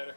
Later.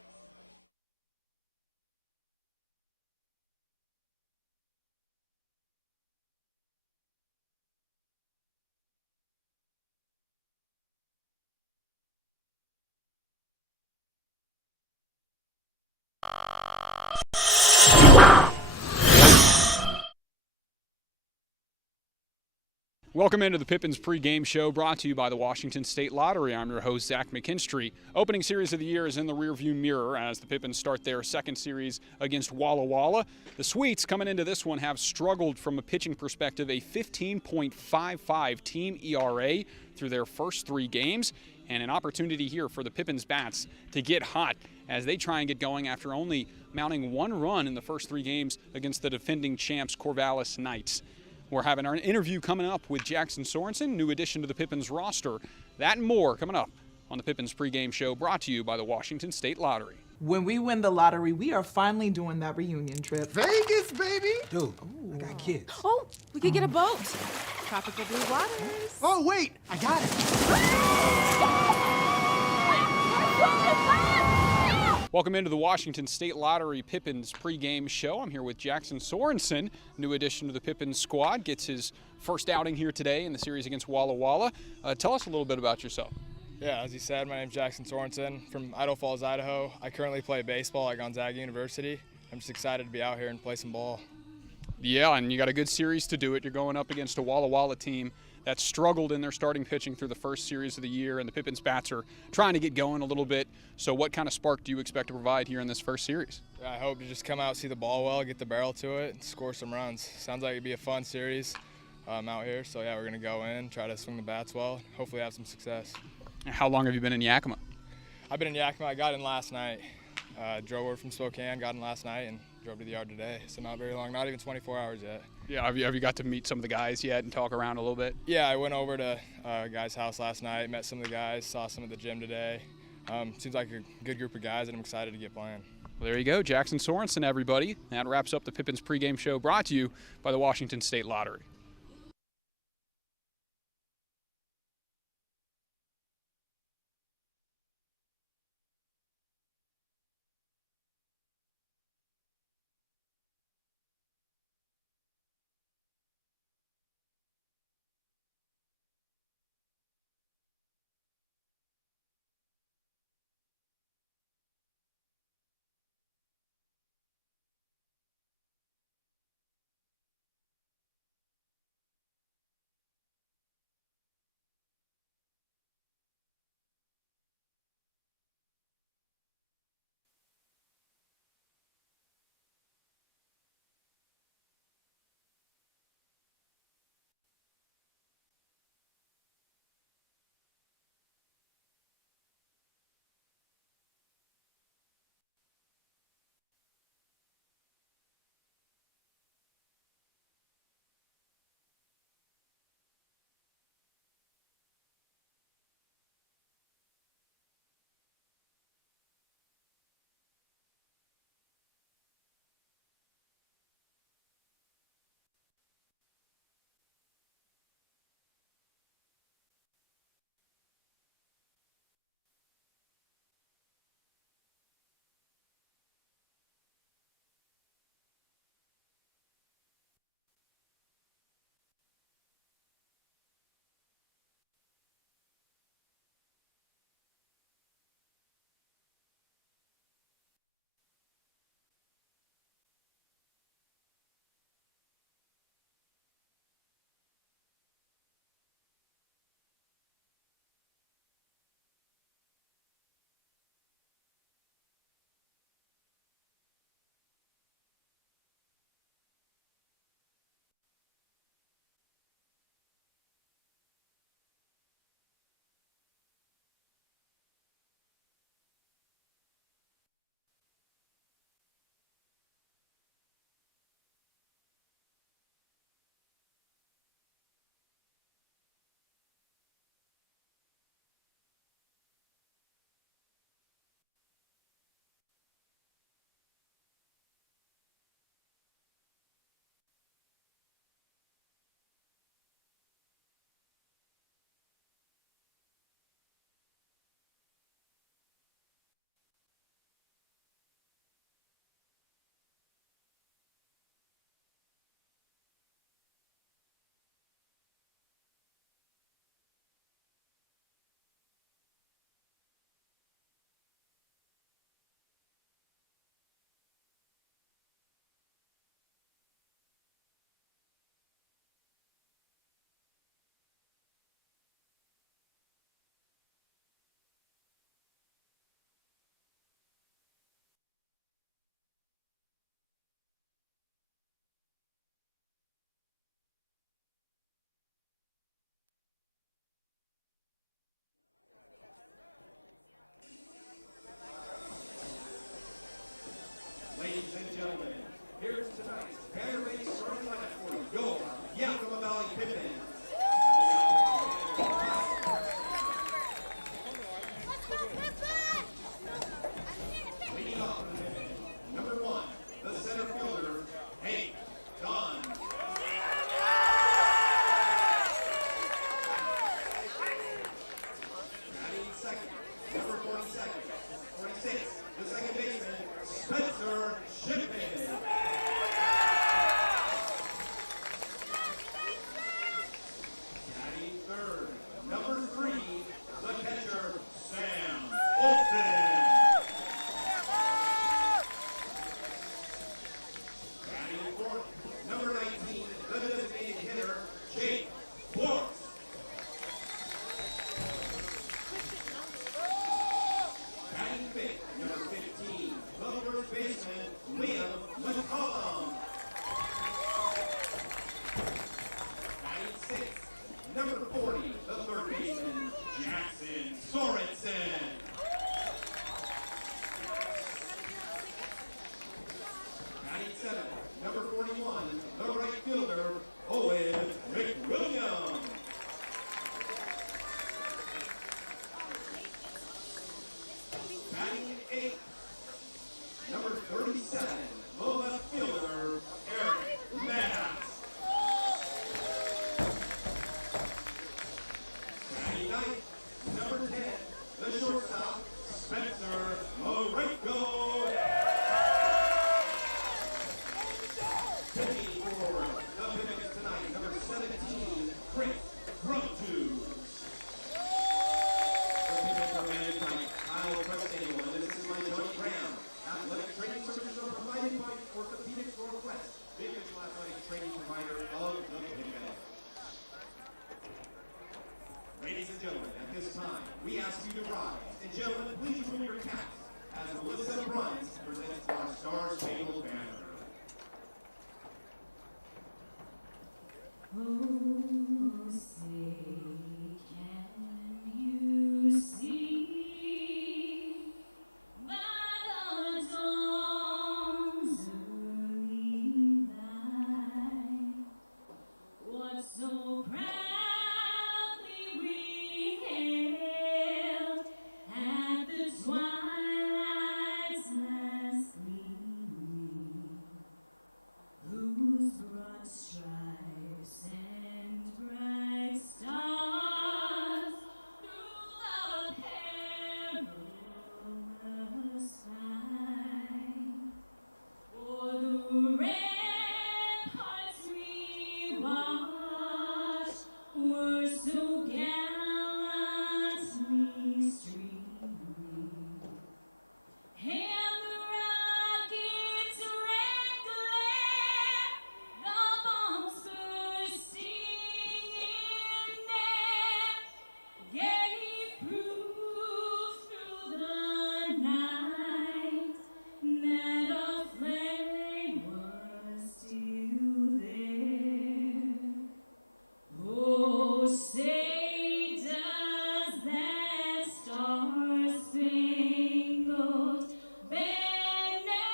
Welcome into the Pippins pregame show brought to you by the Washington State Lottery. I'm your host, Zach McKinstry. Opening series of the year is in the rearview mirror as the Pippins start their second series against Walla Walla. The Sweets coming into this one have struggled from a pitching perspective, a 15.55 team ERA through their first three games, and an opportunity here for the Pippins bats to get hot as they try and get going after only mounting one run in the first three games against the defending champs Corvallis Knights. We're having our interview coming up with Jackson Sorensen, new addition to the Pippins roster. That and more coming up on the Pippins pregame show brought to you by the Washington State Lottery. When we win the lottery, we are finally doing that reunion trip. Vegas, baby! Dude, I got kids. Oh, we could get a boat. Tropical blue waters. Oh, wait, I got it. Welcome into the Washington State Lottery Pippins pregame show. I'm here with Jackson Sorensen, new addition to the Pippins squad. Gets his first outing here today in the series against Walla Walla. Tell us a little bit about yourself. Yeah, as you said, my name's Jackson Sorensen from Idaho Falls, Idaho. I currently play baseball at Gonzaga University. I'm just excited to be out here and play some ball. Yeah, and you got a good series to do it. You're going up against a Walla Walla team that struggled in their starting pitching through the first series of the year, and the Pippins bats are trying to get going a little bit. So what kind of spark do you expect to provide here in this first series? Yeah, I hope to just come out, see the ball well, get the barrel to it, and score some runs. Sounds like it'd be a fun series out here. So yeah, we're gonna go in, try to swing the bats well, hopefully have some success. How long have you been in Yakima? I've been in Yakima. I got in last night. Drove over from Spokane, got in last night, and drove to the yard today. So not very long, not even 24 hours yet. Yeah, have you got to meet some of the guys yet and talk around a little bit? Yeah, I went over to a guy's house last night, met some of the guys, saw some at the gym today. Seems like a good group of guys, and I'm excited to get playing. Well, there you go, Jackson Sorensen, everybody. That wraps up the Pippins pregame show brought to you by the Washington State Lottery. Batting fourth, number 19, the designated hitter, Jake Force. Batting fifth, number 15, the first baseman, Liam McCollum. Batting sixth, number 40, the third baseman, Jackson Sorensen. Batting seventh, number 41, the right fielder, Owen McWilliams. Batting eighth, number 37, the left fielder, Eric Mass. Batting ninth, number 10, the shortstop, Spencer Marenko. Pitching for the Pippins tonight, number 17, Chris Gruntu. The Pippins are managed by Kyle Crestable, and this is my Johnny Graham. Athletic training services are provided by Orthopedics Northwest, the official athletic training provider of the Pippins. Ladies and gentlemen, at this time, we ask you to rise. And gentlemen, please bring your caps as Melissa Bruns presents our Star-Spangled Banner. Oh, say, can you see by the dawn's early light what so proudly we hailed at the twilight's last gleaming, whose broad stripes and bright stars through the perilous fight, o'er the ramparts we watched were so gallantly streaming, and the rocket's red glare, the bombs bursting in air, gave proof through the night that a flame was still there. Oh, say does that star-spangled banner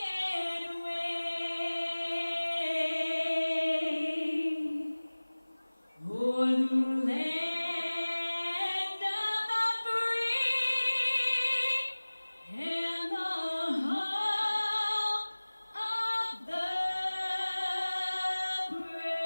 yet wave o'er the land of the free and the home of the brave?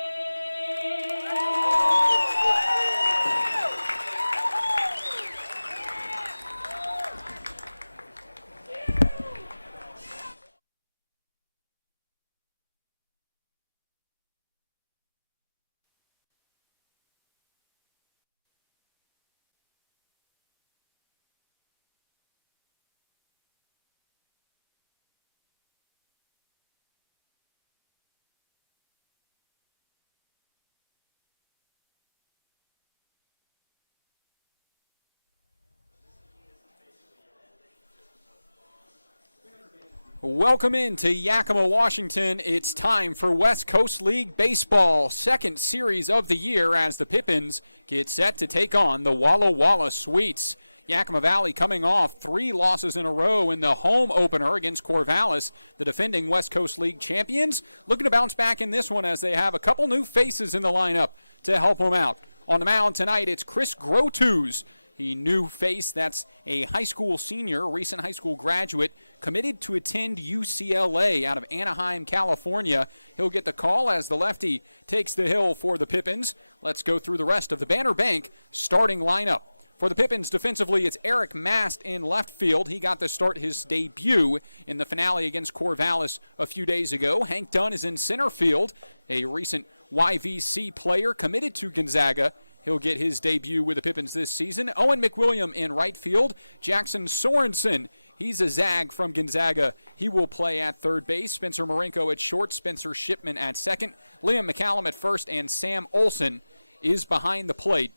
Welcome into Yakima, Washington. It's time for West Coast League Baseball, second series of the year as the Pippins get set to take on the Walla Walla Sweets. Yakima Valley coming off 3 losses in a row in the home opener against Corvallis, the defending West Coast League champions, looking to bounce back in this one as they have a couple new faces in the lineup to help them out. On the mound tonight, it's Chris Grotuz, the new face. That's a high school senior, a recent high school graduate, committed to attend UCLA out of Anaheim, California. He'll get the call as the lefty takes the hill for the Pippins. Let's go through the rest of the Banner Bank starting lineup. For the Pippins defensively, it's Eric Mast in left field. He got to start his debut in the finale against Corvallis a few days ago. Hank Dunn is in center field, a recent YVC player committed to Gonzaga. He'll get his debut with the Pippins this season. Owen McWilliam in right field. Jackson Sorensen, he's a Zag from Gonzaga. He will play at third base. Spencer Marenko at short. Spencer Shipman at second. Liam McCallum at first. And Sam Olson is behind the plate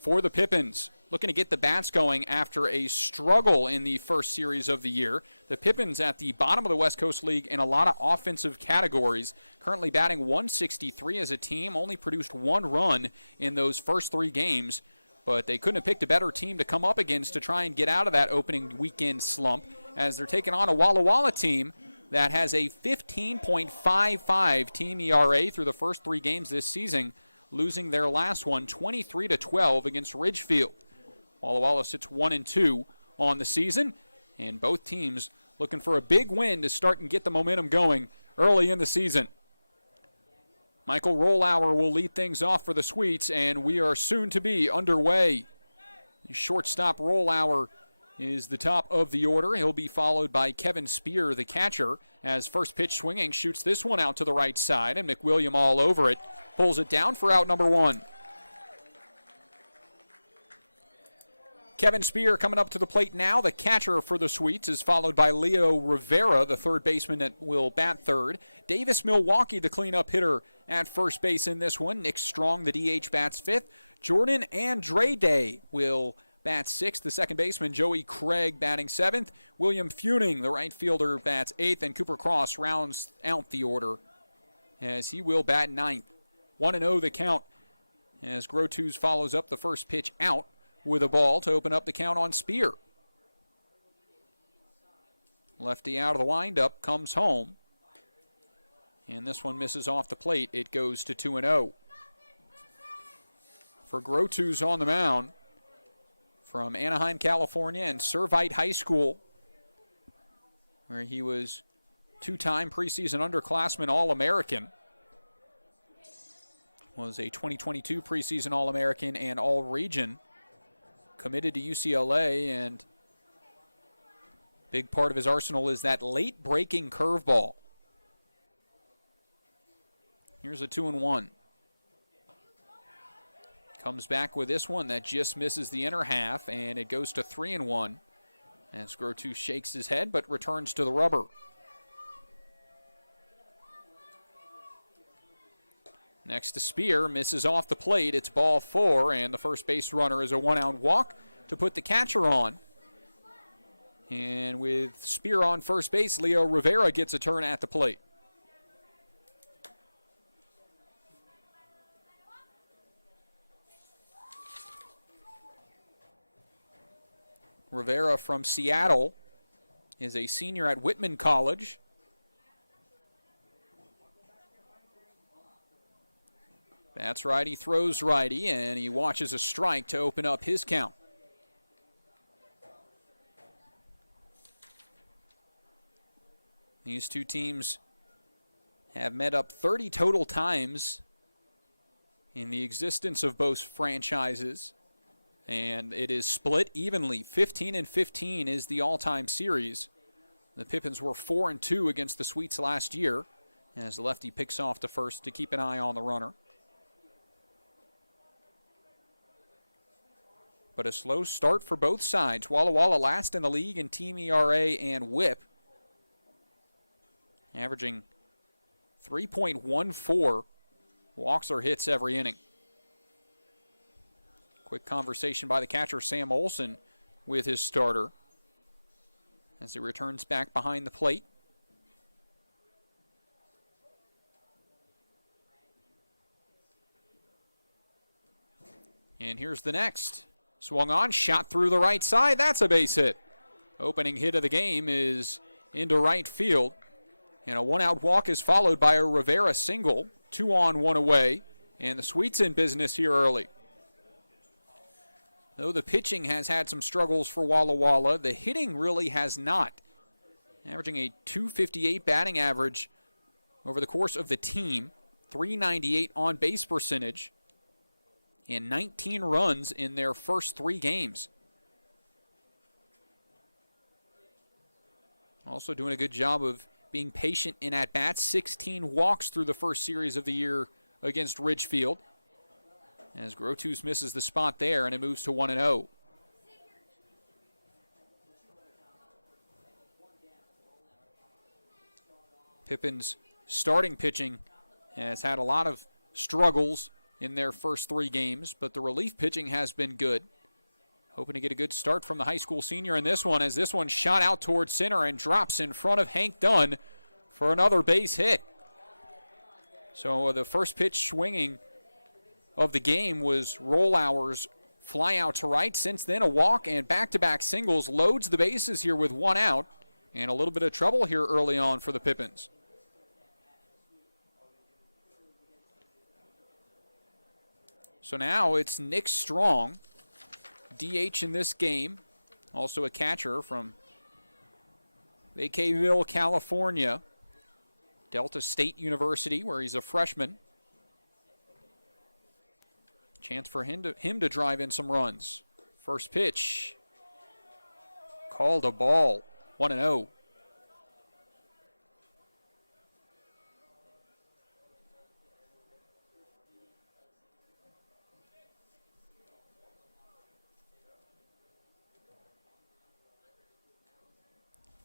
for the Pippins. Looking to get the bats going after a struggle in the first series of the year. The Pippins at the bottom of the West Coast League in a lot of offensive categories. Currently batting 163 as a team. Only produced 1 run in those first 3 games. But they couldn't have picked a better team to come up against to try and get out of that opening weekend slump, as they're taking on a Walla Walla team that has a 15.55 team ERA through the first 3 games this season, losing their last one 23-12 against Ridgefield. Walla Walla sits 1-2 on the season, and both teams looking for a big win to start and get the momentum going early in the season. Michael Rollauer will lead things off for the Sweets, and we are soon to be underway. Shortstop Rollauer is the top of the order. He'll be followed by Kevin Spear, the catcher, as first pitch swinging shoots this one out to the right side, and McWilliam all over it. Pulls it down for out number 1. Kevin Spear coming up to the plate now. The catcher for the Sweets is followed by Leo Rivera, the third baseman that will bat third. Davis Milwaukee, the cleanup hitter at first base in this one. Nick Strong, the DH, bats fifth. Jordan Andrade will bat sixth. The second baseman, Joey Craig, batting seventh. William Feuning, the right fielder, bats eighth. And Cooper Cross rounds out the order as he will bat ninth. 1-0 the count as Grotuz follows up the first pitch out with a ball to open up the count on Spear. Lefty out of the windup, comes home. And this one misses off the plate. It goes to 2-0. For Grotuz on the mound from Anaheim, California, and Servite High School, where he was 2-time preseason underclassman All-American. Was a 2022 preseason All-American and All-Region. Committed to UCLA, and big part of his arsenal is that late breaking curveball. Here's a 2-1. Comes back with this one that just misses the inner half, and it goes to 3-1 as Grotuz shakes his head but returns to the rubber. Next to Spear, misses off the plate. It's ball 4, and the first base runner is a 1-out walk to put the catcher on. And with Spear on first base, Leo Rivera gets a turn at the plate. Rivera from Seattle is a senior at Whitman College. That's righty, throws righty, and he watches a strike to open up his count. These two teams have met up 30 total times in the existence of both franchises, and it is split evenly. 15-15 is the all-time series. The Pippins were 4-2 against the Sweets last year, as the lefty picks off the first to keep an eye on the runner. But a slow start for both sides. Walla Walla last in the league in team ERA and whip, averaging 3.14 walks or hits every inning. Quick conversation by the catcher, Sam Olson, with his starter as he returns back behind the plate. And here's the next. Swung on, shot through the right side. That's a base hit. Opening hit of the game is into right field. And a 1-out walk is followed by a Rivera single. 2 on, 1 away. And the Sweets in business here early. Though the pitching has had some struggles for Walla Walla, the hitting really has not. Averaging a .258 batting average over the course of the team. .398 on base percentage. And 19 runs in their first 3 games. Also doing a good job of being patient in at-bats. 16 walks through the first series of the year against Ridgefield. as Grotus misses the spot there, and it moves to 1-0. Pippins starting pitching has had a lot of struggles in their first 3 games, but the relief pitching has been good. Hoping to get a good start from the high school senior in this one, as this one shot out towards center and drops in front of Hank Dunn for another base hit. So the first pitch swinging of the game was Rollauer's fly out to right. Since then, a walk and back-to-back singles loads the bases here with 1 out, and a little bit of trouble here early on for the Pippins. So now it's Nick Strong, DH in this game, also a catcher from Vacaville, California, Delta State University, where he's a freshman. Chance for him to drive in some runs. First pitch, called a ball, 1-0.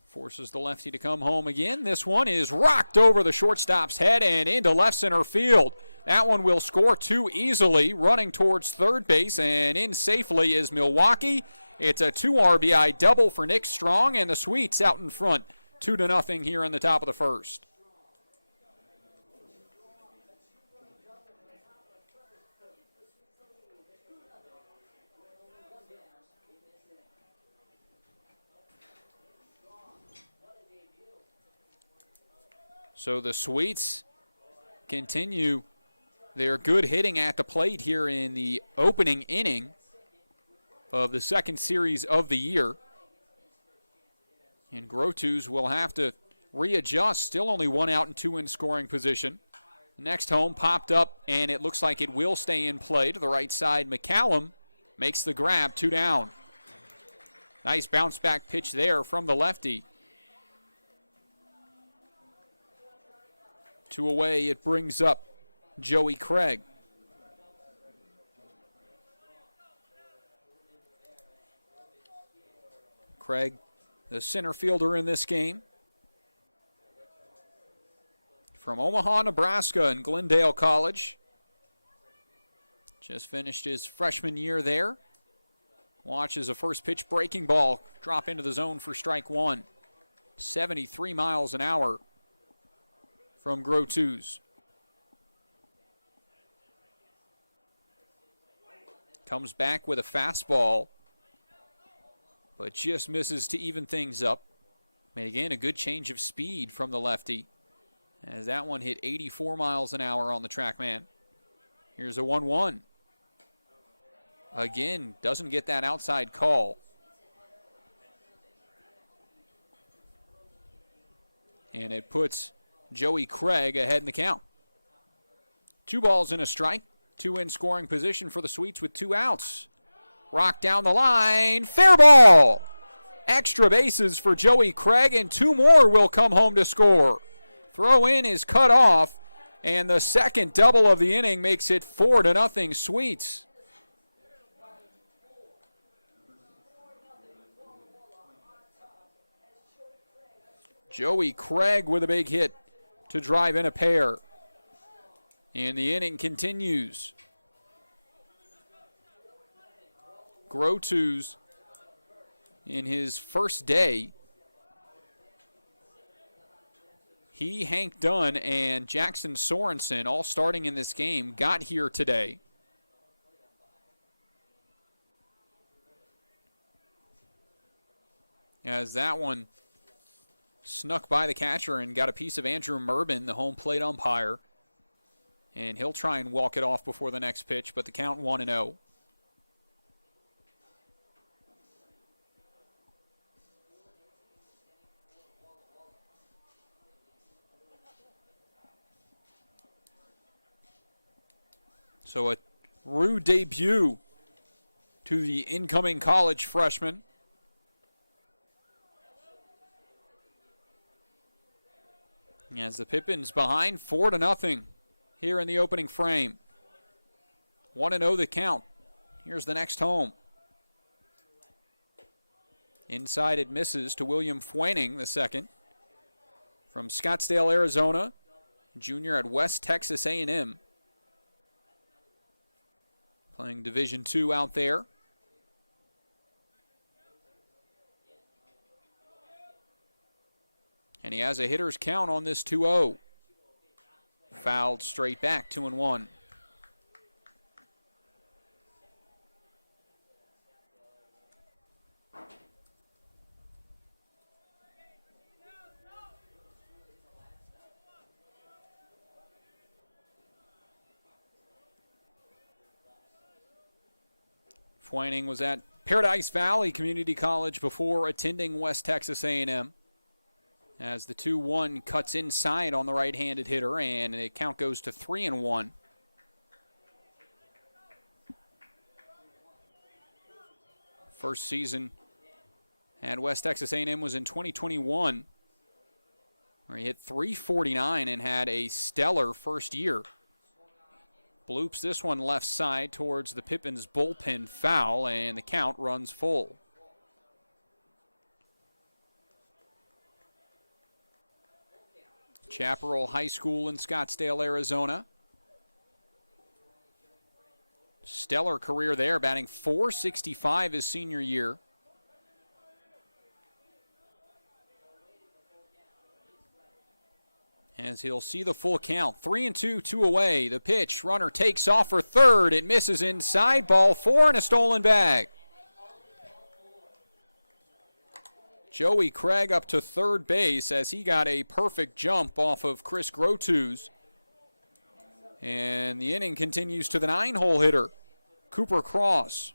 Forces the lefty to come home again. This one is rocked over the shortstop's head and into left center field. That one will score 2 easily. Running towards third base and in safely is Milwaukee. It's a 2 RBI double for Nick Strong, and the Sweets out in front 2-0 here in the top of the first. So the Sweets continue their good hitting at the plate here in the opening inning of the second series of the year. And Grotus will have to readjust. Still only 1 out and 2 in scoring position. Next home popped up, and it looks like it will stay in play to the right side. McCallum makes the grab, 2 down. Nice bounce back pitch there from the lefty. 2 away, it brings up Joey Craig. Craig, the center fielder in this game. From Omaha, Nebraska and Glendale College. Just finished his freshman year there. Watches a first pitch breaking ball drop into the zone for strike 1. 73 miles an hour from Grotus. Comes back with a fastball, but just misses to even things up. And again, a good change of speed from the lefty, as that one hit 84 miles an hour on the track man. Here's a 1-1. Again, doesn't get that outside call. And it puts Joey Craig ahead in the count. 2 balls and a strike. 2 in scoring position for the Sweets with 2 outs. Rock down the line. Fair ball. Extra bases for Joey Craig, and 2 more will come home to score. Throw in is cut off, and the second double of the inning makes it 4-0 Sweets. Joey Craig with a big hit to drive in a pair. And the inning continues. Grotus in his first day. He, Hank Dunn, and Jackson Sorensen, all starting in this game, got here today. As that one snuck by the catcher and got a piece of Andrew Merben, the home plate umpire. And he'll try and walk it off before the next pitch, but the count 1-0. So a rude debut to the incoming college freshman. As the Pippins behind 4-0 here in the opening frame. 1-0 the count. Here's the next home. Inside it misses to William Fuening, the second. From Scottsdale, Arizona, junior at West Texas A&M. Playing Division II out there. And he has a hitter's count on this 2-0. Fouled straight back, 2-1. Fuening was at Paradise Valley Community College before attending West Texas A&M. As the 2-1 cuts inside on the right-handed hitter, and the count goes to 3-1. First season at West Texas A&M was in 2021, where he hit .349 and had a stellar first year. Bloops this one left side towards the Pippins bullpen foul, and the count runs full. Chaparral High School in Scottsdale, Arizona. Stellar career there, batting .465 his senior year. As he'll see the full count. 3-2, 2 away. The pitch, runner takes off for third. It misses inside, ball 4 and a stolen bag. Joey Craig up to third base as he got a perfect jump off of Chris Grotuz. And the inning continues to the 9-hole hitter, Cooper Cross.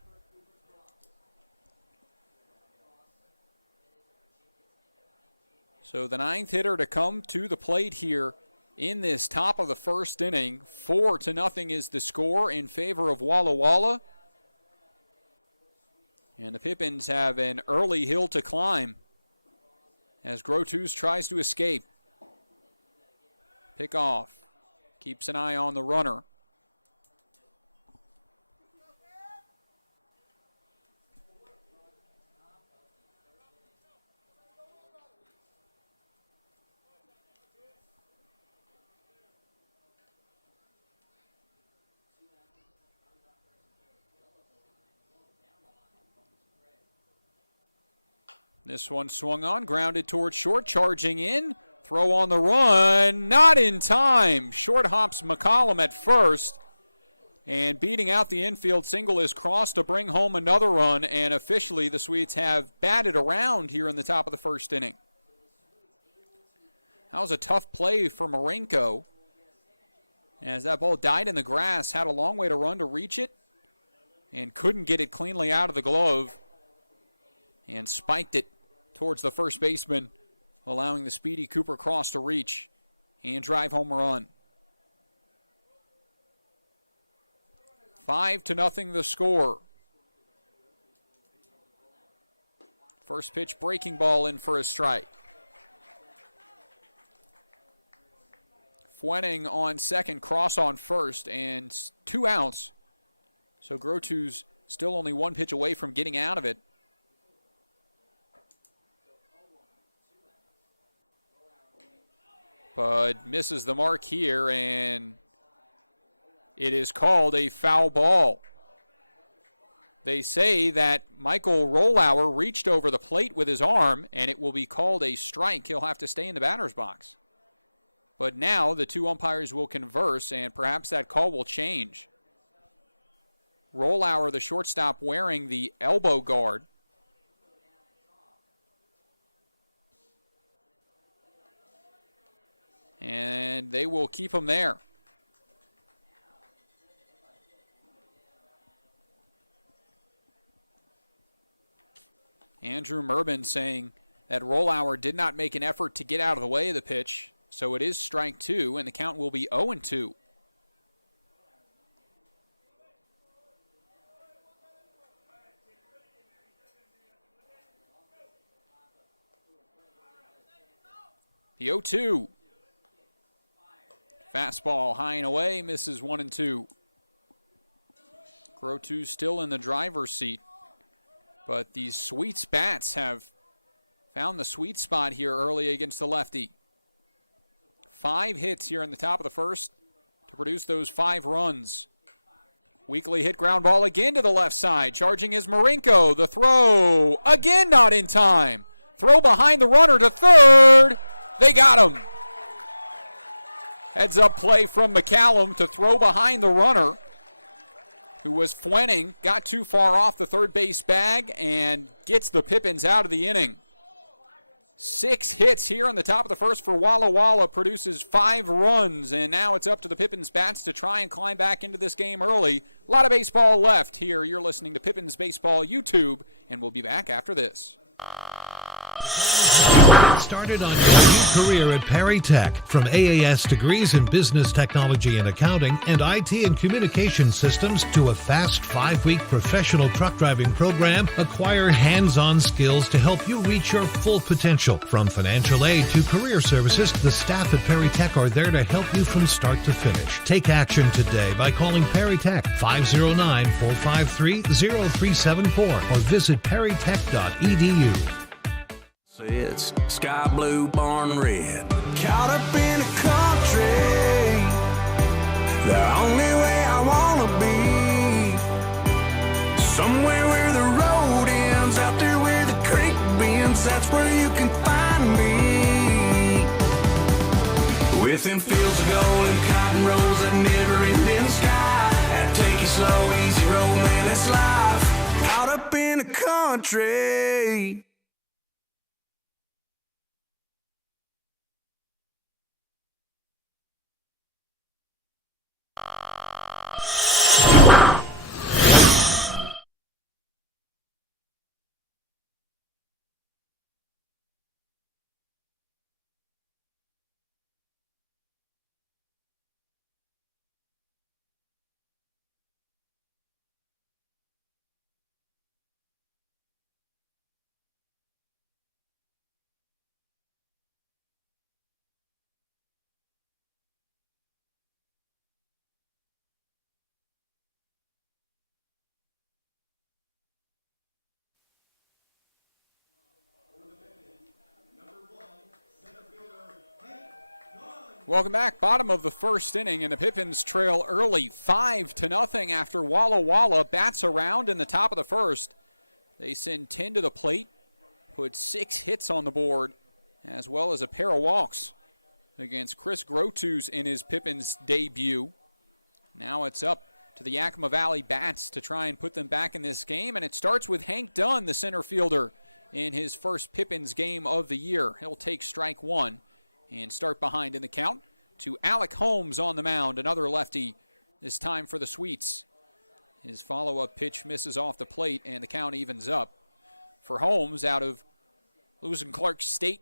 So the 9th hitter to come to the plate here in this top of the first inning. 4-0 is the score in favor of Walla Walla. And the Pippins have an early hill to climb as Grotuz tries to escape. Pick off. Keeps an eye on the runner. This one swung on, grounded towards short, charging in. Throw on the run, not in time. Short hops McCollum at first. And beating out the infield single is Cross to bring home another run. And officially the Swedes have batted around here in the top of the first inning. That was a tough play for Marenko. As that ball died in the grass, had a long way to run to reach it. And couldn't get it cleanly out of the glove. And spiked it towards the first baseman, allowing the speedy Cooper Cross to reach and drive home a run. 5-0 the score. First pitch breaking ball in for a strike. Fuening on second, Cross on first, and 2 outs. So Grotuz still only 1 pitch away from getting out of it. But misses the mark here, and it is called a foul ball. They say that Michael Rollauer reached over the plate with his arm, and it will be called a strike. He'll have to stay in the batter's box. But now the 2 umpires will converse, and perhaps that call will change. Rollauer, the shortstop, wearing the elbow guard. And they will keep him there. Andrew Merben saying that Rollauer did not make an effort to get out of the way of the pitch, so it is strike 2, and the count will be 0-2. The 0-2. Fastball high and away, misses 1-2. Grotu still in the driver's seat. But these Sweets bats have found the sweet spot here early against the lefty. 5 hits here in the top of the first to produce those 5 runs. Weekly hit ground ball again to the left side. Charging is Marinko. The throw again not in time. Throw behind the runner to third. They got him. Heads up play from McCallum to throw behind the runner, who was Fwenning, got too far off the third base bag and gets the Pippins out of the inning. 6 hits here on the top of the first for Walla Walla, produces 5 runs, and now it's up to the Pippins bats to try and climb back into this game early. A lot of baseball left here. You're listening to Pippins Baseball YouTube, and we'll be back after this. Started on your new career at Perry Tech. From AAS degrees in business technology and accounting and IT and communication systems to a fast 5-week professional truck driving program, acquire hands-on skills to help you reach your full potential. From financial aid to career services, the staff at Perry Tech are there to help you from start to finish. Take action today by calling Perry Tech 509-453-0374 or visit perrytech.edu. It's sky blue, barn red. Caught up in a country, the only way I wanna be. Somewhere where the road ends, out there where the creek bends, that's where you can find me. Within fields of gold and cotton rows that never end in the sky. That take it slow, easy road, man, that's life. Caught up in the country. Welcome back. Bottom of the first inning, and the Pippins trail early 5-0 after Walla Walla bats around in the top of the first. They send 10 to the plate, put 6 hits on the board, as well as a pair of walks against Chris Grotus in his Pippins debut. Now it's up to the Yakima Valley bats to try and put them back in this game, and it starts with Hank Dunn, the center fielder, in his first Pippins game of the year. He'll take strike 1 and start behind in the count to Alec Holmes on the mound, another lefty, this time for the Sweets. His follow-up pitch misses off the plate, and the count evens up. For Holmes, out of Lewis and Clark State,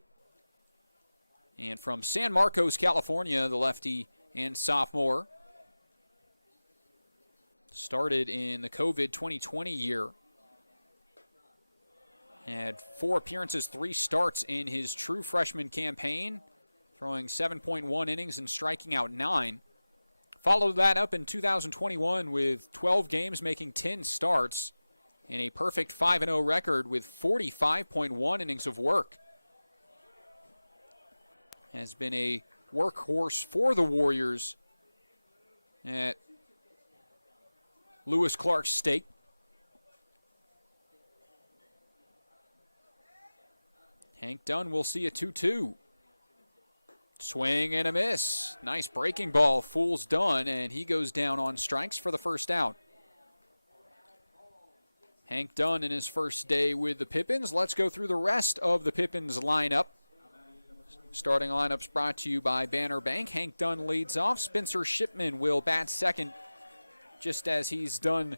and from San Marcos, California, the lefty and sophomore. Started in the COVID 2020 year. Had 4 appearances, 3 starts in his true freshman campaign, throwing 7.1 innings and striking out 9. Followed that up in 2021 with 12 games, making 10 starts, and a perfect 5-0 record with 45.1 innings of work. Has been a workhorse for the Warriors at Lewis Clark State. Hank Dunn will see a 2-2. Swing and a miss. Nice breaking ball, fools Dunn, and he goes down on strikes for the first out. Hank Dunn in his first day with the Pippins. Let's go through the rest of the Pippins lineup. Starting lineups brought to you by Banner Bank. Hank Dunn leads off. Spencer Shipman will bat second, just as he's done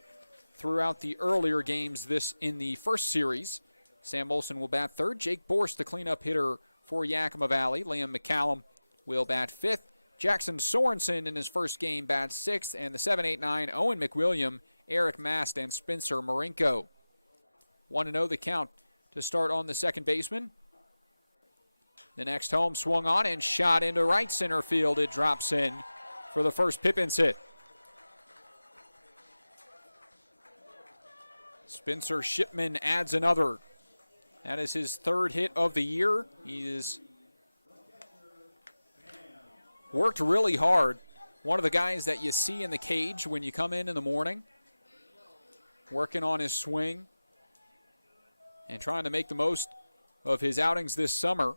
throughout the earlier games this in the first series. Sam Olson will bat third. Jake Borst, the cleanup hitter for Yakima Valley. Liam McCallum will bat fifth. Jackson Sorensen in his first game bats sixth. And the 7-8-9 Owen McWilliam, Eric Mast, and Spencer Marinko. 1-0 the count to start on the second baseman. The next home swung on and shot into right center field. It drops in for the first Pippins hit. Spencer Shipman adds another. That is his third hit of the year. He has worked really hard. One of the guys that you see in the cage when you come in the morning, working on his swing and trying to make the most of his outings this summer.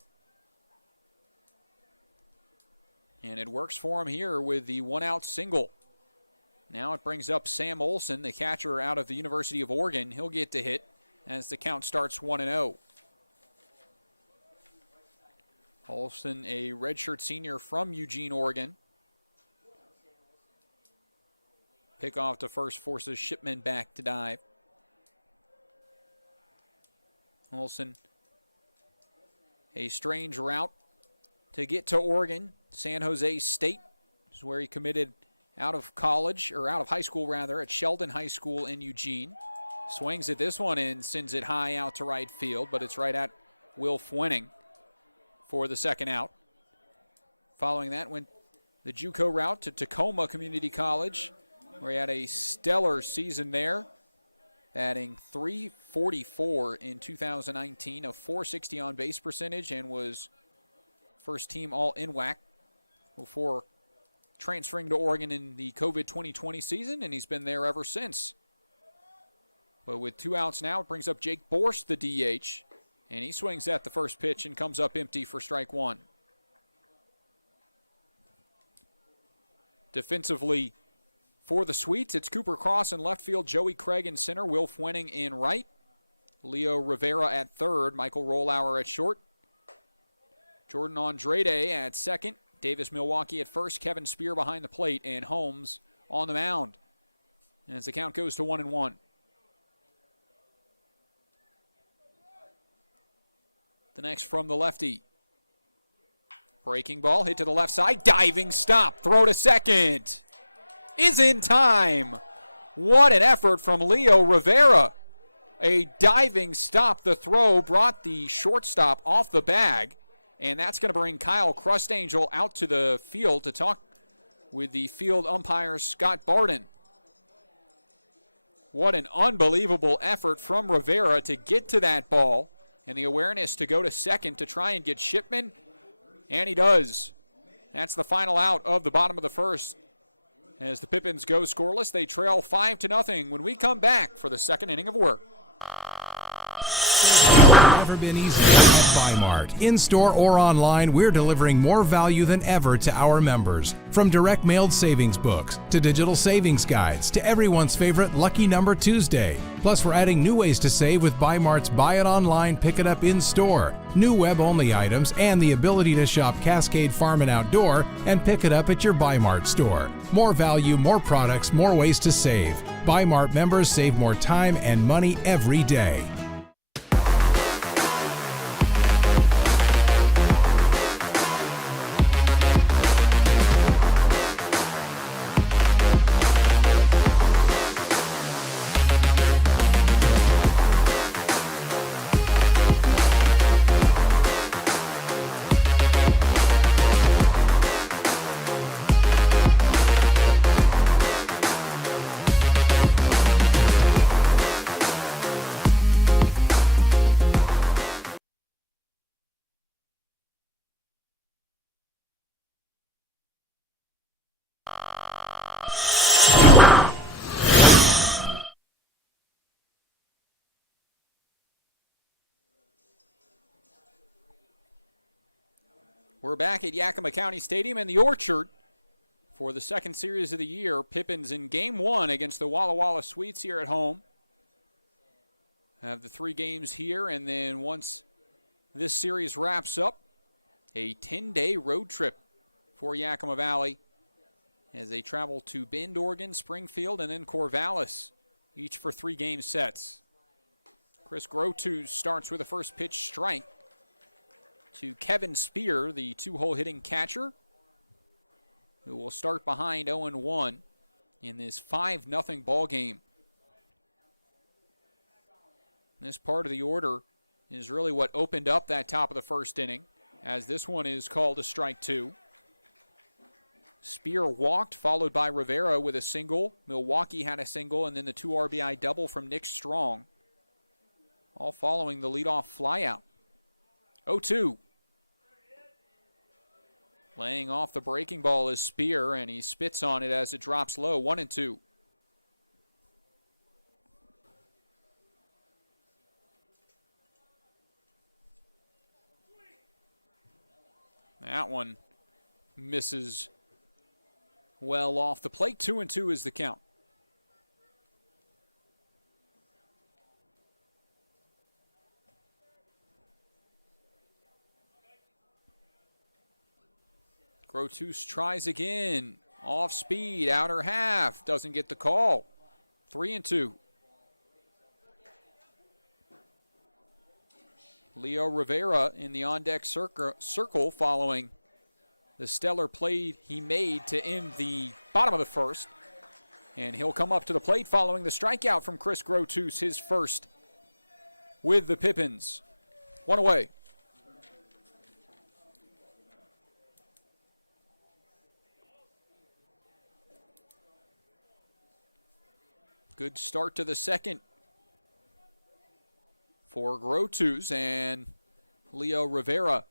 And it works for him here with the one-out single. Now it brings up Sam Olson, the catcher out of the University of Oregon. He'll get to hit as the count starts 1-0. Olson, a redshirt senior from Eugene, Oregon. Pick off to first forces Shipman back to dive. Olson, a strange route to get to Oregon. San Jose State is where he committed out of college, or out of high school rather, at Sheldon High School in Eugene. Swings at this one and sends it high out to right field, but it's right at Will Fwenning for the second out. Following that went the JUCO route to Tacoma Community College, where he had a stellar season there, batting .344 in 2019, a .460 on base percentage, and was first team All-NWAC before transferring to Oregon in the COVID 2020 season, and he's been there ever since. But with 2 outs now, it brings up Jake Borst, the DH, and he swings at the first pitch and comes up empty for strike one. Defensively for the Sweets, it's Cooper Cross in left field, Joey Craig in center, Will Fwenning in right, Leo Rivera at third, Michael Rollauer at short, Jordan Andrade at second, Davis Milwaukee at first, Kevin Spear behind the plate, and Holmes on the mound. And as the count goes to 1-1. The next from the lefty. Breaking ball, hit to the left side, diving stop, throw to second. Is in time. What an effort from Leo Rivera. A diving stop. The throw brought the shortstop off the bag. And that's going to bring Kyle Crustangel out to the field to talk with the field umpire, Scott Barden. What an unbelievable effort from Rivera to get to that ball, and the awareness to go to second to try and get Shipman, and he does. That's the final out of the bottom of the first. As the Pippins go scoreless, they trail 5-0 when we come back for the second inning of work. Never been easier at Bi-Mart. In-store or online, we're delivering more value than ever to our members. From direct mailed savings books to digital savings guides to everyone's favorite Lucky Number Tuesday. Plus, we're adding new ways to save with Bi-Mart's Buy It Online, Pick It Up in-store, new web-only items, and the ability to shop Cascade Farm and Outdoor and pick it up at your Bi-Mart store. More value, more products, more ways to save. Bi-Mart members save more time and money every day. We're back at Yakima County Stadium in the Orchard for the second series of the year. Pippins in game one against the Walla Walla Sweets here at home. Have the 3 games here, and then once this series wraps up, a 10-day road trip for Yakima Valley as they travel to Bend, Oregon, Springfield, and then Corvallis, each for 3 game sets. Chris Grotu starts with a first pitch strike to Kevin Spear, the 2-hole hitting catcher, who will start behind 0-1 in this 5-0 ball game. This part of the order is really what opened up that top of the first inning, as this one is called a strike 2. Spear walked, followed by Rivera with a single. Milwaukee had a single, and then the 2 RBI double from Nick Strong. All following the leadoff flyout. 0-2. Laying off the breaking ball is Spear, and he spits on it as it drops low. 1-2. That one misses well off the plate. 2-2 is the count. Grotus tries again. Off speed, outer half. Doesn't get the call. 3-2. Leo Rivera in the on-deck circle following the stellar play he made to end the bottom of the first. And he'll come up to the plate following the strikeout from Chris Grotus, his first with the Pippins. 1 away. Good start to the second for Grotus, and Leo Rivera,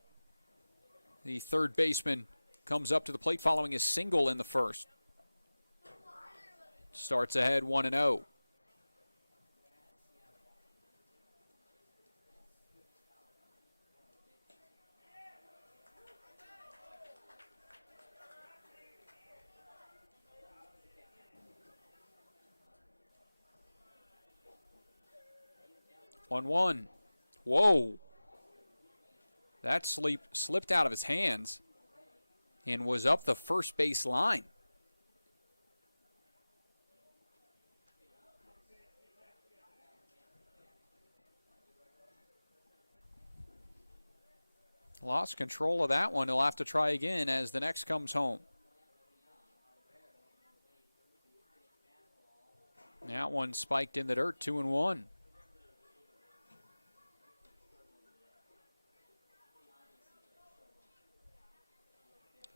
the third baseman, comes up to the plate following his single in the first. Starts ahead 1-0. One. Whoa. That slipped out of his hands and was up the first base line. Lost control of that one. He'll have to try again as the next comes home. That one spiked in the dirt, 2-1.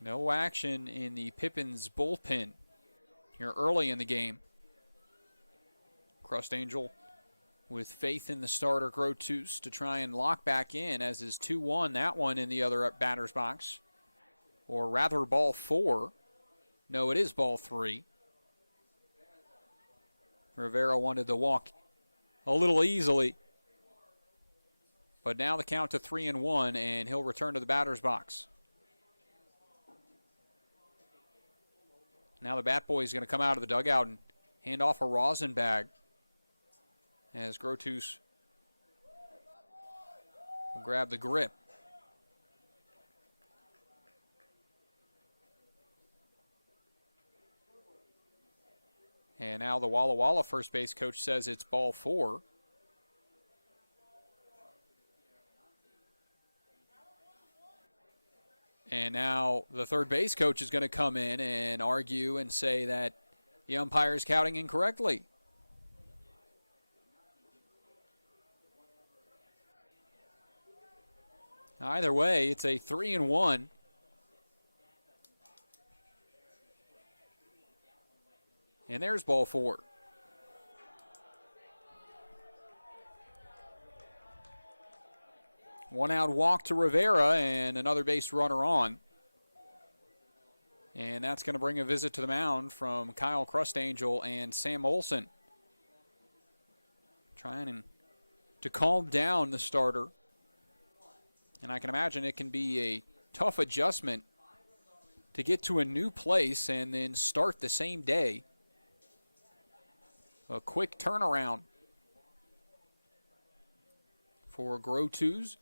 No action in the Pippins bullpen here early in the game. Crust Angel with faith in the starter Grotus to try and lock back in, as is 2-1. That one in the other batter's box. Or rather ball 4. No, it is ball 3. Rivera wanted to walk a little easily. But now the count to 3-1, and he'll return to the batter's box. Now the bat boy is going to come out of the dugout and hand off a rosin bag as Grotus will grab the grip. And now the Walla Walla first base coach says it's ball 4. And now the third base coach is going to come in and argue and say that the umpire is counting incorrectly. Either way, it's a 3-1. And there's ball 4. One out walk to Rivera and another base runner on. And that's going to bring a visit to the mound from Kyle Crustangel and Sam Olson. Trying to calm down the starter. And I can imagine it can be a tough adjustment to get to a new place and then start the same day. A quick turnaround for Grotus.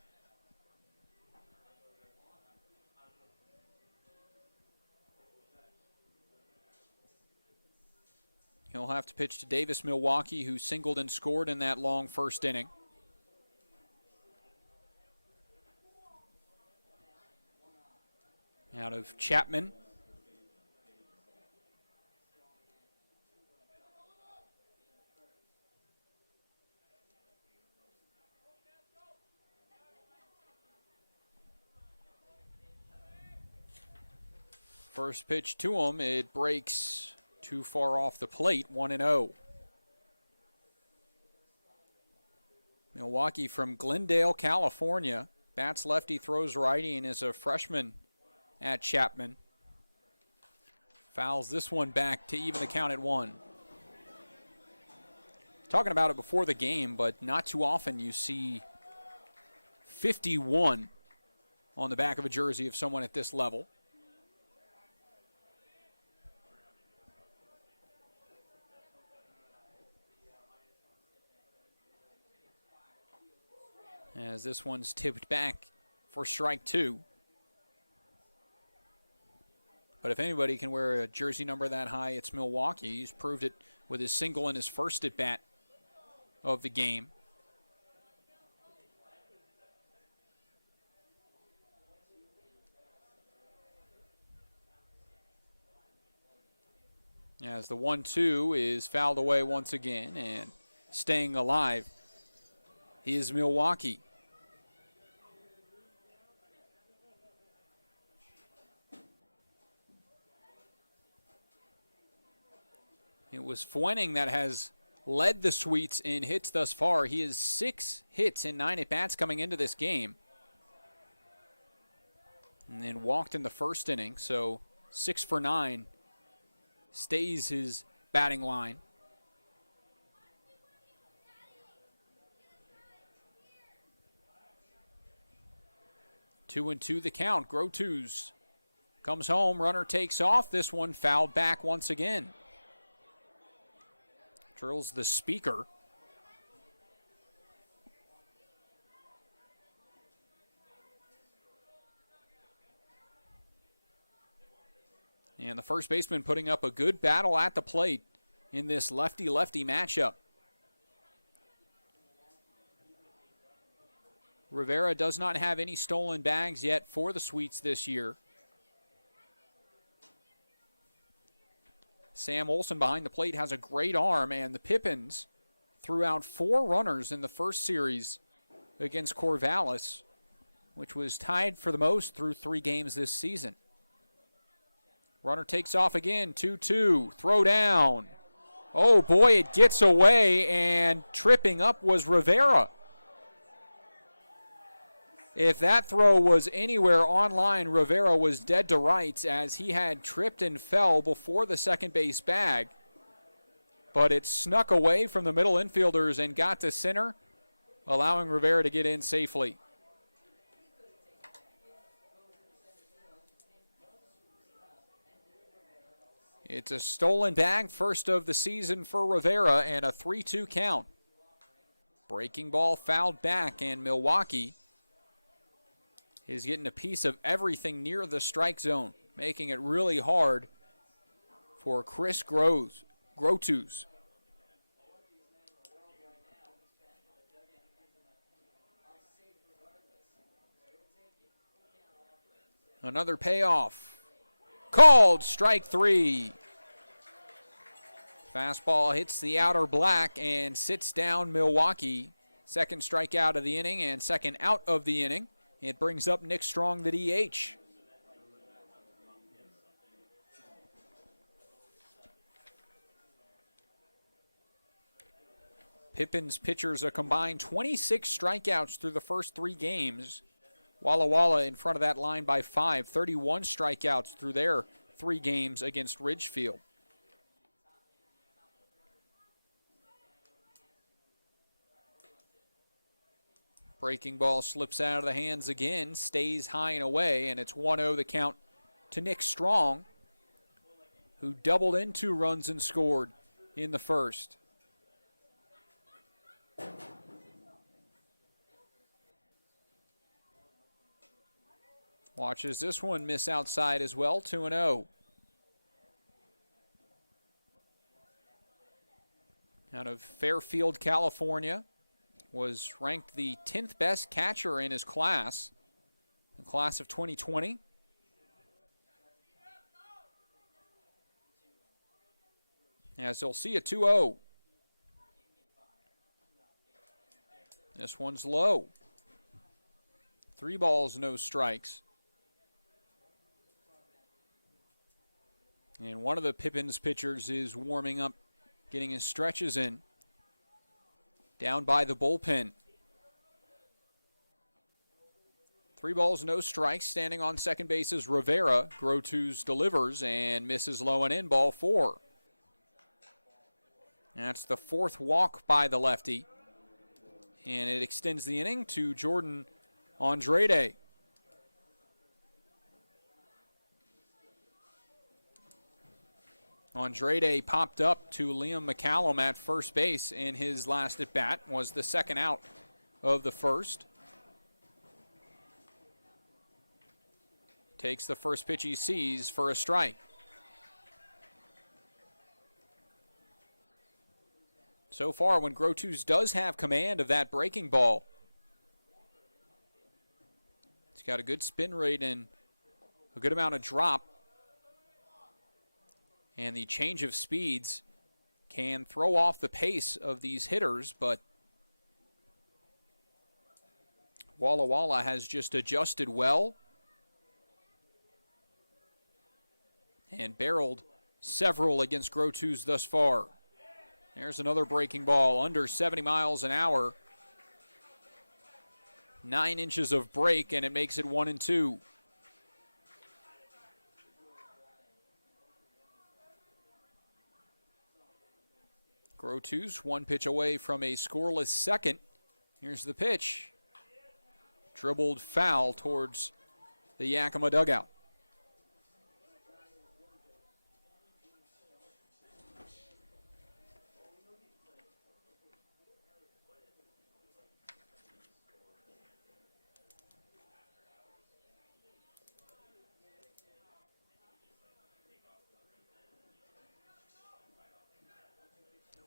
He'll have to pitch to Davis Milwaukee, who singled and scored in that long first inning. Out of Chapman. First pitch to him, it breaks too far off the plate, 1-0. Milwaukee from Glendale, California. Bats lefty, throws righty, and is a freshman at Chapman. Fouls this one back to even the count at 1. Talking about it before the game, but not too often you see 51 on the back of a jersey of someone at this level. As this one's tipped back for strike 2. But if anybody can wear a jersey number that high, it's Milwaukee. He's proved it with his single and his first at bat of the game. As the 1-2 is fouled away once again, and staying alive is Milwaukee. It was Fuening that has led the Sweets in hits thus far. He has 6 hits in 9 at-bats coming into this game. And then walked in the first inning, so 6 for 9 stays his batting line. Two and two the count. Grotus comes home. Runner takes off. This one fouled back once again. Drills the speaker. And the first baseman putting up a good battle at the plate in this lefty-lefty matchup. Rivera does not have any stolen bags yet for the Sweets this year. Sam Olson behind the plate has a great arm, and the Pippins threw out 4 runners in the first series against Corvallis, which was tied for the most through 3 games this season. Runner takes off again, 2-2, throw down. Oh boy, it gets away, and tripping up was Rivera. If that throw was anywhere online, Rivera was dead to rights as he had tripped and fell before the second base bag. But it snuck away from the middle infielders and got to center, allowing Rivera to get in safely. It's a stolen bag, first of the season for Rivera, and a 3-2 count. Breaking ball fouled back, and Milwaukee is getting a piece of everything near the strike zone, making it really hard for Chris Grotus. Another payoff. Called strike 3. Fastball hits the outer black and sits down Milwaukee. Second strikeout of the inning and second out of the inning. It brings up Nick Strong, the DH. Pippins pitchers a combined 26 strikeouts through the first 3 games. Walla Walla in front of that line by 5, 31 strikeouts through their 3 games against Ridgefield. Breaking ball slips out of the hands again, stays high and away, and it's 1-0 the count to Nick Strong, who doubled in 2 runs and scored in the first. Watches this one miss outside as well, 2-0. Out of Fairfield, California, was ranked the 10th best catcher in his class, the class of 2020. As you'll see, a 2-0. This one's low. 3 balls, no strikes. And one of the Pippins pitchers is warming up, getting his stretches in. Down by the bullpen. 3 balls, no strikes. Standing on second base is Rivera. Grotus delivers and misses low and in, ball 4. That's the 4th walk by the lefty. And it extends the inning to Jordan Andrade. Andrade popped up to Liam McCallum at first base in his last at bat. Was the second out of the first. Takes the first pitch he sees for a strike. So far, when Grotus does have command of that breaking ball, he's got a good spin rate and a good amount of drop. And the change of speeds can throw off the pace of these hitters, but Walla Walla has just adjusted well and barreled several against Grotus thus far. There's another breaking ball under 70 miles an hour. 9 inches of break, and it makes it 1-2. Grotus 1 pitch away from a scoreless second. Here's the pitch. Dribbled foul towards the Yakima dugout.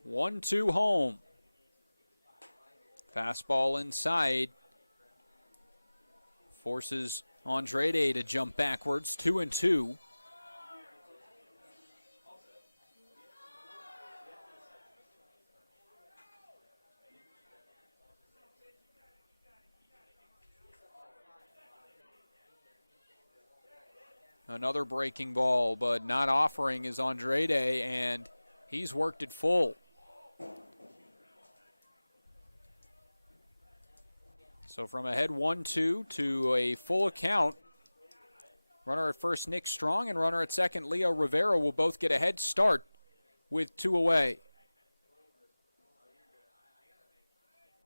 One, 2 home. Fastball inside. Forces Andrade to jump backwards. 2-2. Another breaking ball, but not offering is Andrade, and he's worked it full. So from ahead 1-2 to a full account. Runner at first, Nick Strong, and runner at second, Leo Rivera, will both get a head start with 2 away.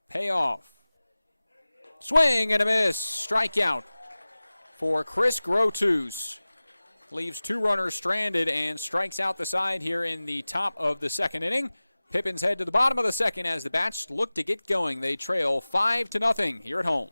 Payoff. Swing and a miss. Strikeout for Chris Grotus. Leaves 2 runners stranded and strikes out the side here in the top of the second inning. Pippins head to the bottom of the second as the Bats look to get going. They trail 5-0 here at home.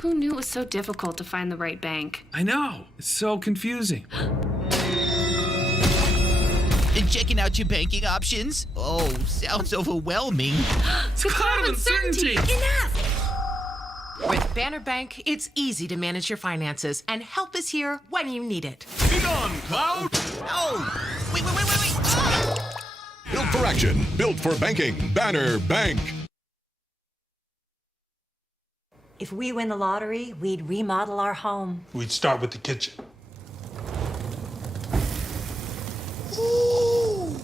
Who knew it was so difficult to find the right bank? I know. It's so confusing. And checking out your banking options? Oh, sounds overwhelming. Become uncertainty. Enough! With Banner Bank, it's easy to manage your finances, and help is here when you need it. Be gone, Cloud! Oh! Wait! Built for action, built for banking. Banner Bank. If we win the lottery, we'd remodel our home. We'd start with the kitchen. Ooh.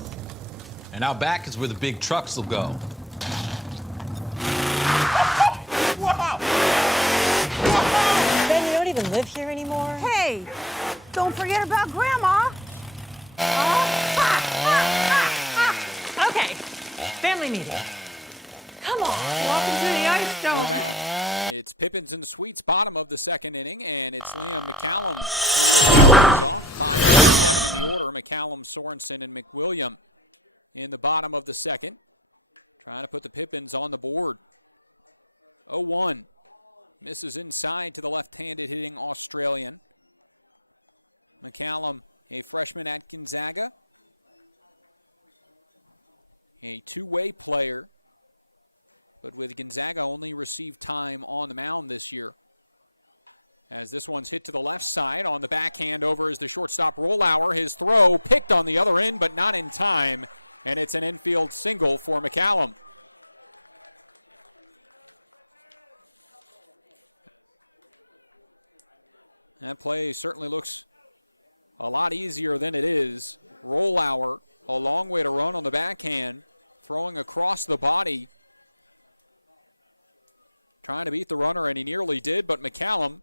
And out back is where the big trucks will go. Wow! Ben, you don't even live here anymore? Hey, don't forget about Grandma. Okay, family meeting. Come on. Welcome to the Ice Dome. We're back. It's Pippins in the Sweets, bottom of the second inning, and it's Liam McCallum who is off 5-7 in the order. McCallum, Sorensen, and McWilliam in the bottom of the second, trying to put the Pippins on the board. 0-1. Misses inside to the left-handed hitting Australian. McCallum, a freshman at Gonzaga, a two-way player, but with Gonzaga only received time on the mound this year. As this one's hit to the left side on the backhand over is the shortstop Rollauer. His throw picked on the other end, but not in time, and it's an infield single for McCallum. That play certainly looks a lot easier than it is. Rollauer, a long way to run on the backhand, throwing across the body, trying to beat the runner, and he nearly did, but McCallum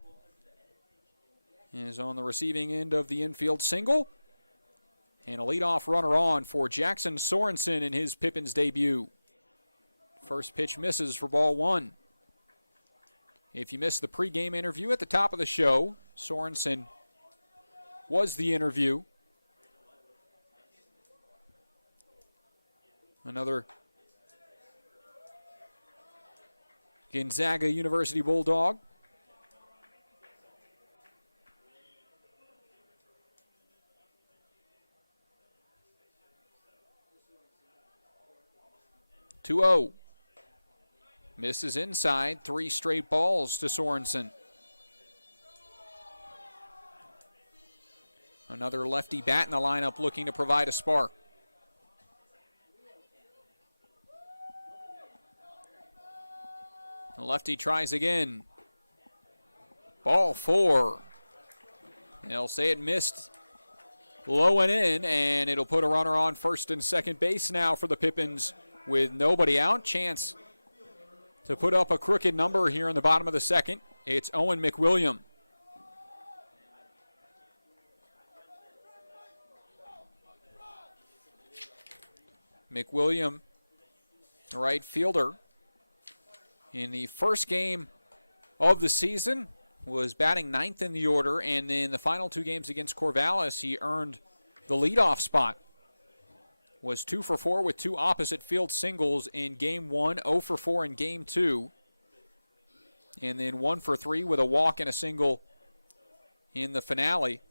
is on the receiving end of the infield single. And a leadoff runner on for Jackson Sorensen in his Pippins debut. First pitch misses for ball one. If you missed the pregame interview at the top of the show, Sorensen was the interview. Another Gonzaga University Bulldog. Two-0. Misses inside. 3 straight balls to Sorensen. Another lefty bat in the lineup looking to provide a spark. The lefty tries again. Ball 4. They'll say it missed low and in, and it'll put a runner on first and second base now for the Pippins with nobody out. Chance to put up a crooked number here in the bottom of the second. It's Owen McWilliam. McWilliam, the right fielder, in the first game of the season was batting 9th in the order, and in the final 2 games against Corvallis, he earned the leadoff spot. Was 2 for 4 with 2 opposite field singles in game 1, 0 for 4 in game 2, and then 1 for 3 with a walk and a single in the finale.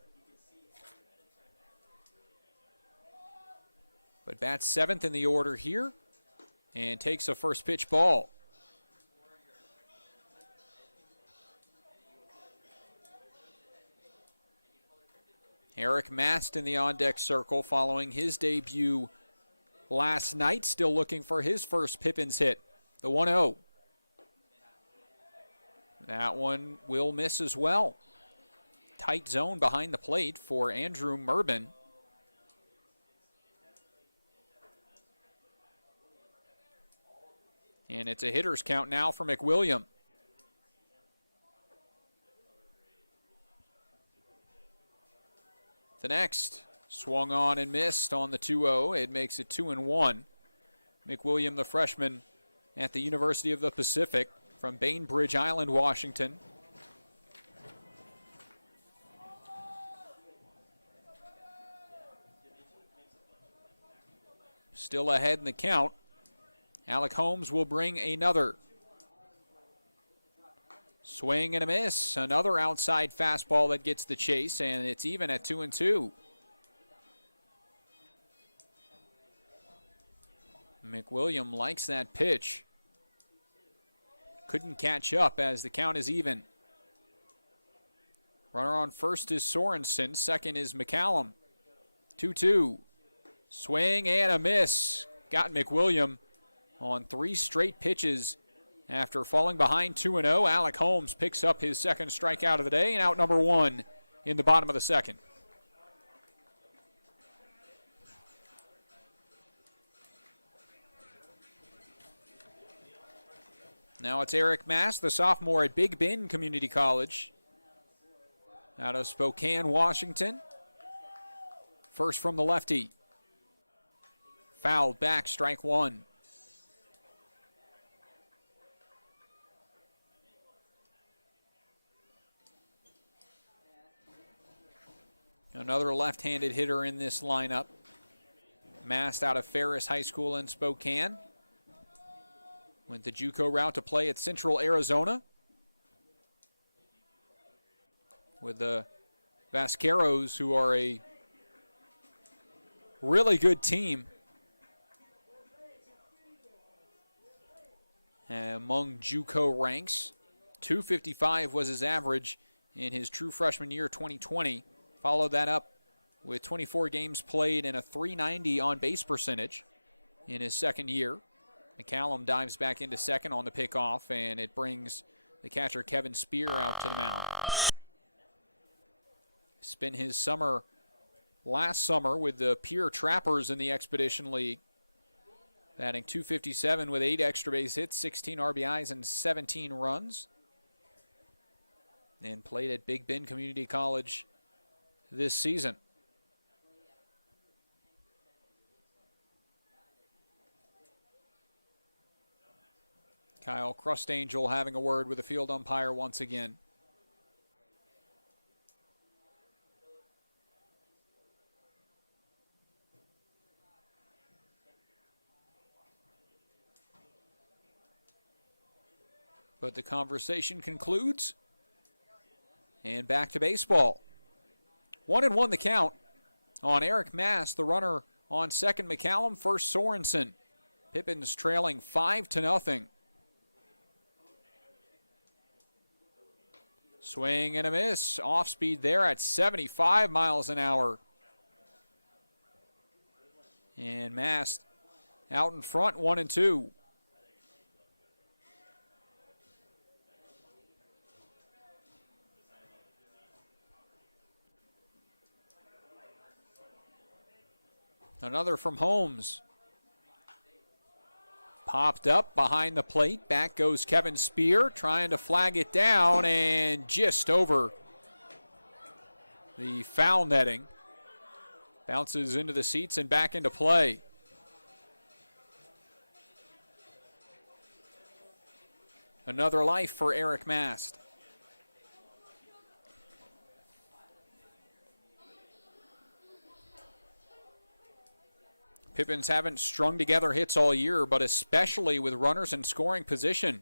But bats 7th in the order here and takes a first pitch ball. Eric Mast in the on-deck circle following his debut last night, still looking for his first Pippins hit, the 1-0. That one will miss as well. Tight zone behind the plate for Andrew Merben. And it's a hitter's count now for McWilliam. The next, swung on and missed on the 2-0. It makes it 2-1. McWilliam, the freshman at the University of the Pacific from Bainbridge Island, Washington. Still ahead in the count. Alec Holmes will bring another. Swing and a miss. Another outside fastball that gets the chase, and it's even at 2-2. McWilliam likes that pitch. Couldn't catch up as the count is even. Runner on first is Sorensen. Second is McCallum. 2-2. Swing and a miss. Got McWilliam on 3 straight pitches. After falling behind 2-0, Alec Holmes picks up his second strikeout of the day and out number 1 in the bottom of the second. Now it's Eric Mast, the sophomore at Big Bend Community College, out of Spokane, Washington. First from the lefty. Fouled back, strike 1. Another left-handed hitter in this lineup. Mast out of Ferris High School in Spokane. Went the JUCO route to play at Central Arizona. With the Vasqueros, who are a really good team. Among JUCO ranks, 255 was his average in his true freshman year, 2020. Followed that up with 24 games played and a 390 on-base percentage in his second year. McCallum dives back into second on the pickoff, and it brings the catcher Kevin Spear out to the mound. Spent his summer last summer with the Pier Trappers in the Expedition League, batting .257 with 8 extra base hits, 16 RBIs, and 17 runs. And played at Big Bend Community College this season. Kyle Crustangel having a word with the field umpire once again. But the conversation concludes. And back to baseball. 1-1 the count on Eric Mast, the runner on second. McCallum, first Sorensen. Pippins trailing 5-0. Swing and a miss. Off speed there at 75 miles an hour. And Mast out in front, 1-2. Another from Holmes. Popped up behind the plate. Back goes Kevin Spear, trying to flag it down and just over the foul netting. Bounces into the seats and back into play. Another life for Eric Mast. Pippins haven't strung together hits all year, but especially with runners in scoring position.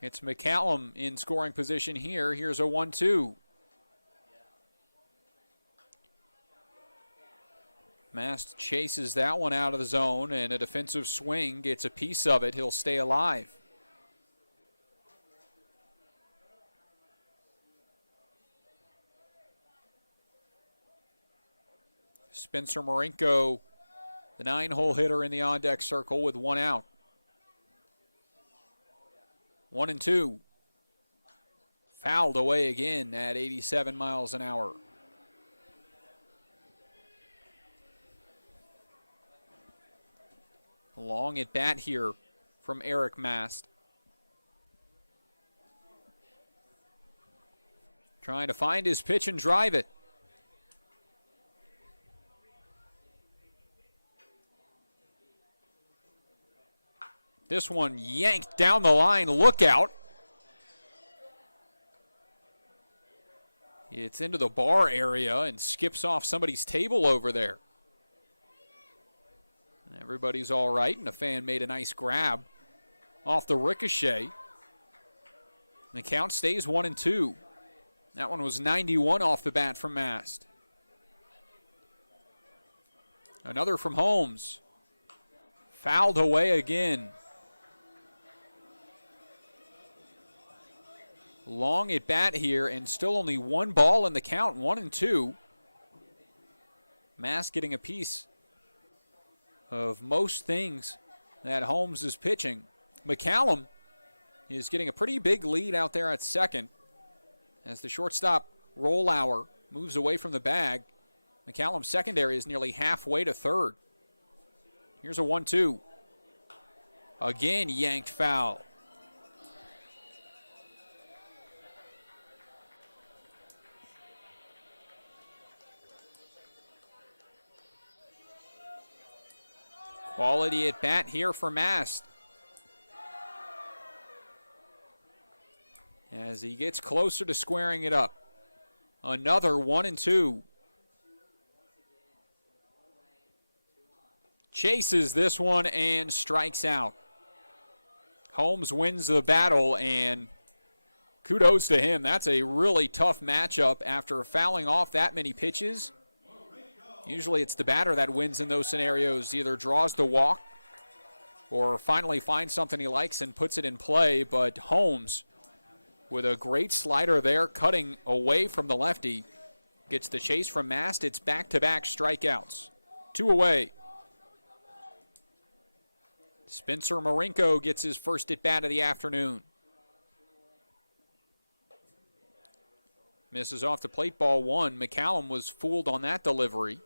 It's McCallum in scoring position here. Here's a 1-2. Mast chases that one out of the zone, and a defensive swing gets a piece of it. He'll stay alive. Spencer Marinko, the 9-hole hitter in the on-deck circle with 1 out. 1-2. Fouled away again at 87 miles an hour. Long at bat here from Eric Mast. Trying to find his pitch and drive it. This one yanked down the line. Look out. It's into the bar area and skips off somebody's table over there. Everybody's all right, and a fan made a nice grab off the ricochet. The count stays 1-2. That one was 91 off the bat from Mast. Another from Holmes. Fouled away again. Long at bat here, and still only 1 ball in the count, 1-2. Mast getting a piece of most things that Holmes is pitching. McCallum is getting a pretty big lead out there at second as the shortstop Rollauer moves away from the bag. McCallum's secondary is nearly halfway to third. Here's a 1-2. Again, yanked foul. Quality at bat here for Mast. As he gets closer to squaring it up. Another 1-2. Chases this one and strikes out. Holmes wins the battle, and kudos to him. That's a really tough matchup after fouling off that many pitches. Usually it's the batter that wins in those scenarios, either draws the walk or finally finds something he likes and puts it in play. But Holmes, with a great slider there, cutting away from the lefty, gets the chase from Mast. It's back-to-back strikeouts. 2 away. Spencer Marinko gets his first at-bat of the afternoon. Misses off the plate, ball 1. McCallum was fooled on that delivery.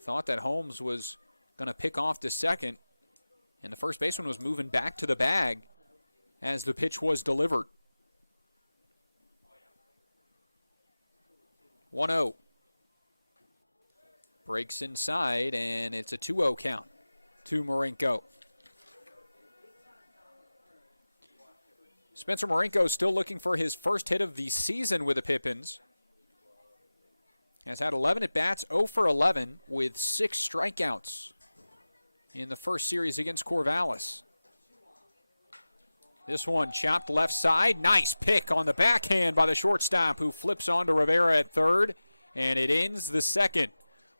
Thought that Holmes was going to pick off to second, and the first baseman was moving back to the bag as the pitch was delivered. 1-0. Breaks inside, and it's a 2-0 count to Marinko. Spencer Marinko still looking for his first hit of the season with the Pippins. Has had 11 at-bats, 0 for 11 with 6 strikeouts in the first series against Corvallis. This one chopped left side. Nice pick on the backhand by the shortstop, who flips on to Rivera at third, and it ends the second.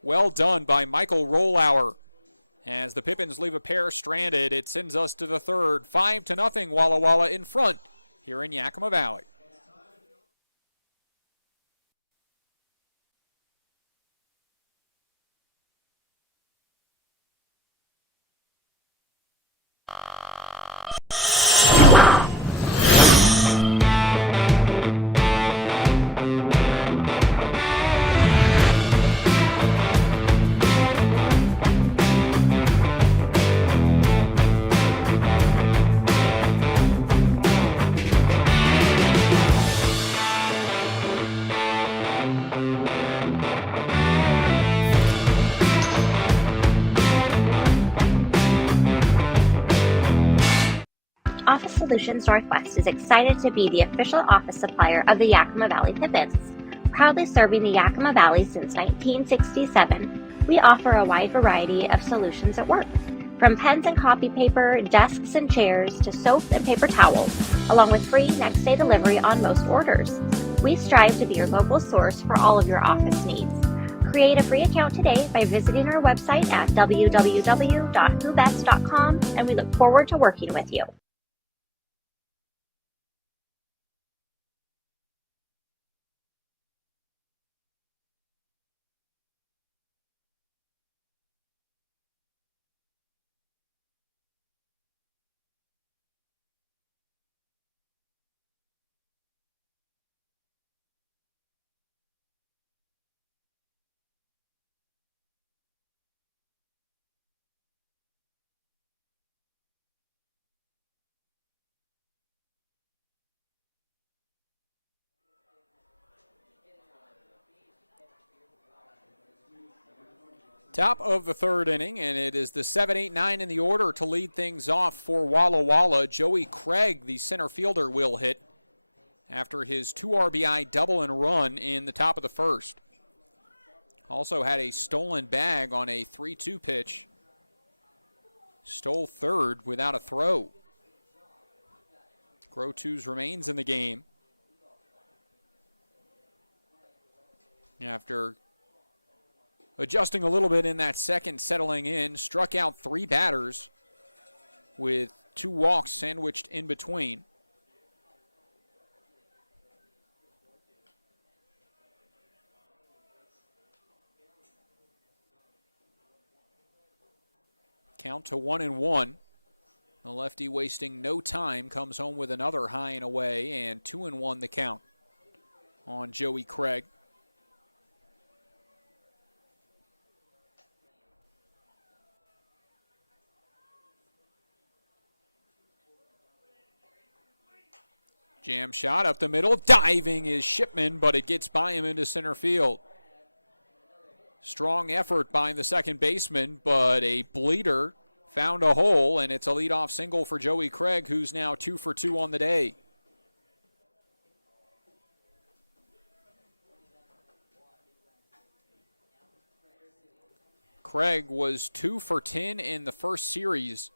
Well done by Michael Rollauer. As the Pippins leave a pair stranded, it sends us to the third. 5-0 Walla Walla in front here in Yakima Valley. Office Solutions Northwest is excited to be the official office supplier of the Yakima Valley Pippins. Proudly serving the Yakima Valley since 1967, we offer a wide variety of solutions at work, from pens and copy paper, desks and chairs, to soap and paper towels, along with free next-day delivery on most orders. We strive to be your local source for all of your office needs. Create a free account today by visiting our website at www.whobest.com, and we look forward to working with you. Top of the third inning, and it is the 7-8-9 in the order to lead things off for Walla Walla. Joey Craig, the center fielder, will hit after his 2 RBI double and run in the top of the first. Also had a stolen bag on a 3-2 pitch. Stole third without a throw. Grotu's remains in the game after adjusting a little bit in that second, settling in. Struck out 3 batters with 2 walks sandwiched in between. Count to 1-1. The lefty, wasting no time, comes home with another high and away, and 2-1 the count on Joey Craig. Jam shot up the middle. Diving is Shipman, but it gets by him into center field. Strong effort by the second baseman, but a bleeder found a hole, and it's a leadoff single for Joey Craig, who's now 2 for 2 on the day. Craig was 2 for 10 in the first series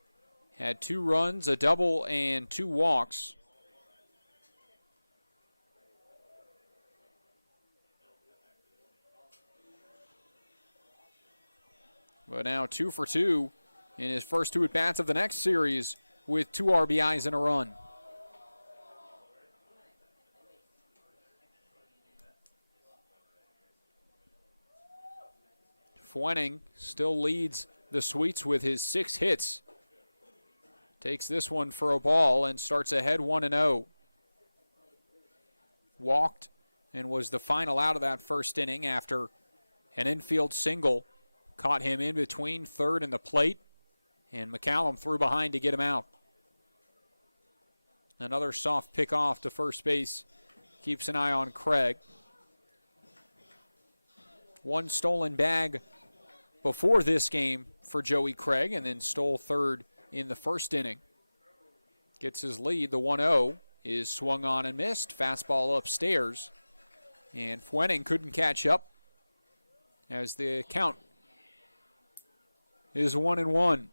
Had 2 runs, a double, and 2 walks. But now 2 for 2 in his first 2 at-bats of the next series with 2 RBIs and a run. Fuening still leads the Sweets with his 6 hits. Takes this one for a ball and starts ahead 1-0. Walked and was the final out of that first inning after an infield single caught him in between third and the plate, and McCallum threw behind to get him out. Another soft pick off to first base keeps an eye on Craig. 1 stolen bag before this game for Joey Craig, and then stole third in the first inning. Gets his lead. The 1-0 is swung on and missed. Fastball upstairs. And Fuening couldn't catch up as the count is 1-1.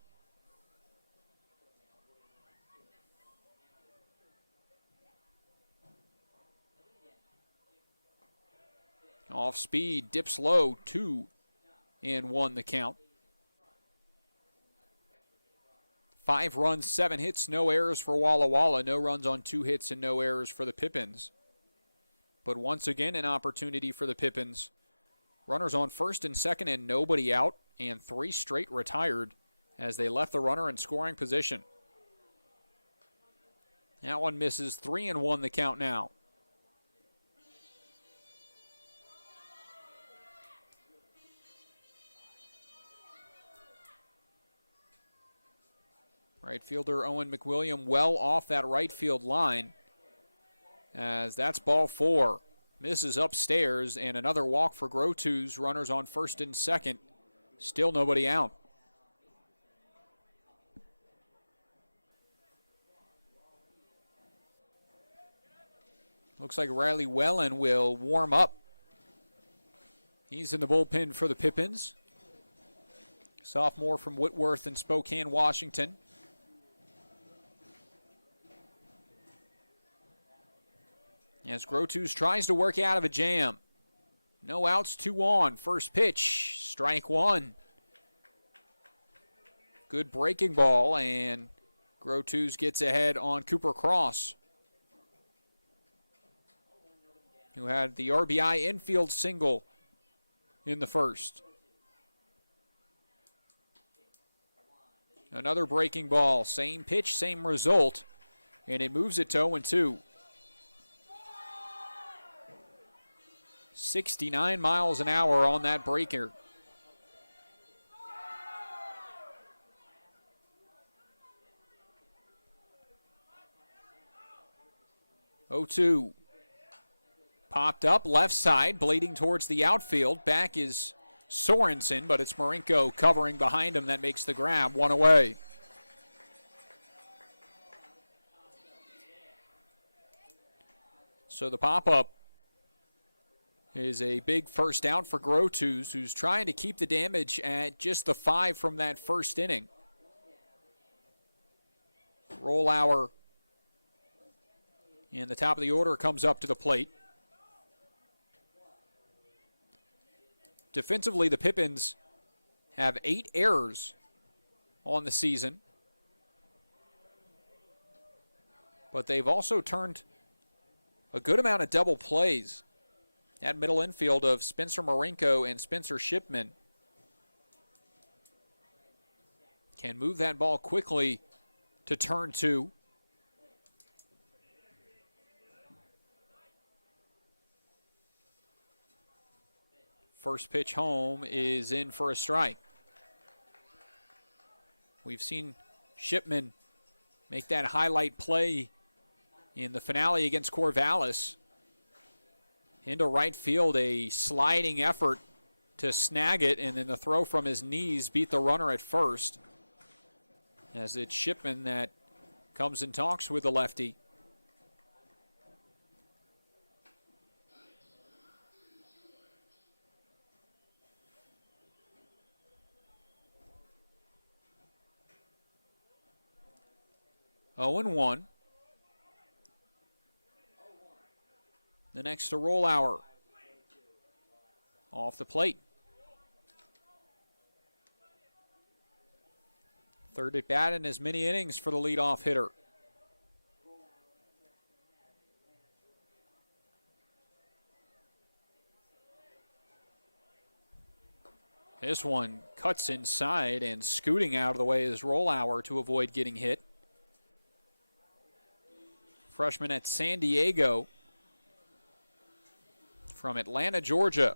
Off speed, dips low, 2-1 the count. 5 runs, 7 hits, no errors for Walla Walla. No runs on 2 hits and no errors for the Pippins. But once again, an opportunity for the Pippins. Runners on first and second and nobody out, and 3 straight retired as they left the runner in scoring position. That one misses. 3-1 the count now. Right fielder Owen McWilliam well off that right field line, as that's ball 4. Misses upstairs, and another walk for Grotu's. Runners on first and second. Still nobody out. Looks like Riley Wellen will warm up. He's in the bullpen for the Pippins. Sophomore from Whitworth in Spokane, Washington. As Grotus tries to work out of a jam. No outs, 2 on. First pitch, strike 1. Good breaking ball, and Grotus gets ahead on Cooper Cross, who had the RBI infield single in the first. Another breaking ball, same pitch, same result, and it moves it to 0-2. 69 miles an hour on that breaker. Oh, 2. Popped up, left side, bleeding towards the outfield. Back is Sorensen, but it's Marinko covering behind him that makes the grab. 1 away. So the pop-up is a big first out for Grotus, who's trying to keep the damage at just the 5 from that first inning. Rollauer in the top of the order comes up to the plate. Defensively, the Pippins have 8 errors on the season, but they've also turned a good amount of double plays at middle infield of Spencer Marinko and Spencer Shipman. Can move that ball quickly to turn 2. First pitch home is in for a strike. We've seen Shipman make that highlight play in the finale against Corvallis. Into right field, a sliding effort to snag it, and then the throw from his knees beat the runner at first. As it's Shipman that comes and talks with the lefty. 0-1. The next to Rollauer. Off the plate. Third at bat in as many innings for the leadoff hitter. This one cuts inside and scooting out of the way is Rollauer to avoid getting hit. Freshman at San Diego from Atlanta, Georgia.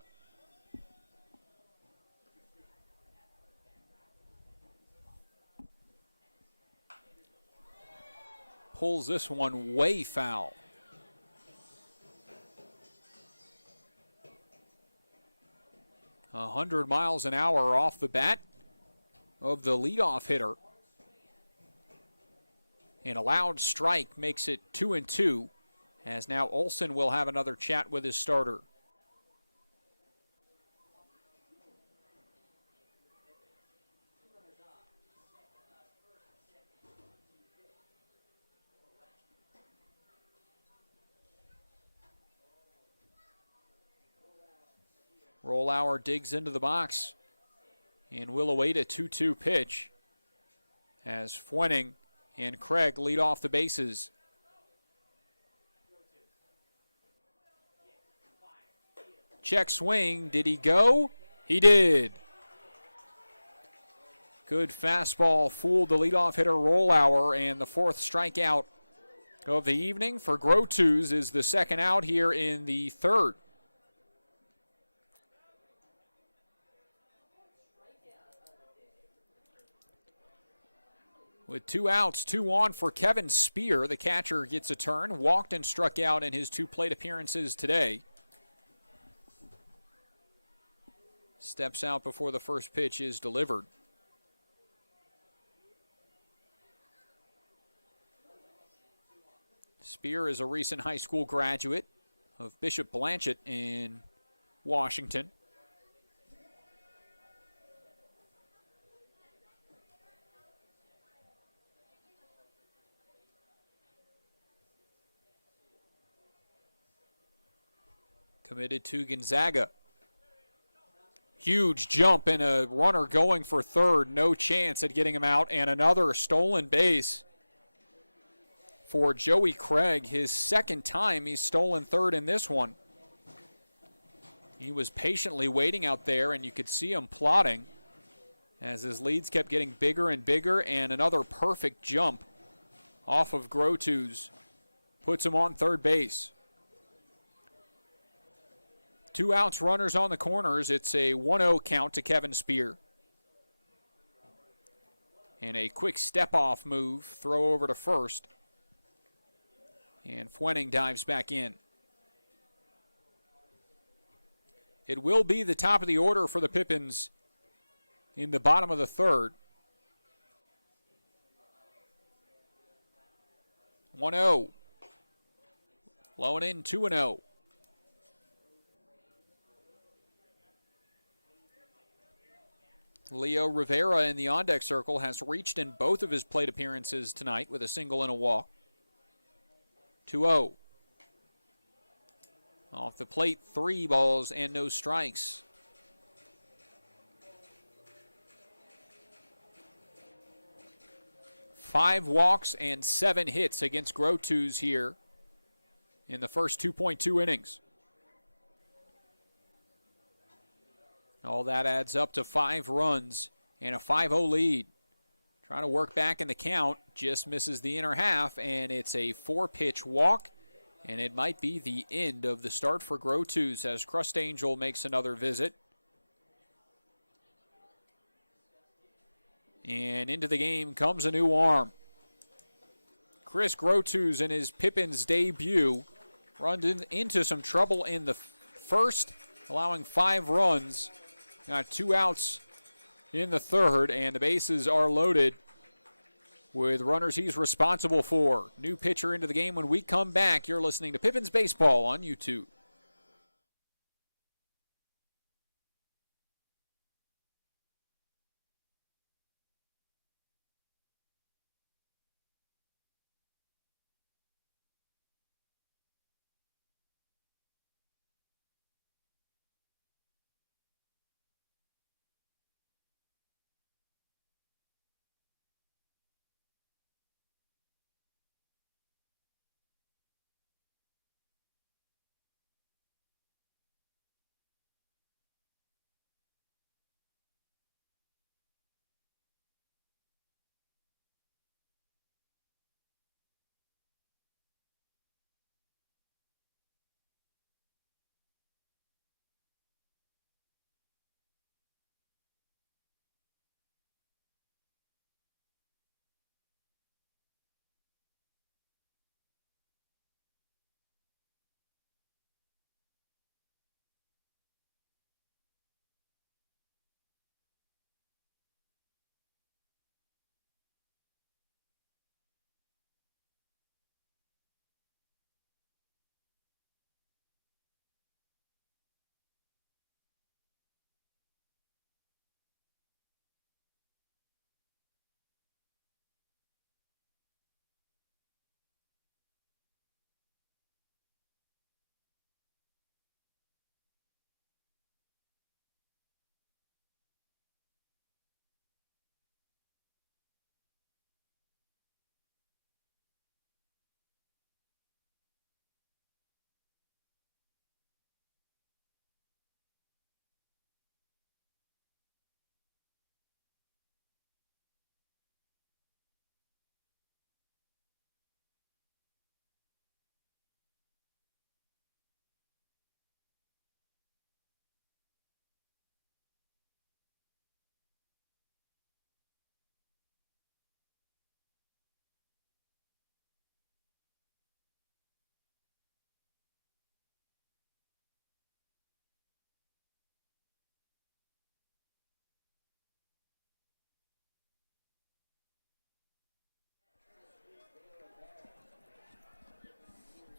Pulls this one way foul. A 100 miles an hour off the bat of the leadoff hitter. And a loud strike makes it 2-2, as now Olsen will have another chat with his starter. Rollauer digs into the box and will await a 2-2 pitch as Fuening and Craig lead off the bases. Check swing. Did he go? He did. Good fastball fooled the leadoff hitter Rollauer, and the fourth strikeout of the evening for Grotus is the second out here in the third. With 2 outs, 2 on for Kevin Spear, the catcher gets a turn, walked and struck out in his 2 plate appearances today. Steps out before the first pitch is delivered. Spear is a recent high school graduate of Bishop Blanchett in Washington. Committed to Gonzaga. Huge jump and a runner going for third. No chance at getting him out. And another stolen base for Joey Craig. His second time he's stolen third in this one. He was patiently waiting out there, and you could see him plotting as his leads kept getting bigger and bigger. And another perfect jump off of Grotus puts him on third base. 2 outs, runners on the corners. It's a 1-0 count to Kevin Spear. And a quick step-off move, throw over to first. And Fuening dives back in. It will be the top of the order for the Pippins in the bottom of the third. 1-0. Low and in, 2-0. Leo Rivera in the on-deck circle has reached in both of his plate appearances tonight with a single and a walk. 2-0. Off the plate, 3 balls and no strikes. Five walks and 7 hits against Grotus here in the first 2.2 innings. All that adds up to 5 runs and a 5-0 lead. Trying to work back in the count, just misses the inner half, and it's a 4-pitch walk, and it might be the end of the start for Grotus as Crust Angel makes another visit. And into the game comes a new arm. Chris Grotus in his Pippins debut run into some trouble in the first, allowing 5 runs. Got 2 outs in the third, and the bases are loaded with runners he's responsible for. New pitcher into the game when we come back. You're listening to Pippins Baseball on YouTube.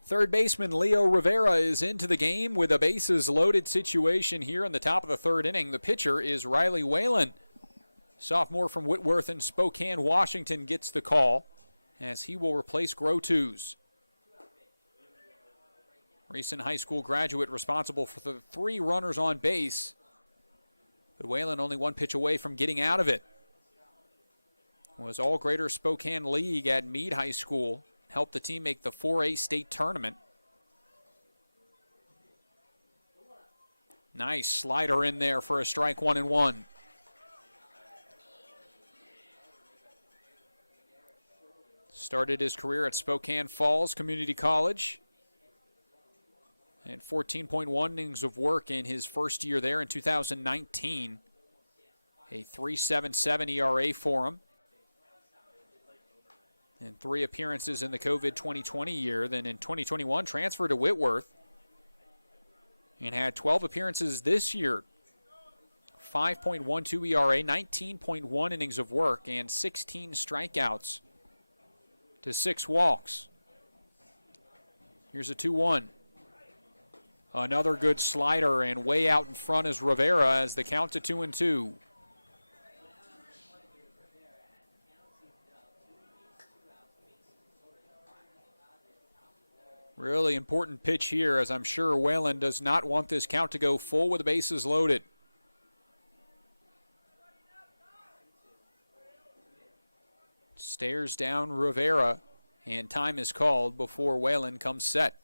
Third baseman Leo Rivera is into the game with a bases loaded situation here in the top of the third inning. The pitcher is Riley Whalen. Sophomore from Whitworth in Spokane, Washington gets the call as he will replace Grotus. Recent high school graduate responsible for the 3 runners on base. But Whalen only 1 pitch away from getting out of it. Was all Greater Spokane League at Meade High School. Helped the team make the 4A state tournament. Nice slider in there for a strike, 1-1. Started his career at Spokane Falls Community College. And 14.1 innings of work in his first year there in 2019. A 3.77 ERA for him. And 3 appearances in the COVID 2020 year. Then in 2021, transferred to Whitworth. And had 12 appearances this year. 5.12 ERA, 19.1 innings of work, and 16 strikeouts to 6 walks. Here's a 2-1. Another good slider, and way out in front is Rivera as the count to 2-2. Really important pitch here, as I'm sure Whalen does not want this count to go full with the bases loaded. Stares down Rivera, and time is called before Whalen comes set.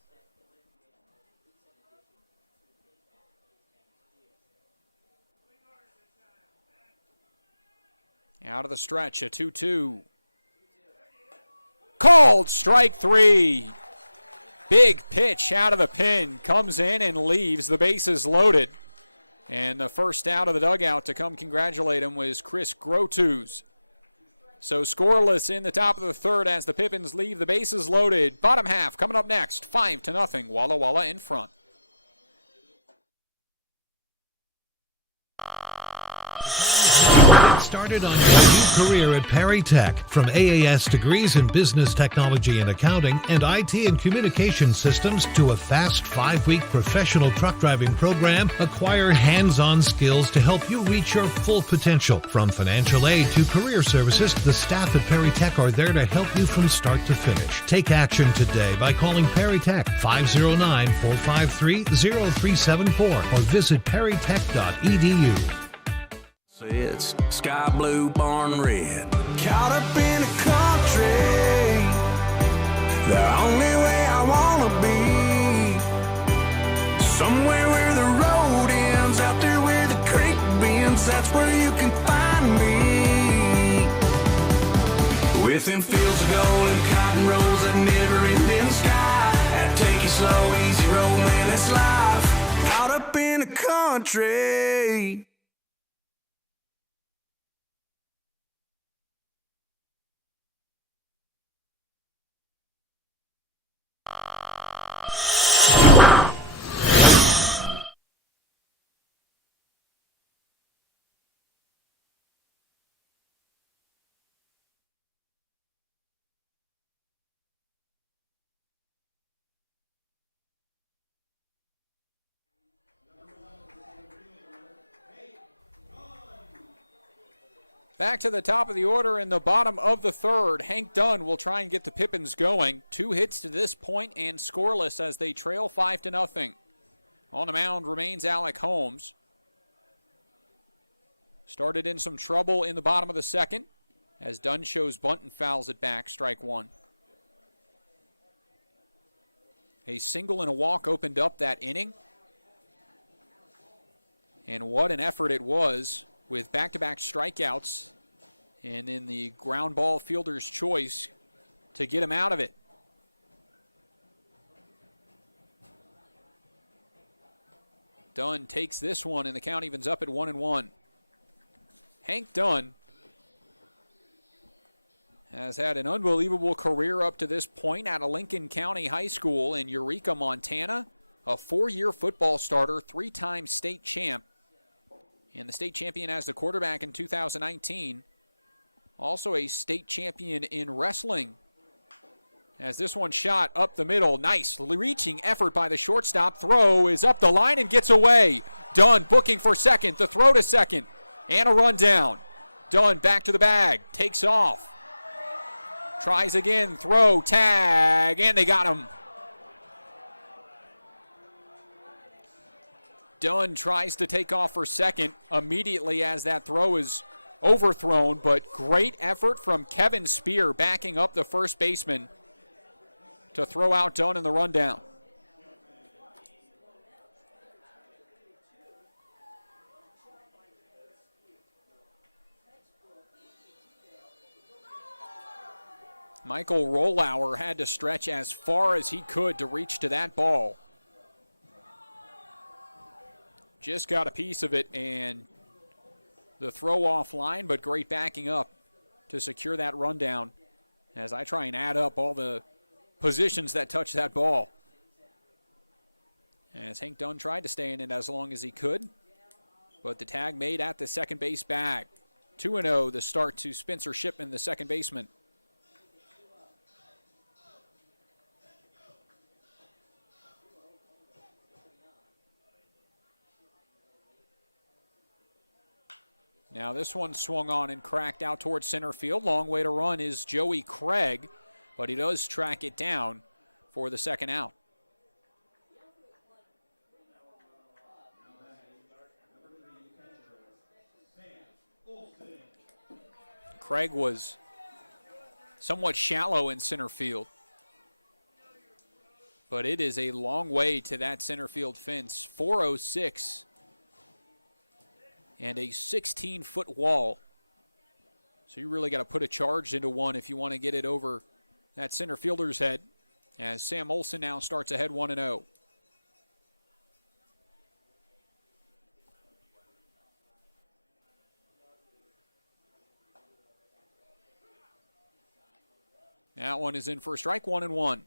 Out of the stretch, a 2-2. Called strike 3. Big pitch out of the pin, comes in and leaves. The bases loaded. And the first out of the dugout to come congratulate him was Chris Grotus. So scoreless in the top of the third as the Pippins leave the bases loaded. Bottom half coming up next, 5-0. Walla Walla in front. Get started on your new career at Perry Tech. From AAS degrees in business technology and accounting and IT and communication systems to a fast 5-week professional truck driving program, acquire hands-on skills to help you reach your full potential. From financial aid to career services, the staff at Perry Tech are there to help you from start to finish. Take action today by calling Perry Tech 509-453-0374 or visit perrytech.edu. It's sky blue, barn red. Caught up in a country, the only way I wanna be. Somewhere where the road ends, out there where the creek bends, that's where you can find me. Within fields of gold and cotton rows that never end in the sky. That take it slow, easy road, man, it's life. Caught up in the country. Back to the top of the order in the bottom of the third. Hank Dunn will try and get the Pippins going. 2 hits to this point and scoreless as they trail 5-0. On the mound remains Alec Holmes. Started in some trouble in the bottom of the second as Dunn shows bunt and fouls it back, strike 1. A single and a walk opened up that inning. And what an effort it was, with back-to-back strikeouts and in the ground ball fielder's choice to get him out of it. Dunn takes this one, and the count evens up at 1-1. Hank Dunn has had an unbelievable career up to this point at a Lincoln County High School in Eureka, Montana. A 4-year football starter, 3-time state champ, and the state champion as the quarterback in 2019. Also a state champion in wrestling As this one shot up the middle. Nice reaching effort by the shortstop. Throw is up the line and gets away. Dunn booking for second. The throw to second. And a run down. Dunn back to the bag. Takes off. Tries again. Throw, tag, and they got him. Dunn tries to take off for second immediately as that throw is overthrown, but great effort from Kevin Spear backing up the first baseman to throw out Dunn in the rundown. Michael Rollauer had to stretch as far as he could to reach to that ball. Just got a piece of it, and the throw offline, but great backing up to secure that rundown as I try and add up all the positions that touch that ball. As Hank Dunn tried to stay in it as long as he could, but the tag made at the second base bag. 2-0 the start to Spencer Shipman, the second baseman. Now this one swung on and cracked out towards center field. Long way to run is Joey Craig, but he does track it down for the second out. Craig was somewhat shallow in center field, but it is a long way to that center field fence. 406. And a 16-foot wall. So you really got to put a charge into one if you want to get it over that center fielder's head, as Sam Olson now starts ahead 1-0. That one is in for a strike, 1-1.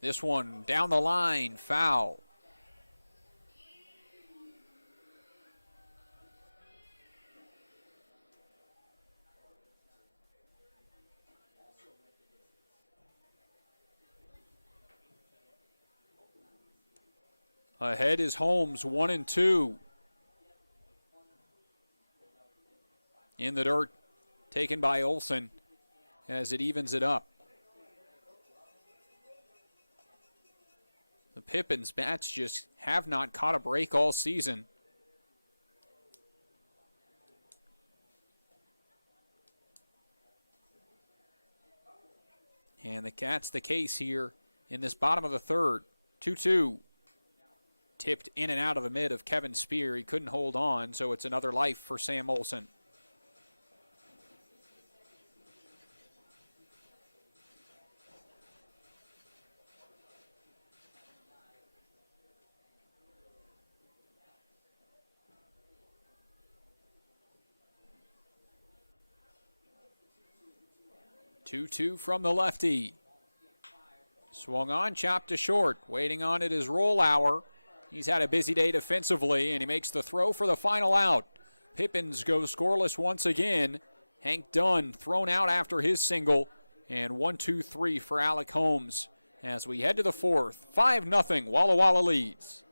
This one down the line, foul. Ahead is Holmes, 1-2. In the dirt, taken by Olson as it evens it up. The Pippins bats just have not caught a break all season. And that's the case here in this bottom of the third. 2-2. Tipped in and out of the mid of Kevin Spear. He couldn't hold on, so it's another life for Sam Olson. Two from the lefty. Swung on, chopped to short. Waiting on it is Rollauer. He's had a busy day defensively, and he makes the throw for the final out. Pippins goes scoreless once again. Hank Dunn thrown out after his single. And 1-2-3 for Alec Holmes as we head to the fourth. 5-0, Walla Walla leads.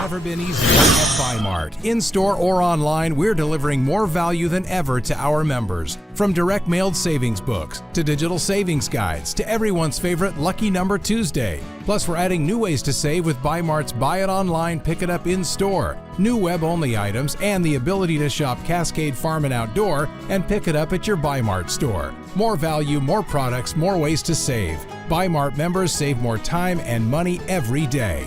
Never been easier at Bi-Mart. In-store or online, we're delivering more value than ever to our members. From direct mailed savings books, to digital savings guides, to everyone's favorite Lucky Number Tuesday. Plus, we're adding new ways to save with Bi-Mart's Buy It Online, Pick It Up in-store, new web-only items, and the ability to shop Cascade Farm and Outdoor and pick it up at your Bi-Mart store. More value, more products, more ways to save. Bi-Mart members save more time and money every day.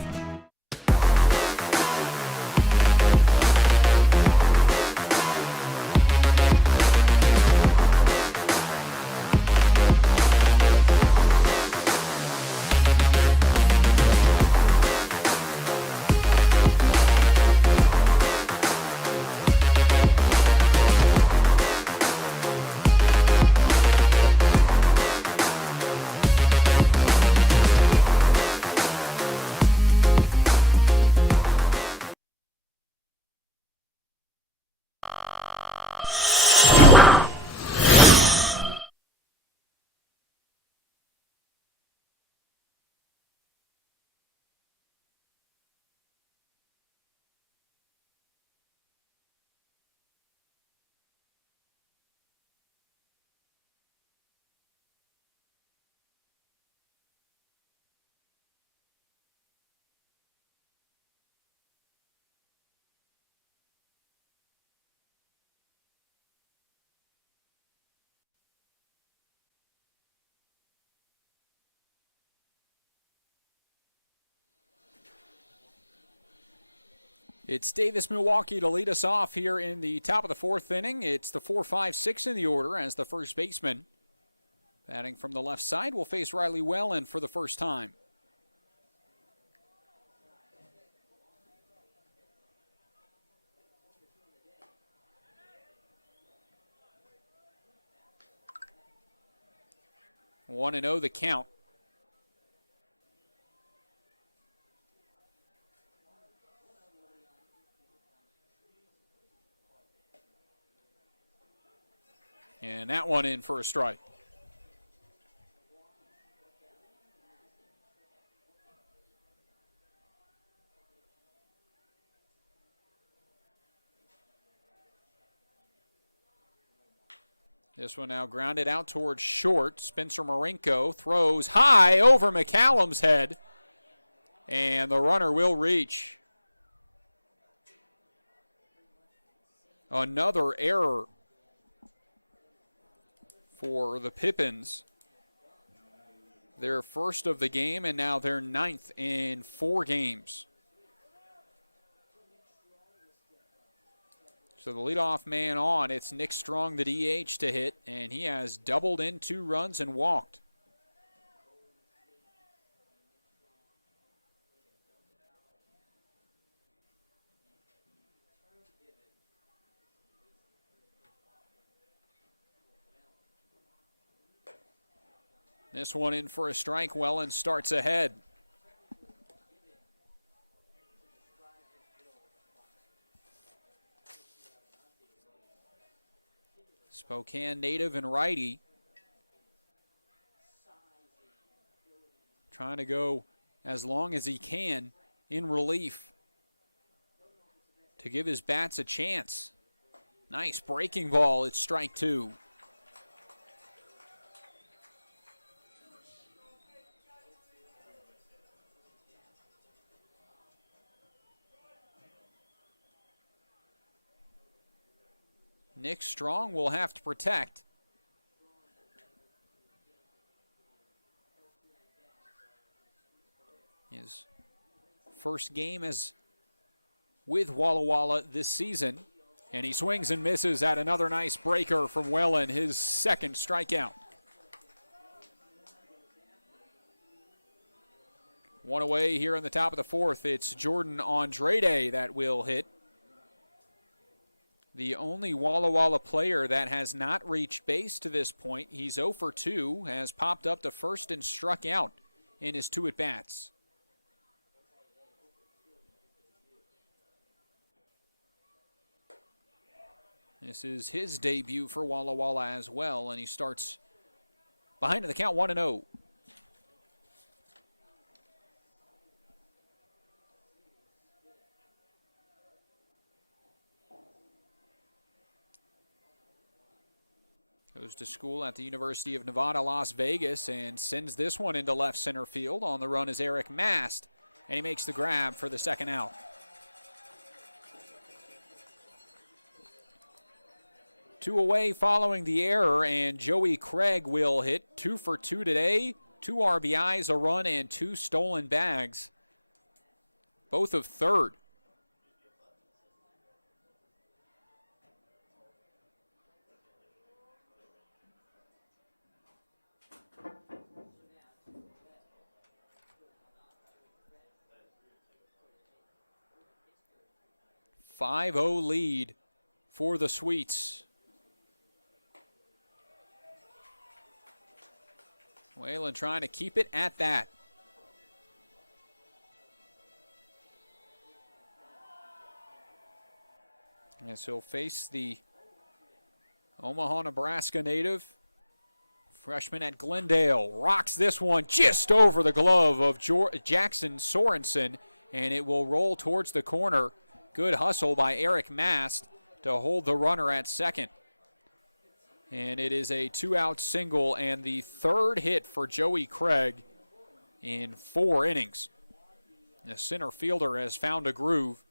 It's Davis Milwaukee to lead us off here in the top of the fourth inning. It's the 4-5-6 in the order as the first baseman, batting from the left side, will face Riley Whalen for the first time. One and 0 the count. And that one in for a strike. This one now grounded out towards short. Spencer Marinko throws high over McCallum's head. And the runner will reach. Another error for the Pippins. Their first of the game, and now their 9th in 4 games. So the leadoff man on, it's Nick Strong, the DH, to hit, and he has doubled in 2 runs and walked. This one in for a strike. Whalen starts ahead. Spokane native and righty. Trying to go as long as he can in relief to give his bats a chance. Nice breaking ball. It's strike 2. Nick Strong will have to protect. His first game as with Walla Walla this season. And he swings and misses at another nice breaker from Whalen, his second strikeout. One away here in the top of the fourth. It's Jordan Andrade that will hit. The only Walla Walla player that has not reached base to this point. He's 0 for 2, has popped up to first and struck out in his 2 at-bats. This is his debut for Walla Walla as well, and he starts behind in the count 1-0. Goes to school at the University of Nevada, Las Vegas, and sends this one into left center field. On the run is Eric Mast, and he makes the grab for the second out. Two away following the error, and Joey Craig will hit 2 for 2 today. 2 RBIs, a run, and 2 stolen bags, both of third. .5-0 lead for the Sweets. Whalen trying to keep it at that. As he'll face the Omaha, Nebraska native. Freshman at Glendale rocks this one just over the glove of Jackson Sorensen, and it will roll towards the corner. Good hustle by Eric Mast to hold the runner at second. And it is a 2-out single and the third hit for Joey Craig in 4 innings. The center fielder has found a groove.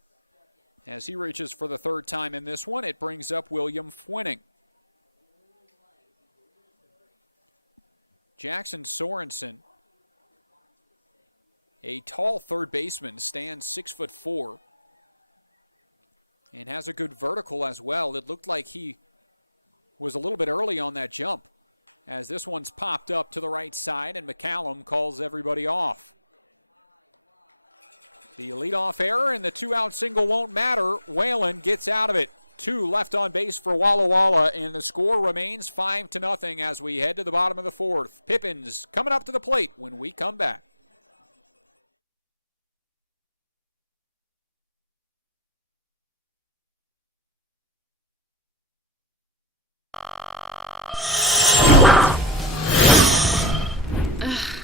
As he reaches for the third time in this one, it brings up William Fwinning. Jackson Sorensen, a tall third baseman, stands 6'4". and has a good vertical as well. It looked like he was a little bit early on that jump, as this one's popped up to the right side, and McCallum calls everybody off. The leadoff error and the 2-out single won't matter. Whalen gets out of it. 2 left on base for Walla Walla, and the score remains 5-0 as we head to the bottom of the 4th. Pippins coming up to the plate when we come back.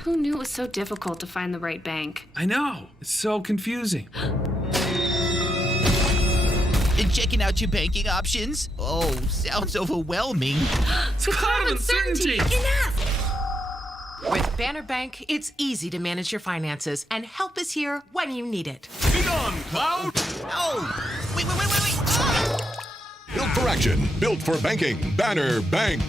Who knew it was so difficult to find the right bank? I know. It's so confusing. And checking out your banking options? Oh, sounds overwhelming. The cloud of uncertainty. Enough! With Banner Bank, it's easy to manage your finances, and help is here when you need it. Be on, Cloud! Oh, wait. Ah! Built for action, built for banking. Banner Bank.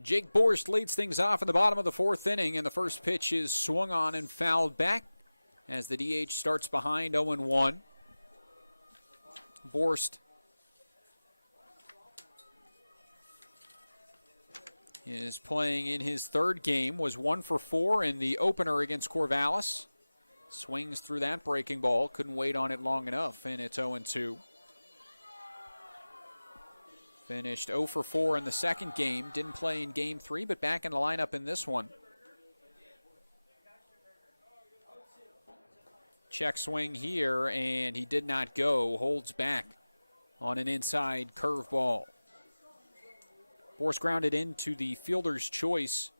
Jake Borst leads things off in the bottom of the 4th inning, and the first pitch is swung on and fouled back as the DH starts behind 0-1. Borst is playing in his 3rd game, was 1 for 4 in the opener against Corvallis. Swings through that breaking ball, couldn't wait on it long enough, and it's 0-2. Finished 0 for 4 in the 2nd game. Didn't play in game 3, but back in the lineup in this one. Check swing here, and he did not go. Holds back on an inside curveball. Borst grounded into the fielder's choice,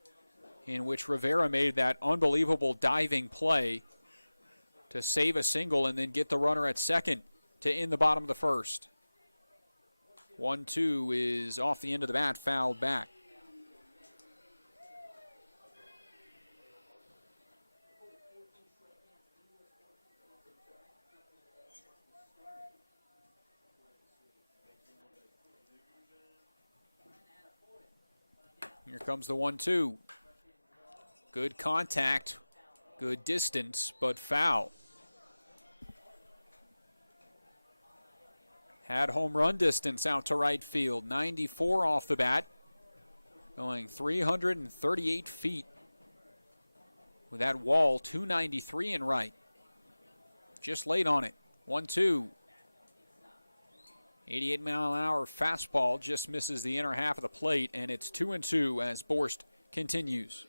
in which Rivera made that unbelievable diving play to save a single and then get the runner at second to end the bottom of the 1st. 1-2 is off the end of the bat, fouled back. Here comes the 1-2. Good contact, good distance, but foul. Had home run distance out to right field. 94 off the bat. Going 338 feet. With that wall, 293 in right. Just late on it. 1-2. 88-mile-an-hour fastball just misses the inner half of the plate, and it's 2-2 as Borst continues.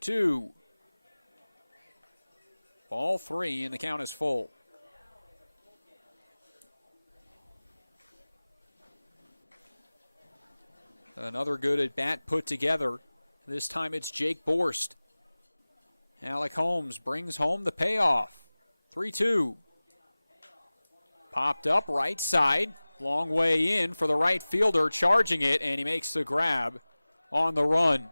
Two. Ball 3, and the count is full. Another good at bat put together. This time it's Jake Borst. Alec Holmes brings home the payoff. 3-2. Popped up right side. Long way in for the right fielder, charging it, and he makes the grab on the run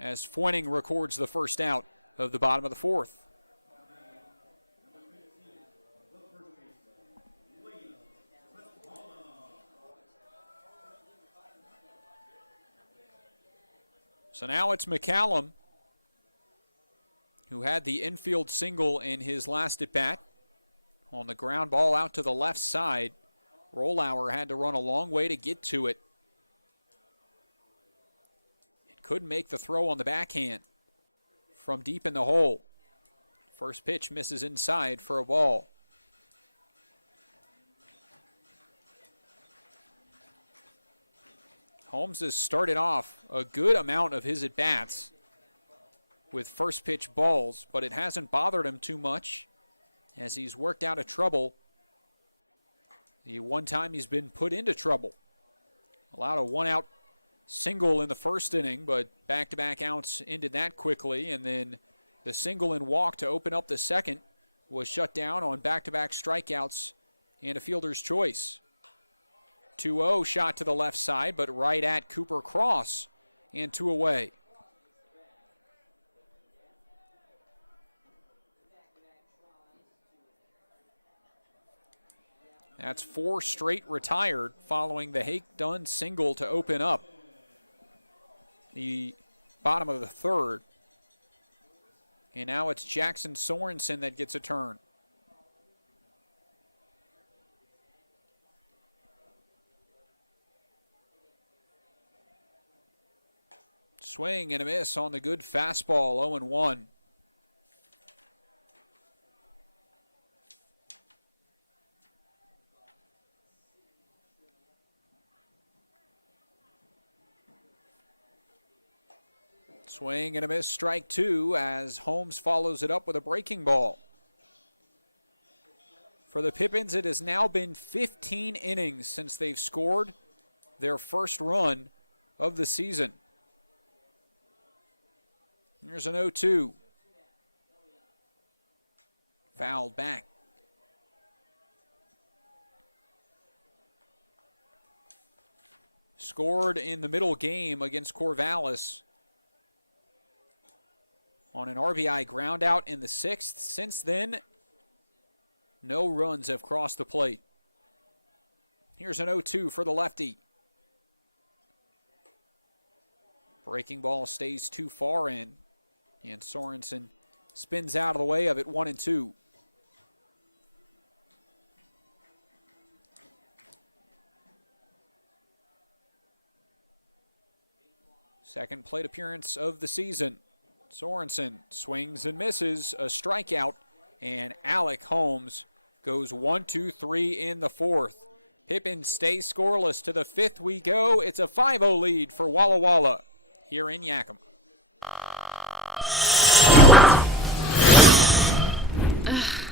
as Fuening records the first out of the bottom of the 4th. So now it's McCallum, who had the infield single in his last at-bat. On the ground ball out to the left side, Rollauer had to run a long way to get to it. Couldn't make the throw on the backhand from deep in the hole. First pitch misses inside for a ball. Holmes has started off a good amount of his at-bats with first pitch balls, but it hasn't bothered him too much as he's worked out of trouble. The one time he's been put into trouble. Allowed a one-out single in the first inning, but back-to-back outs ended that quickly, and then the single and walk to open up the second was shut down on back-to-back strikeouts and a fielder's choice. 2-0 shot to the left side, but right at Cooper Cross, and 2 away. That's 4 straight retired following the Hake-Dunn single to open up the bottom of the third. And now it's Jackson Sorensen that gets a turn. Swing and a miss on the good fastball, 0-1. Swing and a miss, strike 2, as Holmes follows it up with a breaking ball. For the Pippins, it has now been 15 innings since they've scored their first run of the season. Here's an 0-2. Fouled back. Scored in the middle game against Corvallis on an RBI ground out in the 6th. Since then, no runs have crossed the plate. Here's an 0-2 for the lefty. Breaking ball stays too far in, and Sorensen spins out of the way of it, 1-2. Second plate appearance of the season. Sorensen swings and misses, a strikeout, and Alec Holmes goes 1-2-3 in the 4th. Pippins stays scoreless to the 5th we go. It's a 5-0 lead for Walla Walla here in Yakima.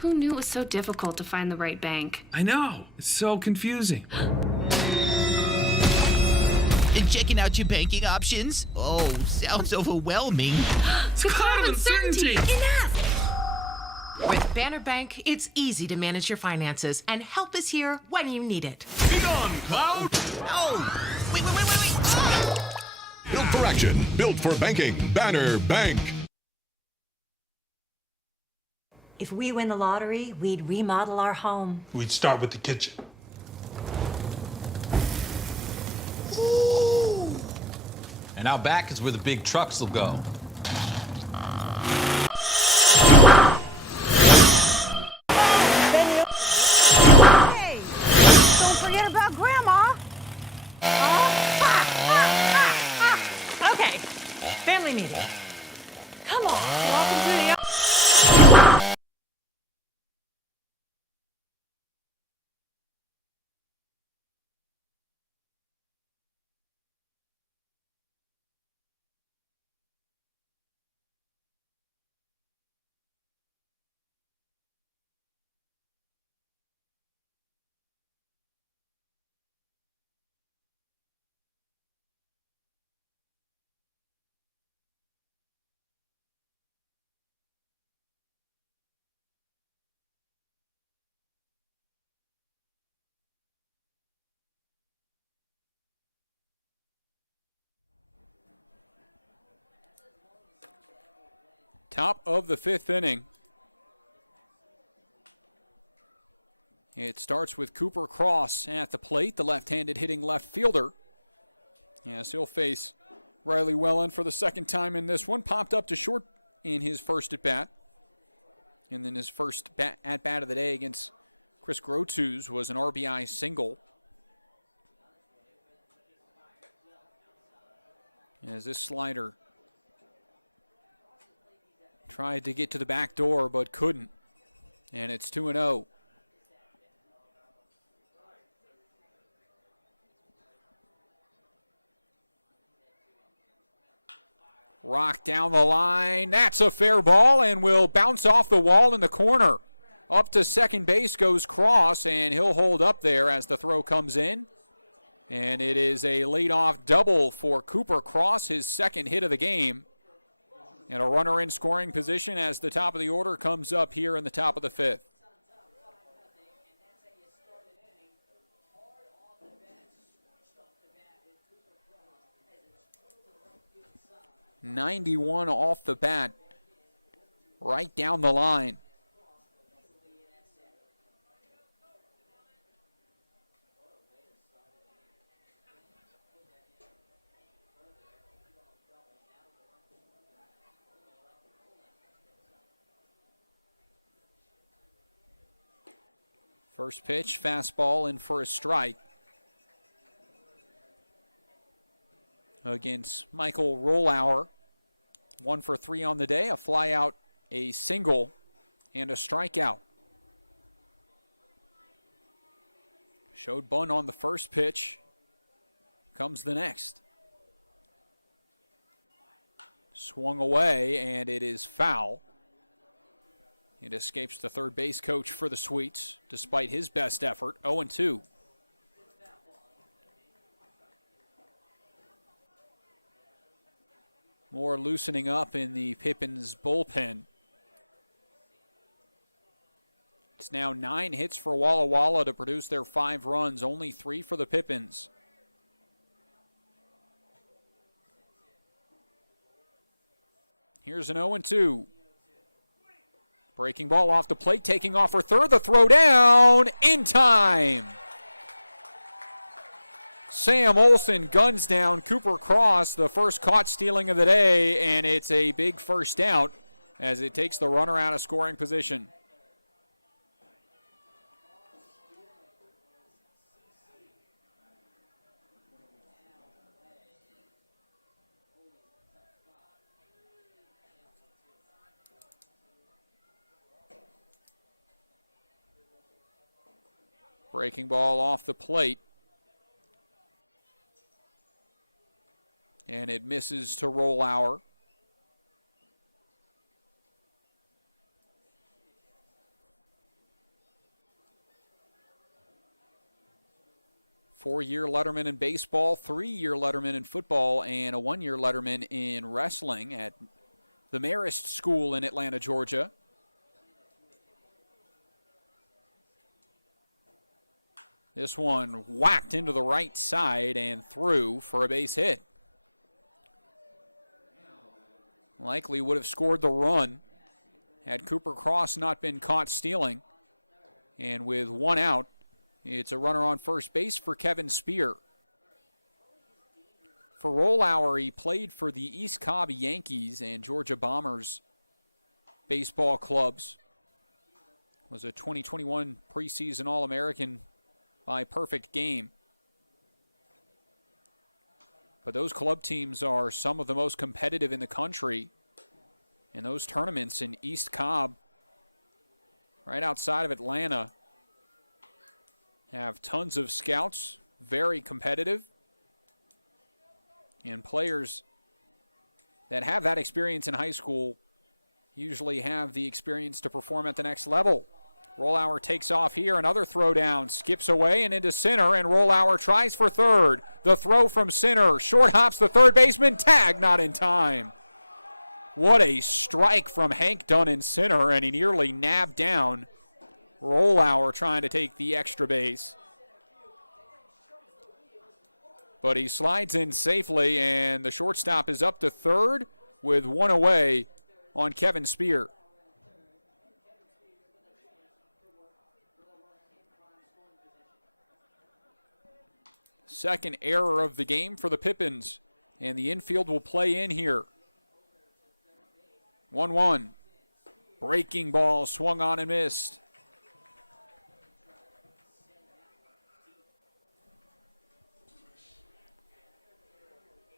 Who knew it was so difficult to find the right bank? I know. It's so confusing. And checking out your banking options? Oh, sounds overwhelming. The cloud of uncertainty. With Banner Bank, it's easy to manage your finances, and help is here when you need it. Be gone, Cloud! Oh, wait. Ah! Built for action, built for banking. Banner Bank. If we win the lottery, we'd remodel our home. We'd start with the kitchen. And out back is where the big trucks will go. Hey, don't forget about Grandma. Okay, family meeting. Come on. Welcome to the... Top of the 5th inning. It starts with Cooper Cross at the plate, the left-handed hitting left fielder. Yes, he'll face Riley Wellen for the second time in this one. Popped up to short in his first at-bat. And then his first at-bat of the day against Chris Grotuz was an RBI single. As this slider Tried to get to the back door, but couldn't. And it's 2-0. Rock down the line. That's a fair ball and will bounce off the wall in the corner. Up to second base goes Cross, and he'll hold up there as the throw comes in. And it is a leadoff double for Cooper Cross, his second hit of the game. And a runner in scoring position as the top of the order comes up here in the top of the fifth. .91 off the bat, right down the line. First pitch, fastball in for a strike against Michael Rollauer. 1 for 3 on the day, a fly out, a single, and a strikeout. Showed bunt on the first pitch. Comes the next. Swung away, and it is foul. It escapes the third base coach for the Sweets, despite his best effort, 0-2. More loosening up in the Pippins bullpen. It's now 9 hits for Walla Walla to produce their 5 runs, only 3 for the Pippins. Here's an 0-2. Breaking ball off the plate, taking off for third. The throw down in time. Sam Olson guns down Cooper Cross, the first caught stealing of the day, and it's a big first out as it takes the runner out of scoring position. Breaking ball off the plate. And it misses to Rollauer. Four-year letterman in baseball, 3-year letterman in football, and a 1-year letterman in wrestling at the Marist School in Atlanta, Georgia. This one whacked into the right side and through for a base hit. Likely would have scored the run had Cooper Cross not been caught stealing. And with 1 out, it's a runner on first base for Kevin Spear. For Rollauer, he played for the East Cobb Yankees and Georgia Bombers baseball clubs. Was a 2021 preseason All-American by perfect game. But those club teams are some of the most competitive in the country. And those tournaments in East Cobb, right outside of Atlanta, have tons of scouts, very competitive, and players that have that experience in high school usually have the experience to perform at the next level. Rollauer takes off here, another throw down, skips away and into center, and Rollauer tries for third. The throw from center, short hops the third baseman, tag not in time. What a strike from Hank Dunn in center, and he nearly nabbed down Rollauer trying to take the extra base. But he slides in safely, and the shortstop is up to third with 1 away on Kevin Spear. Second error of the game for the Pippins, and the infield will play in here. 1-1. Breaking ball swung on and missed.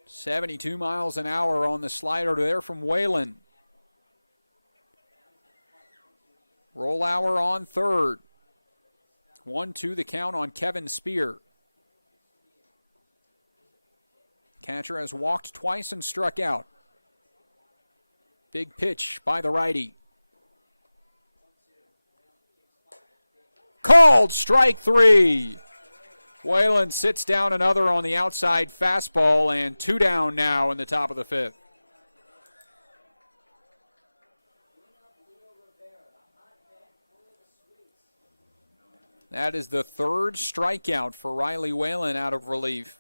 .72 miles an hour on the slider there from Whalen. Rollauer on third. 1-2 the count on Kevin Spear. Catcher has walked twice and struck out. Big pitch by the righty. Called strike 3. Whalen sits down another on the outside fastball, and 2 down now in the top of the 5th. That is the 3rd strikeout for Riley Whalen out of relief.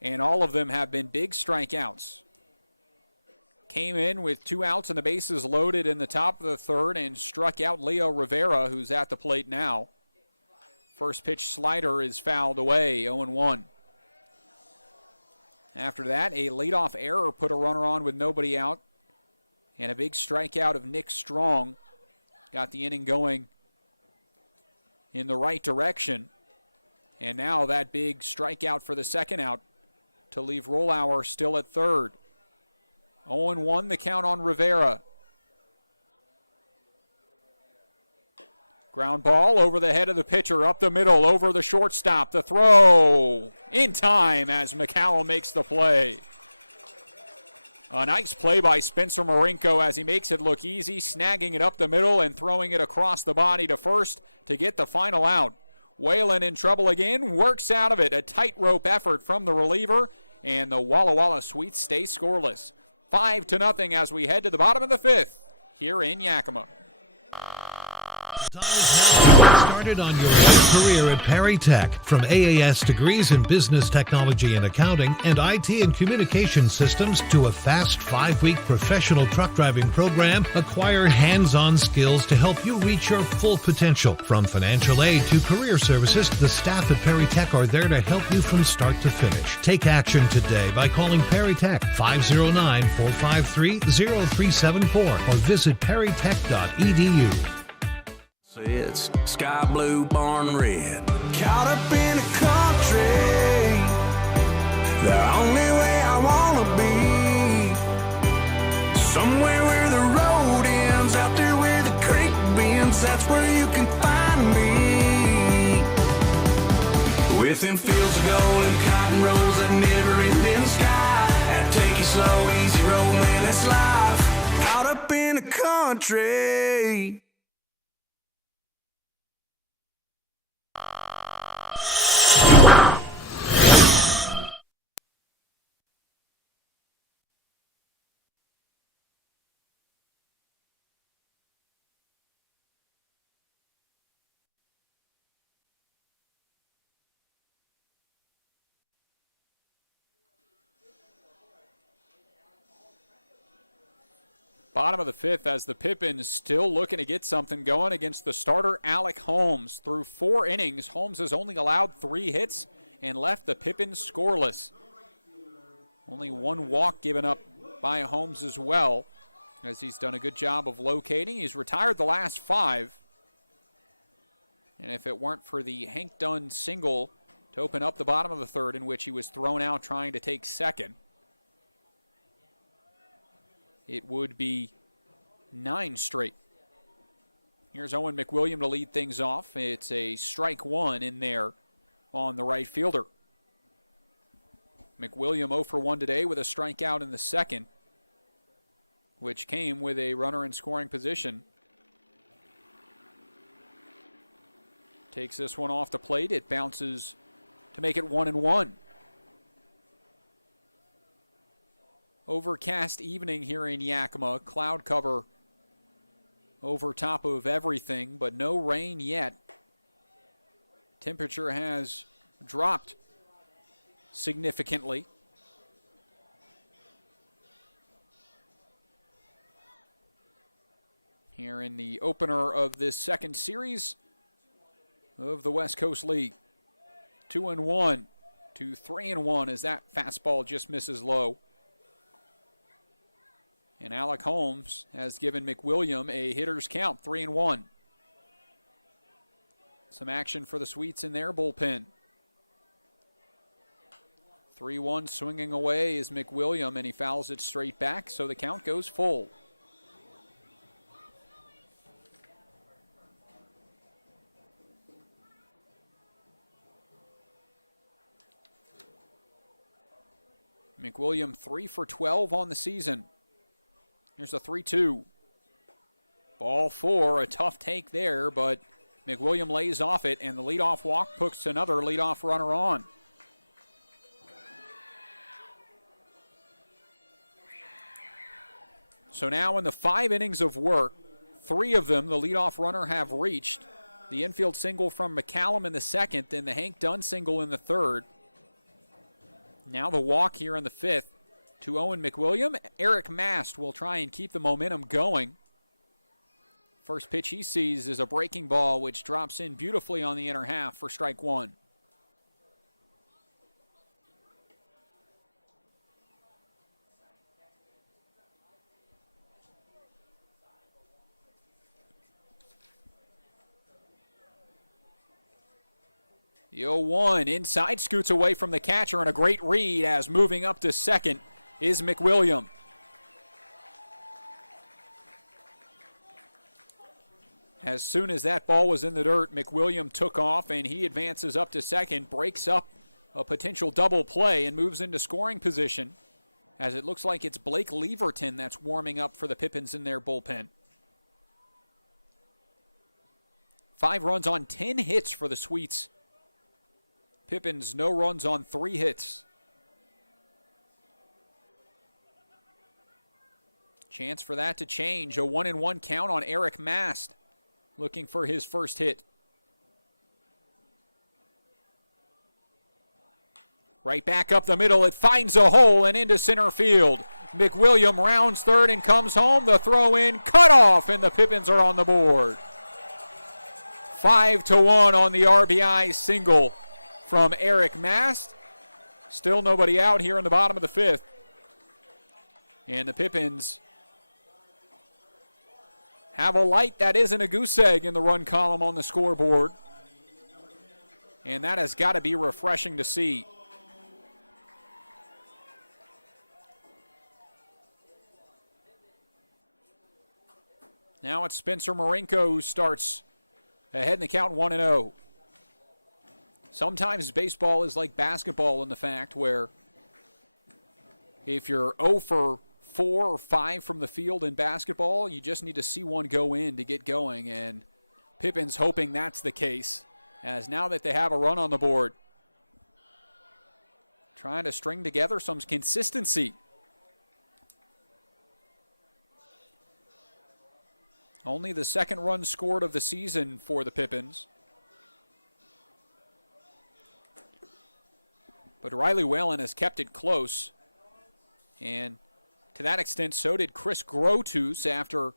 And all of them have been big strikeouts. Came in with 2 outs and the bases loaded in the top of the 3rd and struck out Leo Rivera, who's at the plate now. First pitch slider is fouled away, 0-1. After that, a leadoff error put a runner on with nobody out. And a big strikeout of Nick Strong got the inning going in the right direction. And now that big strikeout for the second out to leave Rollauer still at third. 0-1 the count on Rivera. Ground ball over the head of the pitcher, up the middle, over the shortstop. The throw in time as McCallum makes the play. A nice play by Spencer Marinko as he makes it look easy, snagging it up the middle and throwing it across the body to first to get the final out. Whalen in trouble again, works out of it. A tightrope effort from the reliever, and the Walla Walla Sweets stay scoreless. 5-0 as we head to the bottom of the 5th here in Yakima. Started on your career at Perry Tech. From AAS degrees in business technology and accounting and IT and communication systems to a fast 5-week professional truck driving program, acquire hands-on skills to help you reach your full potential. From financial aid to career services, the staff at Perry Tech are there to help you from start to finish. Take action today by calling Perry Tech 509-453-0374 or visit perrytech.edu. It's sky blue, barn red. Caught up in a country, the only way I wanna be. Somewhere where the road ends, out there where the creek bends, that's where you can find me. Within fields of gold and cotton rows that never end in the sky. And take it slow, easy road, man, that's life. Caught up in a country. Bottom of the 5th as the Pippins still looking to get something going against the starter Alec Holmes. Through 4 innings, Holmes has only allowed 3 hits and left the Pippins scoreless. Only 1 walk given up by Holmes as well, as he's done a good job of locating. He's retired the last 5. And if it weren't for the Hank Dunn single to open up the bottom of the 3rd, in which he was thrown out trying to take second, it would be 9 straight. Here's Owen McWilliam to lead things off. It's a strike 1 in there on the right fielder. McWilliam 0 for 1 today with a strikeout in the second, which came with a runner in scoring position. Takes this one off the plate. It bounces to make it 1-1. Overcast evening here in Yakima. Cloud cover over top of everything, but no rain yet. Temperature has dropped significantly. Here in the opener of this second series of the West Coast League. 2-1 to 3-1 as that fastball just misses low. And Alec Holmes has given McWilliam a hitter's count, 3-1. Some action for the Sweets in their bullpen. 3-1 swinging away is McWilliam, and he fouls it straight back, so the count goes full. McWilliam 3 for 12 on the season. Here's a 3-2. Ball 4, a tough take there, but McWilliam lays off it, and the leadoff walk puts another leadoff runner on. So now in the 5 innings of work, 3 of them the leadoff runner have reached. The infield single from McCallum in the 2nd, and the Hank Dunn single in the 3rd. Now the walk here in the 5th to Owen McWilliam. Eric Mast will try and keep the momentum going. First pitch he sees is a breaking ball, which drops in beautifully on the inner half for strike 1. The 0-1 inside, scoots away from the catcher, and a great read as moving up to second is McWilliam. As soon as that ball was in the dirt, McWilliam took off, and he advances up to second, breaks up a potential double play, and moves into scoring position, as it looks like it's Blake Leverton that's warming up for the Pippins in their bullpen. 5 runs on 10 hits for the Sweets. Pippins, no runs on 3 hits. Chance for that to change. A 1-1 count on Eric Mast, looking for his first hit. Right back up the middle. It finds a hole and into center field. McWilliam rounds third and comes home. The throw in, cut off, and the Pippins are on the board. 5-1 on the RBI single from Eric Mast. Still nobody out here in the bottom of the 5th. And the Pippins have a light that isn't a goose egg in the run column on the scoreboard. And that has got to be refreshing to see. Now it's Spencer Marinko who starts ahead in the count 1-0. Sometimes baseball is like basketball in the fact where if you're 0 for 4 or 5 from the field in basketball, you just need to see one go in to get going, and Pippins hoping that's the case, as now that they have a run on the board, trying to string together some consistency. Only the 2nd run scored of the season for the Pippins. But Riley Whalen has kept it close. And to that extent, so did Chris Grotus after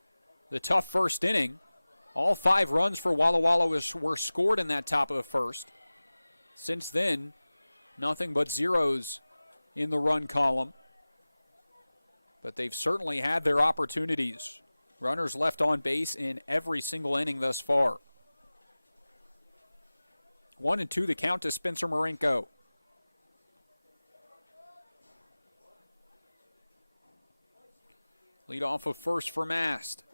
the tough first inning. All 5 runs for Walla Walla were scored in that top of the 1st. Since then, nothing but zeros in the run column. But they've certainly had their opportunities. Runners left on base in every single inning thus far. 1-2 the count to Spencer Marinko. Lead off of first for Mast.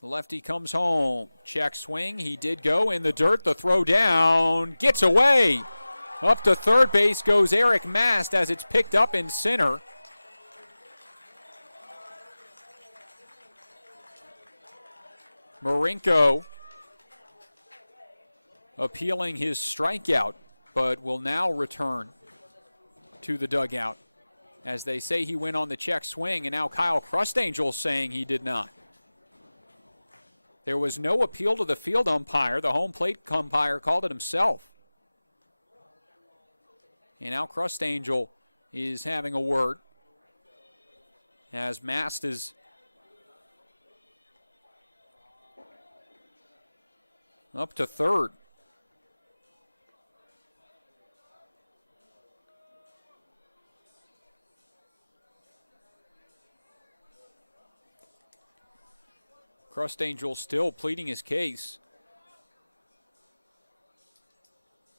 The lefty comes home. Check swing. He did go in the dirt. The throw down. Gets away. Up to third base goes Eric Mast as it's picked up in center. Marinko appealing his strikeout, but will now return to the dugout, as they say he went on the check swing, and now Kyle Crustangel saying he did not. There was no appeal to the field umpire. The home plate umpire called it himself. And now Crustangel is having a word, as Mast is up to third. Crustangel still pleading his case,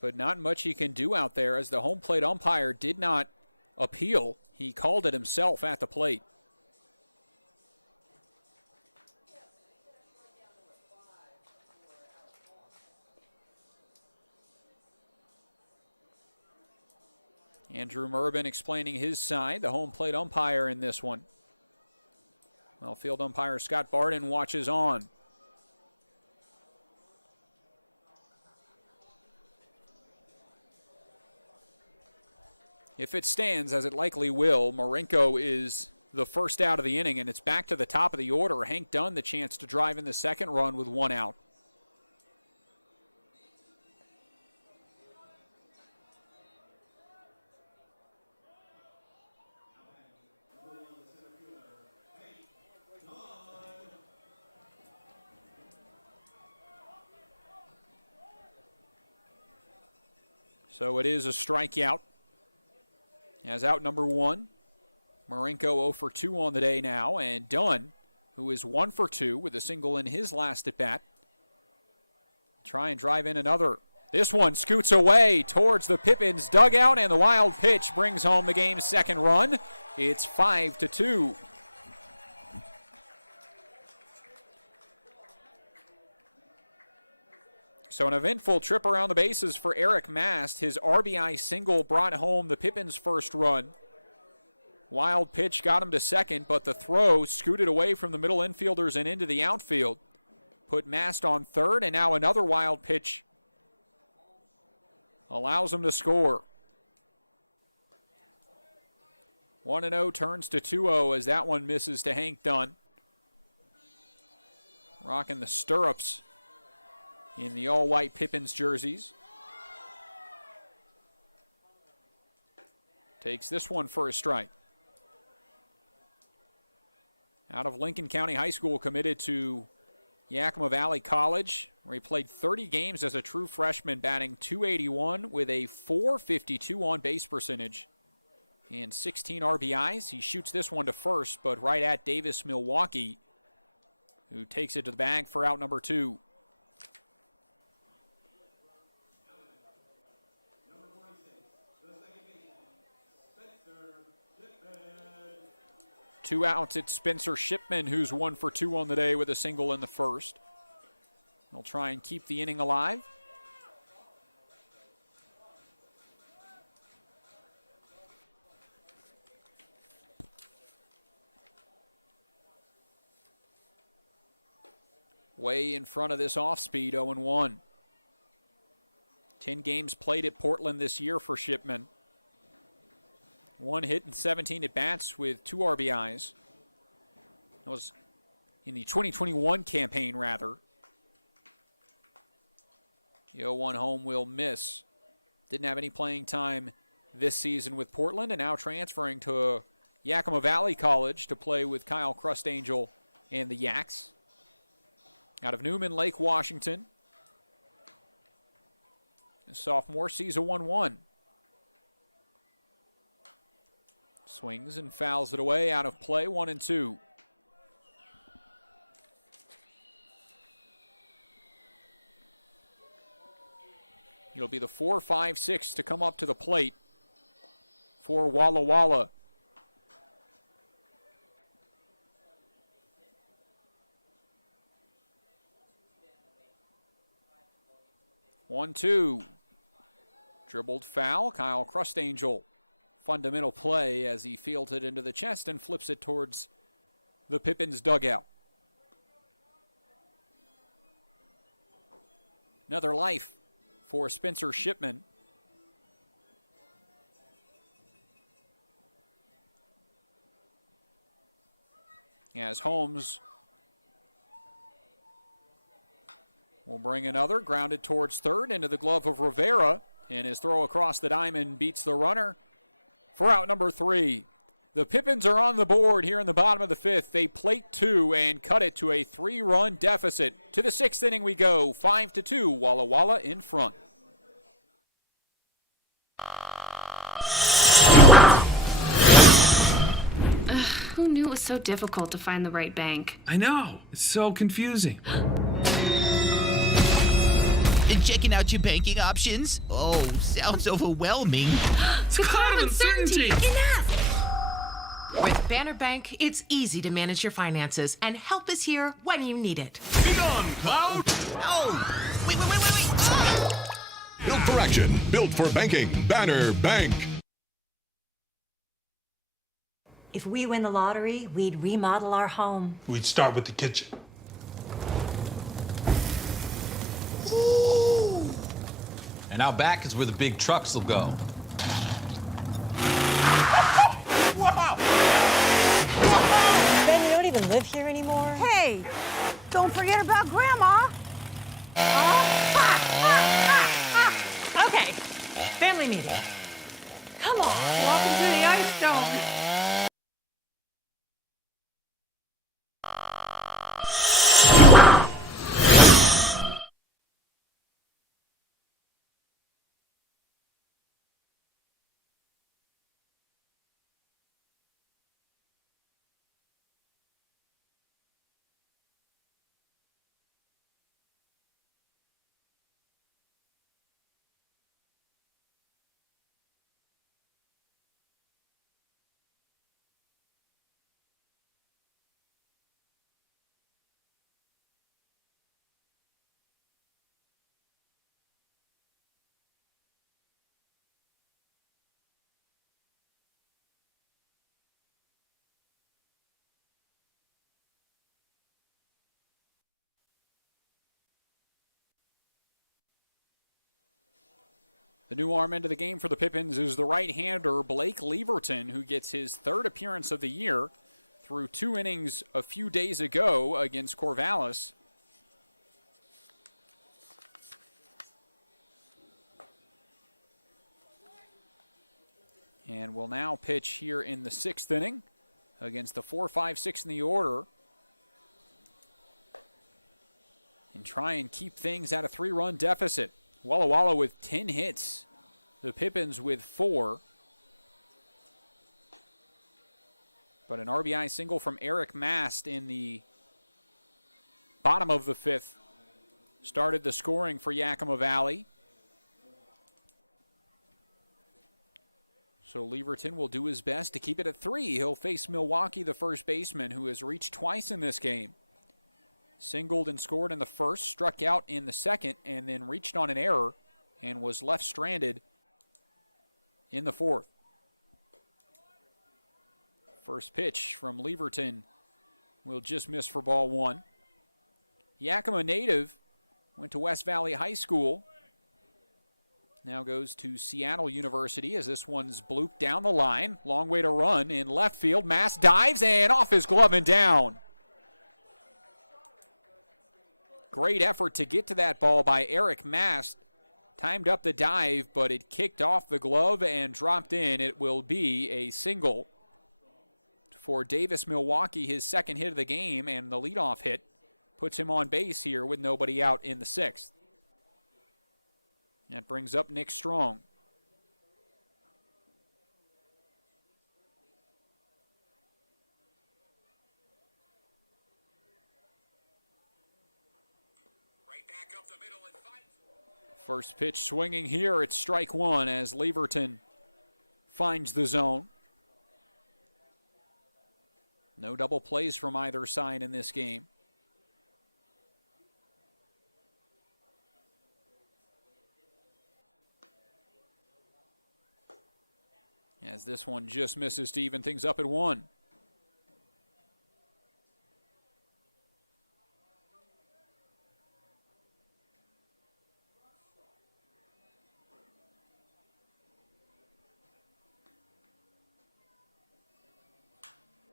but not much he can do out there, as the home plate umpire did not appeal. He called it himself at the plate. Andrew Merben explaining his side, the home plate umpire in this one. Well, field umpire Scott Barden watches on. If it stands, as it likely will, Marinko is the first out of the inning, and it's back to the top of the order. Hank Dunn the chance to drive in the second run with one out. So it is a strikeout. As out number one, Marinko 0 for 2 on the day now, and Dunn, who is 1 for 2 with a single in his last at bat, try and drive in another. This one scoots away towards the Pippins dugout, and the wild pitch brings home the game's second run. It's 5-2. So an eventful trip around the bases for Eric Mast. His RBI single brought home the Pippins' first run. Wild pitch got him to second, but the throw scooted away from the middle infielders and into the outfield. Put Mast on third, and now another wild pitch allows him to score. 1-0 turns to 2-0 as that one misses to Hank Dunn. Rocking the stirrups in the all-white Pippins jerseys. Takes this one for a strike. Out of Lincoln County High School, committed to Yakima Valley College, where he played 30 games as a true freshman, batting .281 with a .452 on-base percentage and 16 RBIs. He shoots this one to first, but right at Davis Milwaukee, who takes it to the bag for out number 2. Two outs, it's Spencer Shipman, who's 1 for 2 on the day with a single in the first. They'll try and keep the inning alive. Way in front of this off-speed, 0-1. 10 games played at Portland this year for Shipman. 1 hit and 17 at-bats with 2 RBIs. That was in the 2021 campaign, rather. The 0-1 home will miss. Didn't have any playing time this season with Portland, and now transferring to Yakima Valley College to play with Kyle Crustangel and the Yaks. Out of Newman Lake, Washington. The sophomore sees a 1-1. Swings and fouls it away, out of play, 1-2. It'll be the 4-5-6 to come up to the plate for Walla Walla. One-two. Dribbled foul, Kyle Crustangel. Fundamental play as he fields it into the chest and flips it towards the Pippins dugout. Another life for Spencer Shipman. As Holmes will bring another, grounded towards third into the glove of Rivera, and his throw across the diamond beats the runner for out number 3. The Pippins are on the board here in the bottom of the 5th. They plate 2 and cut it to a 3-run deficit. To the 6th inning we go, 5-2, Walla Walla in front. Who knew it was so difficult to find the right bank? I know. It's so confusing. And checking out your banking options? Oh, sounds overwhelming. Become uncertainty. Enough! With Banner Bank, it's easy to manage your finances, and help is here when you need it. Be on, Cloud! Oh, wait. Built for action, built for banking. Banner Bank. If we win the lottery, we'd remodel our home. We'd start with the kitchen. And out back is where the big trucks will go. Ben, you don't even live here anymore? Hey, don't forget about Grandma. Okay, family meeting. Come on. Welcome to the Ice Dome. The new arm into the game for the Pippins is the right-hander Blake Leverton, who gets his third appearance of the year through 2 innings a few days ago against Corvallis. And will now pitch here in the 6th inning against the 4, 5, 6 in the order and try and keep things at a 3-run deficit. Walla Walla with 10 hits. The Pippins with 4. But an RBI single from Eric Mast in the bottom of the 5th started the scoring for Yakima Valley. So Leverton will do his best to keep it at 3. He'll face Milwaukee, the first baseman, who has reached twice in this game. Singled and scored in the first, struck out in the second, and then reached on an error and was left stranded in the 4th. First pitch from Leverton will just miss for ball 1. Yakima native, went to West Valley High School. Now goes to Seattle University as this one's blooped down the line. Long way to run in left field. Mast dives and off his glove and down. Great effort to get to that ball by Eric Mast. Timed up the dive, but it kicked off the glove and dropped in. It will be a single for Davis Milwaukee, his second hit of the game, and the leadoff hit puts him on base here with nobody out in the 6th. That brings up Nick Strong. First pitch swinging here. It's strike 1 as Leverton finds the zone. No double plays from either side in this game. As this one just misses to even things up at 1.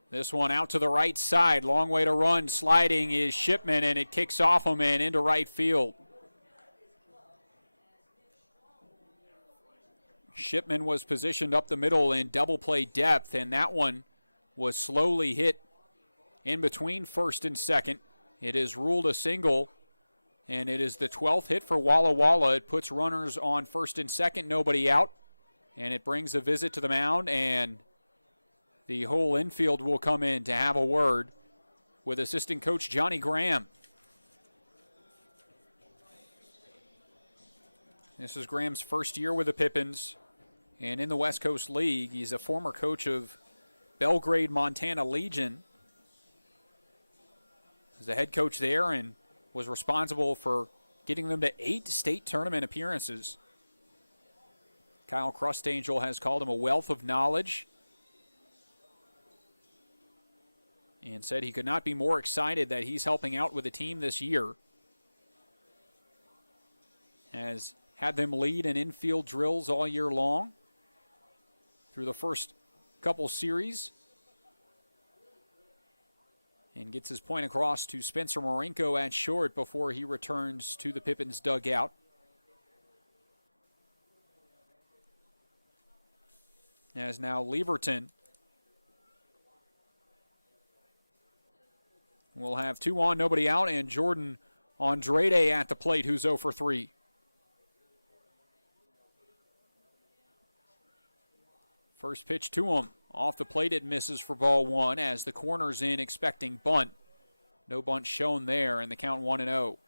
This one out to the right side. Long way to run. Sliding is Shipman, and it kicks off him and into right field. Shipman was positioned up the middle in double play depth, and that one was slowly hit in between first and second. It is ruled a single, and it is the 12th hit for Walla Walla. It puts runners on first and second, nobody out, and it brings a visit to the mound, and the whole infield will come in to have a word with assistant coach Johnny Graham. This is Graham's first year with the Pippins and in the West Coast League. He's a former coach of Belgrade, Montana Legion. He's the head coach there and was responsible for getting them to 8 state tournament appearances. Kyle Crustangel has called him a wealth of knowledge. and said he could not be more excited that he's helping out with the team this year. Has had them lead in infield drills all year long through the first couple series. And gets his point across to Spencer Marinko at short before he returns to the Pippins dugout. As now Leverton will have 2 on, nobody out, and Jordan Andrade at the plate, who's 0 for 3. First pitch to him. Off the plate, it misses for ball 1 as the corner's in expecting bunt. No bunt shown there, and the count 1-0.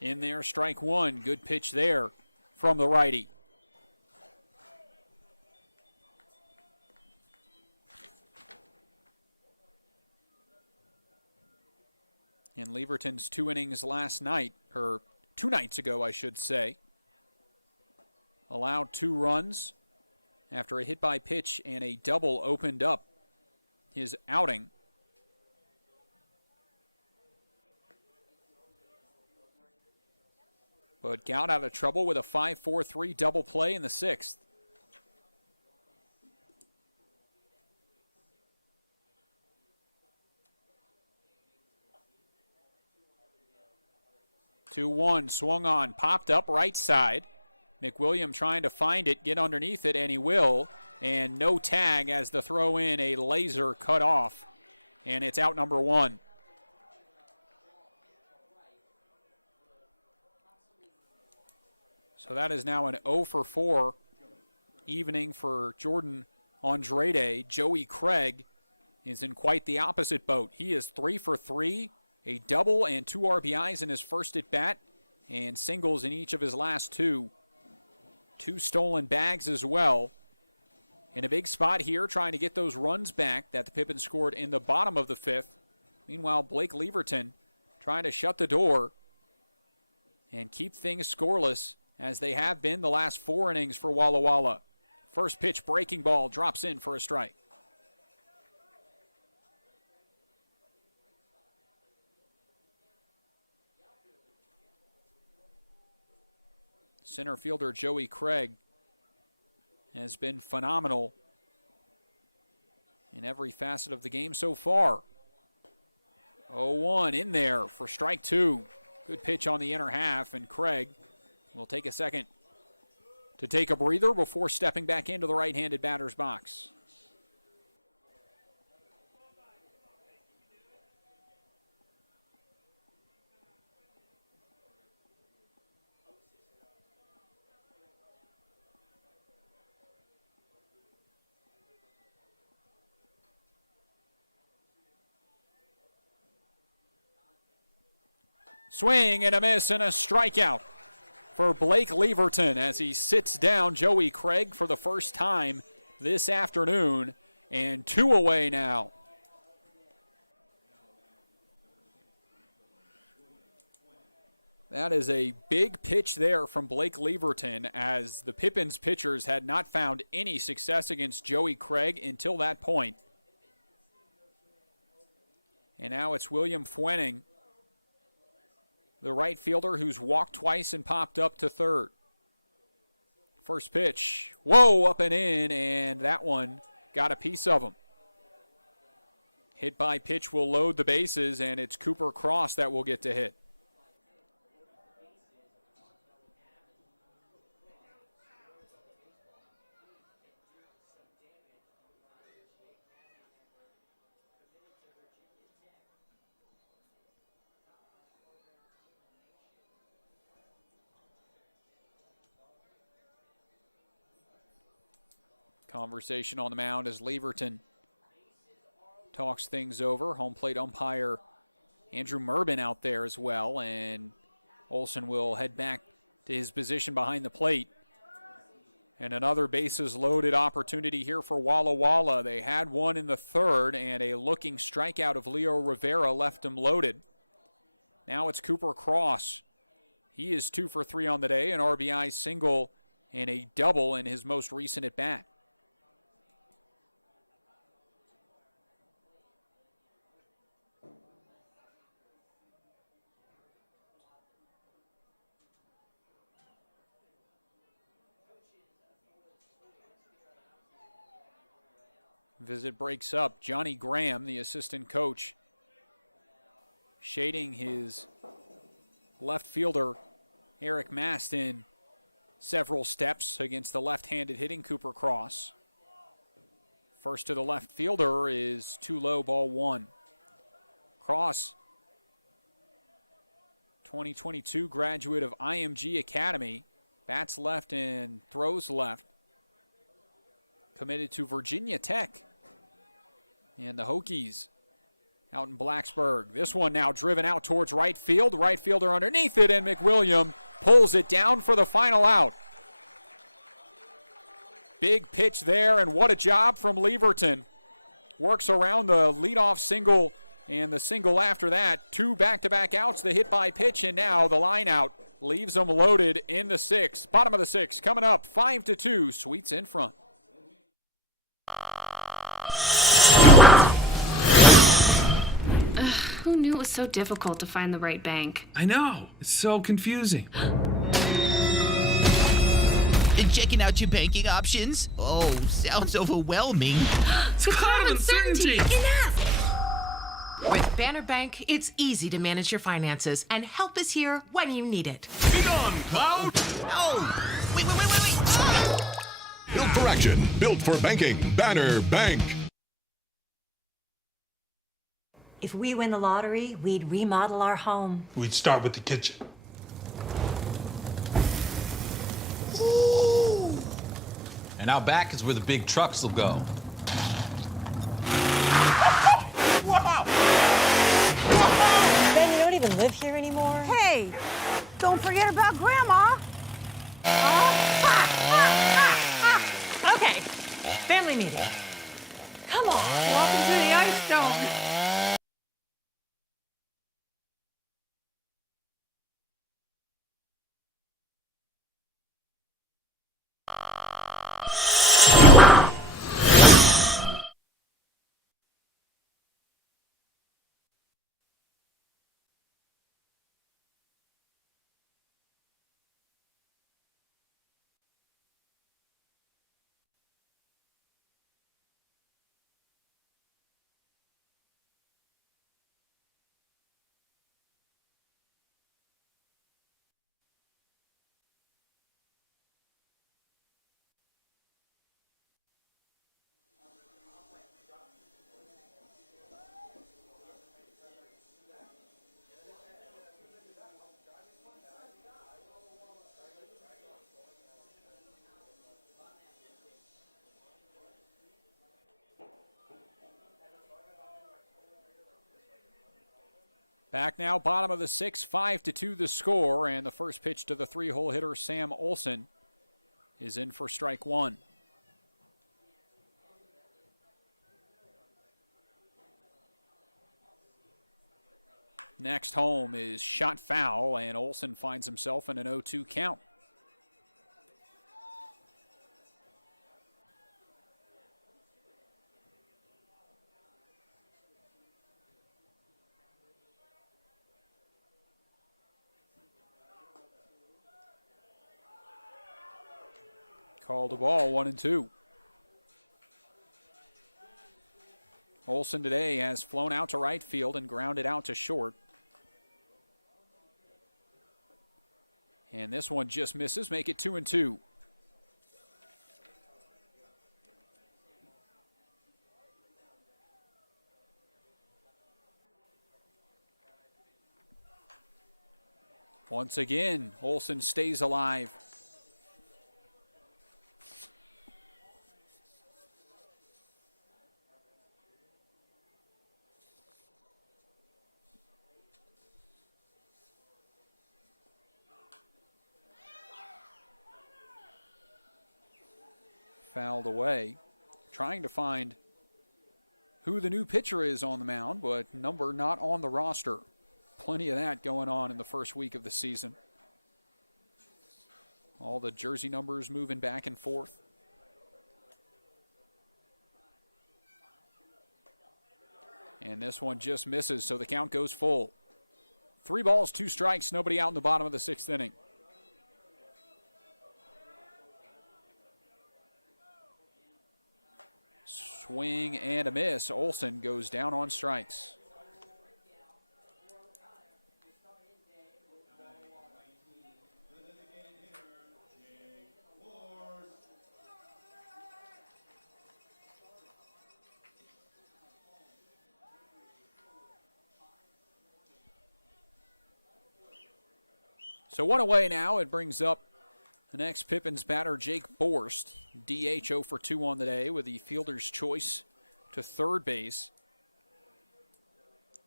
In there, strike 1. Good pitch there from the righty. In Leverton's 2 innings last night, or 2 nights ago, I should say, allowed 2 runs after a hit by pitch and a double opened up his outing. But got out of trouble with a 5-4-3 double play in the 6th. Two one, swung on, popped up right side. McWilliam trying to find it, get underneath it, and he will. And no tag as the throw in, a laser cut off. And it's out number 1. So that is now an 0 for 4 evening for Jordan Andrade. Joey Craig is in quite the opposite boat. He is 3 for 3. A double and 2 RBIs in his first at-bat, and singles in each of his last 2. 2 stolen bags as well. In a big spot here, trying to get those runs back that the Pippins scored in the bottom of the 5th. Meanwhile, Blake Leverton trying to shut the door and keep things scoreless as they have been the last 4 innings for Walla Walla. First pitch, breaking ball, drops in for a strike. Center fielder Joey Craig has been phenomenal in every facet of the game so far. 0-1 in there for strike 2. Good pitch on the inner half, and Craig will take a second to take a breather before stepping back into the right-handed batter's box. Swing and a miss and a strikeout for Blake Leverton as he sits down Joey Craig for the first time this afternoon, and 2 away now. That is a big pitch there from Blake Leverton as the Pippins pitchers had not found any success against Joey Craig until that point. And now it's William Fuening, the right fielder who's walked twice and popped up to third. First pitch, whoa, up and in, and that one got a piece of him. Hit by pitch will load the bases, and it's Cooper Cross that will get to hit. Conversation on the mound as Leverton talks things over. Home plate umpire Andrew Merben out there as well, and Olsen will head back to his position behind the plate. And another bases loaded opportunity here for Walla Walla. They had one in the 3rd, and a looking strikeout of Leo Rivera left them loaded. Now it's Cooper Cross. He is 2 for 3 on the day, an RBI single and a double in his most recent at bat. Visit breaks up. Johnny Graham, the assistant coach, shading his left fielder, Eric Maston, several steps against the left-handed hitting Cooper Cross. First to the left fielder is too low, ball 1. Cross, 2022 graduate of IMG Academy, bats left and throws left. Committed to Virginia Tech and the Hokies out in Blacksburg. This one now driven out towards right field. Right fielder underneath it, and McWilliam pulls it down for the final out. Big pitch there, and what a job from Leverton. Works around the leadoff single and the single after that. 2 back-to-back outs, the hit by pitch, and now the line out leaves them loaded in the 6th. Bottom of the 6th coming up, 5-2, Sweets in front. Who knew it was so difficult to find the right bank? I know. It's so confusing. Checking out your banking options? Oh, sounds overwhelming. Become uncertainty. Enough! With Banner Bank, it's easy to manage your finances, and help is here when you need it. Be on, Cloud! Oh, wait. Ah! Built for action, built for banking. Banner Bank. If we win the lottery, we'd remodel our home. We'd start with the kitchen. And out back is where the big trucks will go. Wow! Ben, you don't even live here anymore? Hey, don't forget about Grandma. Okay, family meeting. Come on, welcome to the Ice Dome. Back now, bottom of the 6th, 5-2 the score, and the first pitch to the 3-hole hitter, Sam Olson, is in for strike 1. Next home is shot foul, and Olson finds himself in an 0-2 count. Called a ball, 1-2. Olson today has flown out to right field and grounded out to short. And this one just misses, make it 2-2. Once again, Olson stays alive. Fouled away. Trying to find who the new pitcher is on the mound, but number not on the roster. Plenty of that going on in the first week of the season. All the jersey numbers moving back and forth. And this one just misses, so the count goes full. 3 balls, 2 strikes, nobody out in the bottom of the 6th inning. Swing and a miss. Olsen goes down on strikes. So 1 away now. It brings up the next Pippins batter, Jake Borst. DH 0 for 2 on the day with the fielder's choice to third base.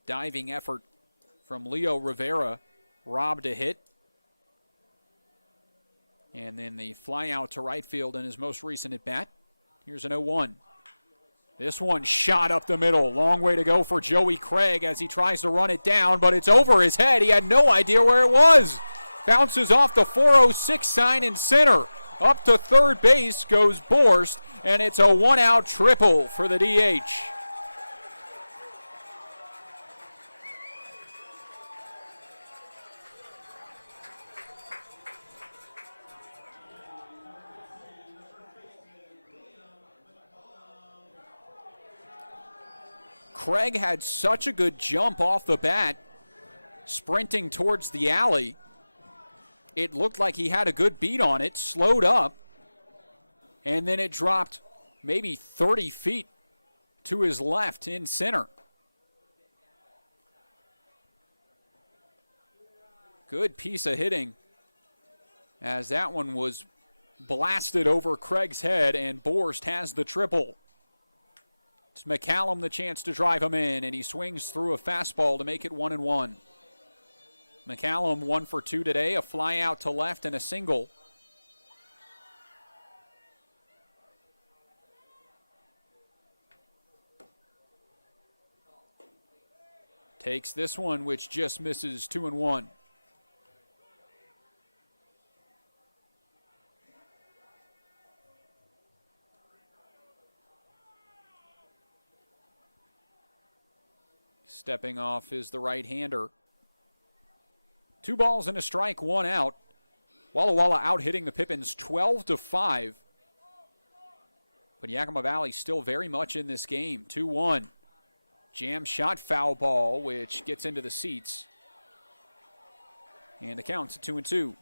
Diving effort from Leo Rivera, robbed a hit. And then the fly out to right field in his most recent at bat. Here's an 0-1. This one shot up the middle. Long way to go for Joey Craig as he tries to run it down, but it's over his head. He had no idea where it was. Bounces off the 406 sign in center. Up to third base goes Borst, and it's a 1-out triple for the DH. Craig had such a good jump off the bat, sprinting towards the alley. It looked like he had a good beat on it, slowed up, and then it dropped maybe 30 feet to his left in center. Good piece of hitting as that one was blasted over Craig's head, and Borst has the triple. It's McCallum the chance to drive him in, and he swings through a fastball to make it 1-1. McCallum 1 for 2 today, a fly out to left and a single. Takes this one, which just misses 2-1. Stepping off is the right-hander. 2 balls and a strike, 1 out. Walla Walla out hitting the Pippins 12-5. But Yakima Valley still very much in this game. 2-1. Jam shot foul ball, which gets into the seats. And the count's at 2-2.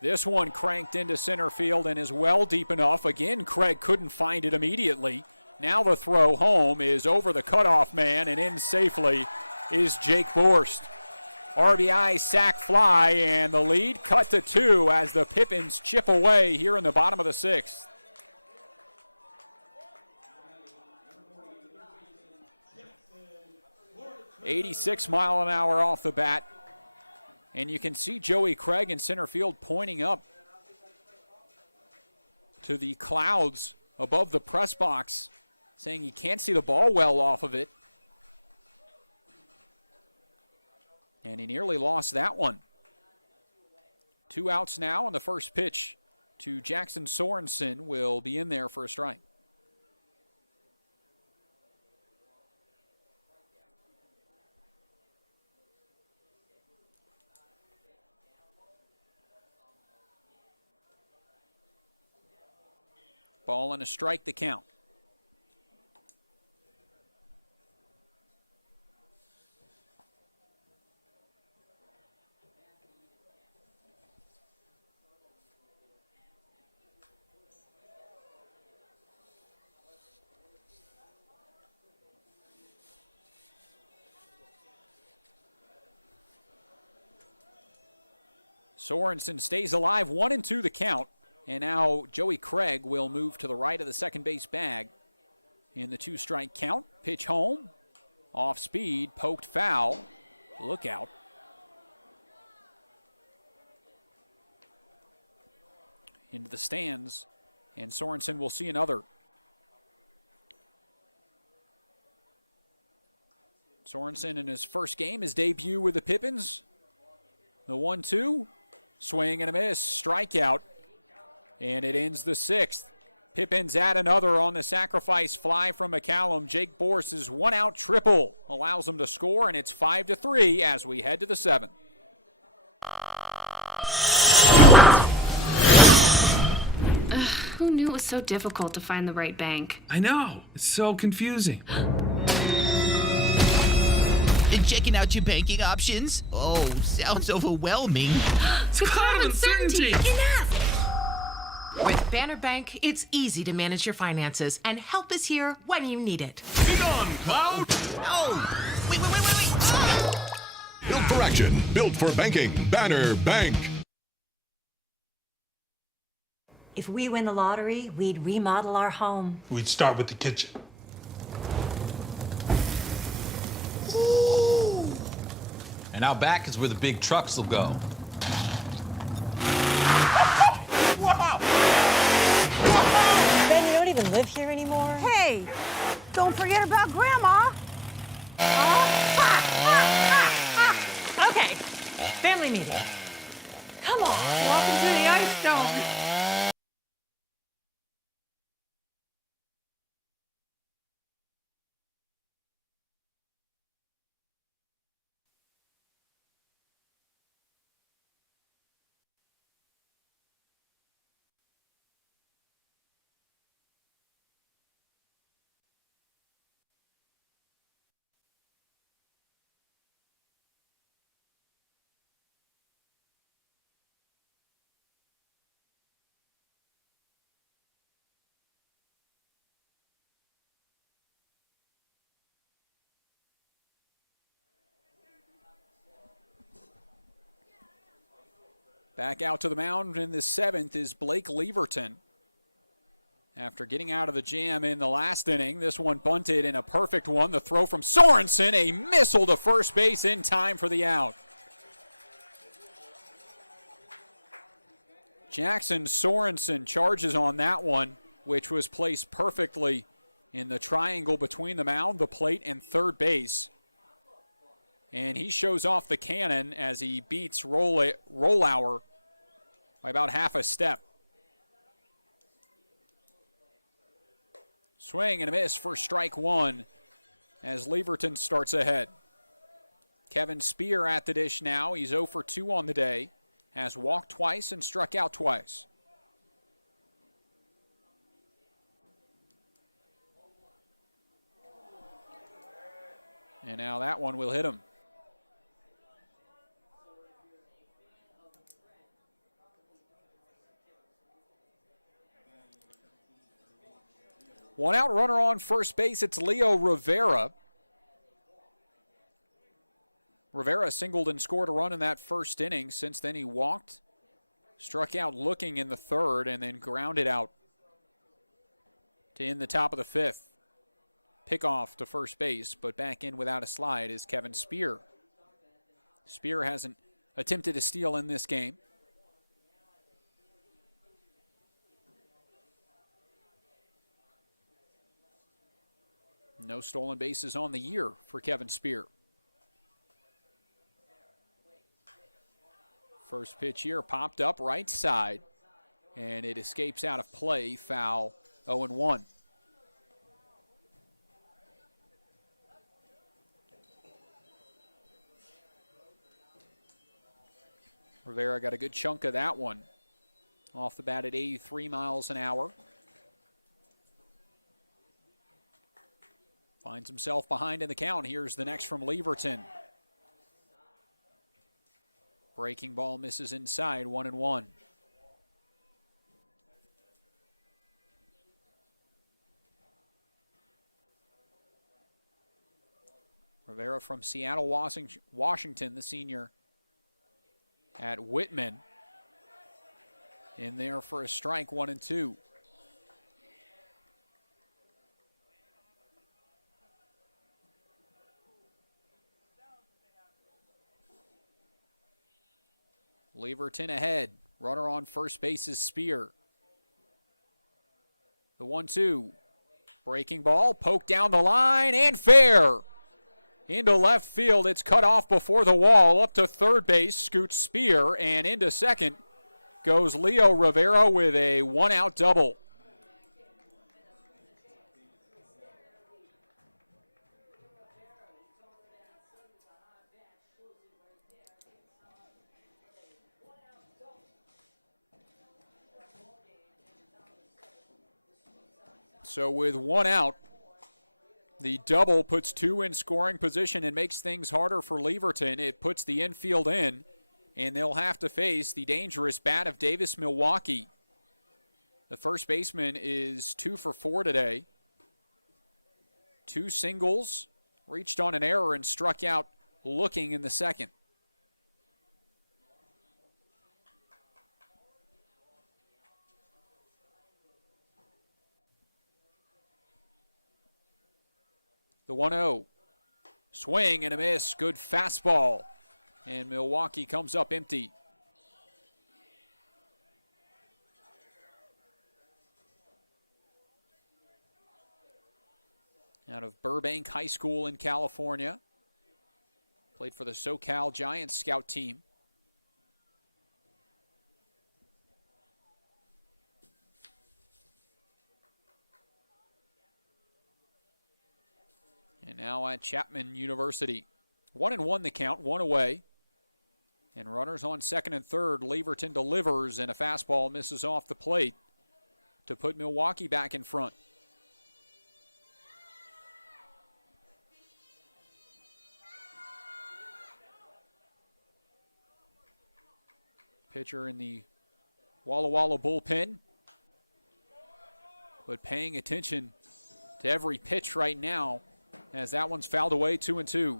This one cranked into center field and is well deep enough. Again, Craig couldn't find it immediately. Now the throw home is over the cutoff man, and in safely is Jake Borst. RBI sac fly, and the lead cut to 2 as the Pippins chip away here in the bottom of the 6th. '86-mile-an-hour off the bat. And you can see Joey Craig in center field pointing up to the clouds above the press box, saying he can't see the ball well off of it. And he nearly lost that one. 2 outs now, and the first pitch to Jackson Sorensen will be in there for a strike. Ball and a strike, the count. Sorensen stays alive, 1-2 the count. And now Joey Craig will move to the right of the second base bag in the 2-strike count. Pitch home, off speed, poked foul, Look out. Into the stands, and Sorensen will see another. Sorensen in his first game, his debut with the Pippins. The 1-2, swing and a miss, strikeout, and it ends the sixth. Pippins add another on the sacrifice fly from McCallum. Jake Borse's one-out triple allows them to score, and it's 5-3 as we head to the seventh. Who knew it was so difficult to find the right bank? I know. It's so confusing. Checking out your banking options? Oh, sounds overwhelming. The common certainty! Enough! With Banner Bank, it's easy to manage your finances, and help is here when you need it. Be on, Cloud! Oh, wait. Ah! Built for action, built for banking. Banner Bank. If we win the lottery, we'd remodel our home. We'd start with the kitchen. And out back is where the big trucks will go. Ben, you don't even live here anymore? Hey, don't forget about Grandma. Okay, family meeting. Come on, welcome to the Ice Dome. Back out to the mound in the seventh is Blake Leverton. After getting out of the jam in the last inning, this one bunted in a perfect one. The throw from Sorensen, a missile to first base in time for the out. Jackson Sorensen charges on that one, which was placed perfectly in the triangle between the mound, the plate, and third base. And he shows off the cannon as he beats Rollauer by about half a step. Swing and a miss for strike one as Leverton starts ahead. Kevin Spear at the dish now. He's 0 for 2 on the day. Has walked twice and struck out twice. And now that one will hit him. One out runner on first base. It's Leo Rivera. Rivera singled and scored a run in that first inning. Since then he walked, struck out looking in the third, and then grounded out to end the top of the fifth. Pickoff to first base, but back in without a slide is Kevin Spear. Spear hasn't attempted a steal in this game. No stolen bases on the year for Kevin Spear. First pitch here popped up right side, and it escapes out of play. Foul, 0-1. Rivera got a good chunk of that one. Off the bat at 83 miles an hour. Finds himself behind in the count. Here's the next from Leverton. Breaking ball misses inside, 1-1. Rivera from Seattle, Washington, the senior at Whitman. In there for a strike, 1-2. Leverton ahead. Runner on first base is Spear. The 1-2. Breaking ball, poked down the line, and fair. Into left field, it's cut off before the wall. Up to third base, scoots Spear, and into second goes Leo Rivera with a one-out double. So with one out, the double puts two in scoring position and makes things harder for Leverton. It puts the infield in, and they'll have to face the dangerous bat of Davis Milwaukee. The first baseman is 2 for 4 today. 2 singles, reached on an error and struck out looking in the second. The 1-0. Swing and a miss. Good fastball. And Milwaukee comes up empty. Out of Burbank High School in California. Played for the SoCal Giants scout team. And now at Chapman University. 1-1 the count, one away. And runners on second and third. Leverton delivers, and a fastball misses off the plate to put Milwaukee back in front. Pitcher in the Walla Walla bullpen, but paying attention to every pitch right now, as that one's fouled away, 2-2.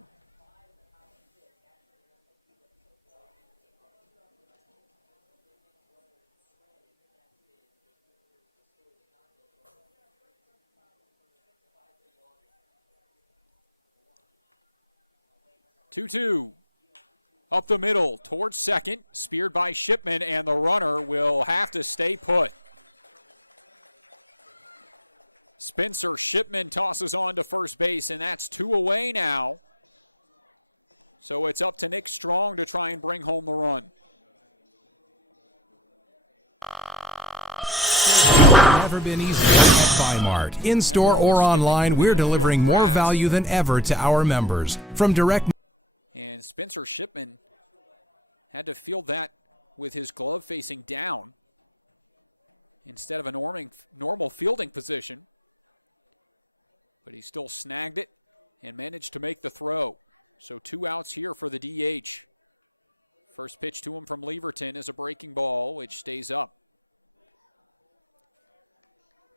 Two-two. Up the middle towards second, speared by Shipman, and the runner will have to stay put. Spencer Shipman tosses on to first base, and that's 2 away now. So it's up to Nick Strong to try and bring home the run. Never been easier at Bi-Mart. In store or online, we're delivering more value than ever to our members. From direct. And Spencer Shipman had to field that with his glove facing down instead of a normal fielding position. But he still snagged it and managed to make the throw. So 2 outs here for the DH. First pitch to him from Leverton is a breaking ball, which stays up.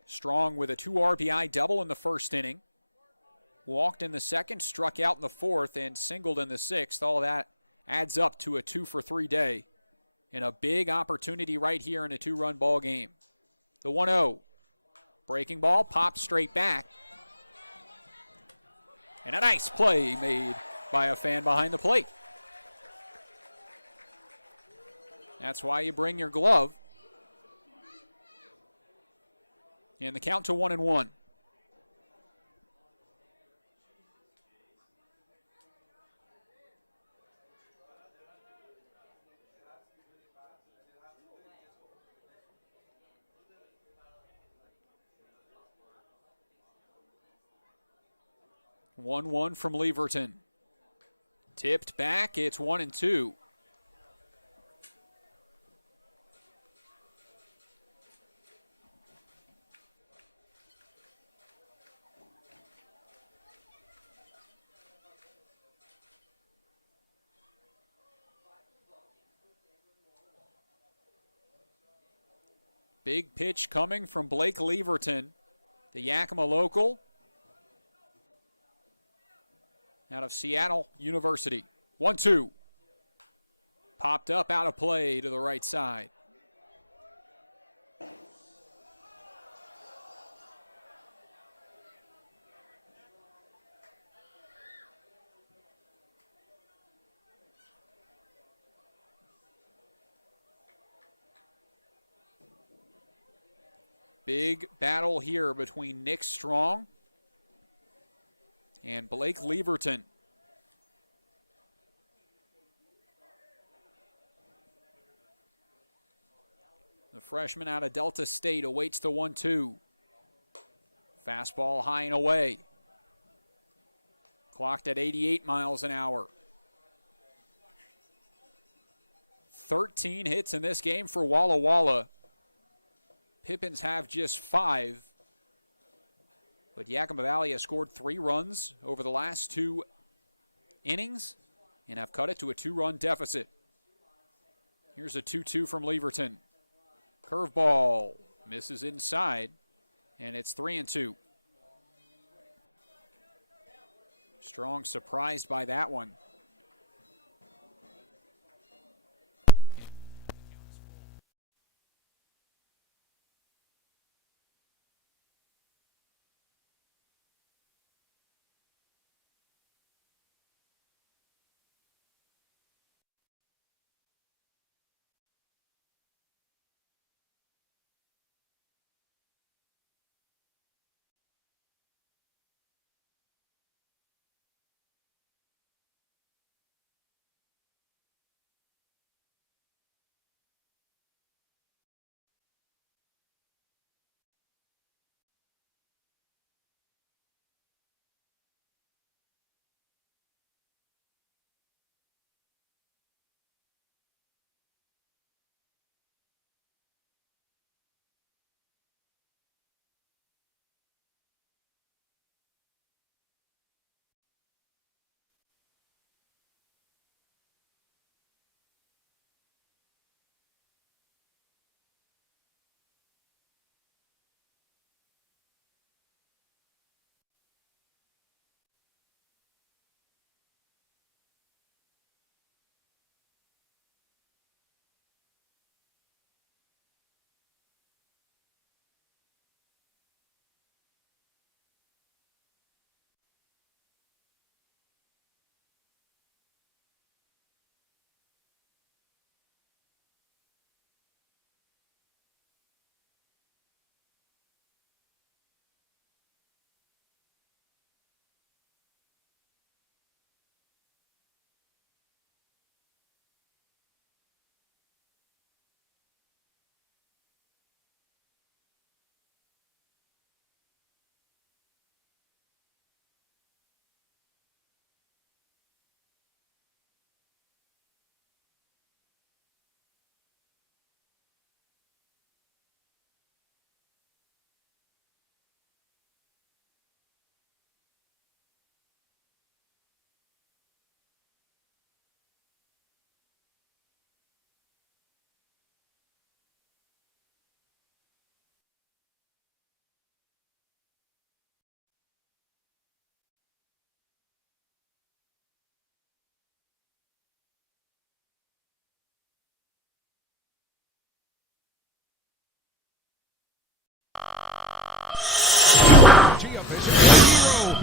Strong with a 2 RBI double in the first inning. Walked in the second, struck out in the fourth, and singled in the sixth. All that adds up to a 2 for 3 day. And a big opportunity right here in a 2-run ball game. The 1-0. Breaking ball, pops straight back. And a nice play made by a fan behind the plate. That's why you bring your glove. And the count to 1-1. One from Leverton. Tipped back, it's 1-2. Big pitch coming from Blake Leverton, the Yakima local, out of Seattle University. 1-2. Popped up out of play to the right side. Big battle here between Nick Strong and Blake Leverton. The freshman out of Delta State awaits the 1-2. Fastball high and away. Clocked at 88 miles an hour. 13 hits in this game for Walla Walla. Pippins have just 5. But Yakima Valley has scored 3 runs over the last 2 innings and have cut it to a 2-run deficit. Here's a 2-2 from Leverton. Curveball misses inside, and it's 3-2. Strong surprised by that one.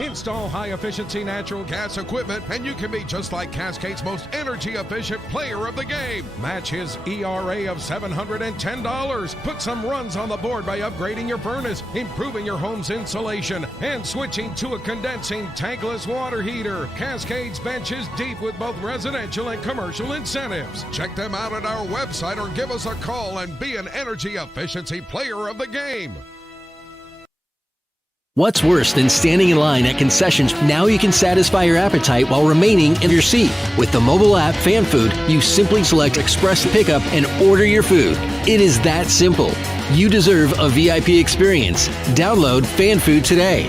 Install high-efficiency natural gas equipment, and you can be just like Cascade's most energy-efficient player of the game. Match his ERA of $710. Put some runs on the board by upgrading your furnace, improving your home's insulation, and switching to a condensing tankless water heater. Cascade's bench is deep with both residential and commercial incentives. Check them out at our website or give us a call and be an energy efficiency player of the game. What's worse than standing in line at concessions? Now you can satisfy your appetite while remaining in your seat. With the mobile app Fan Food, you simply select Express Pickup and order your food. It is that simple. You deserve a VIP experience. Download Fan Food today.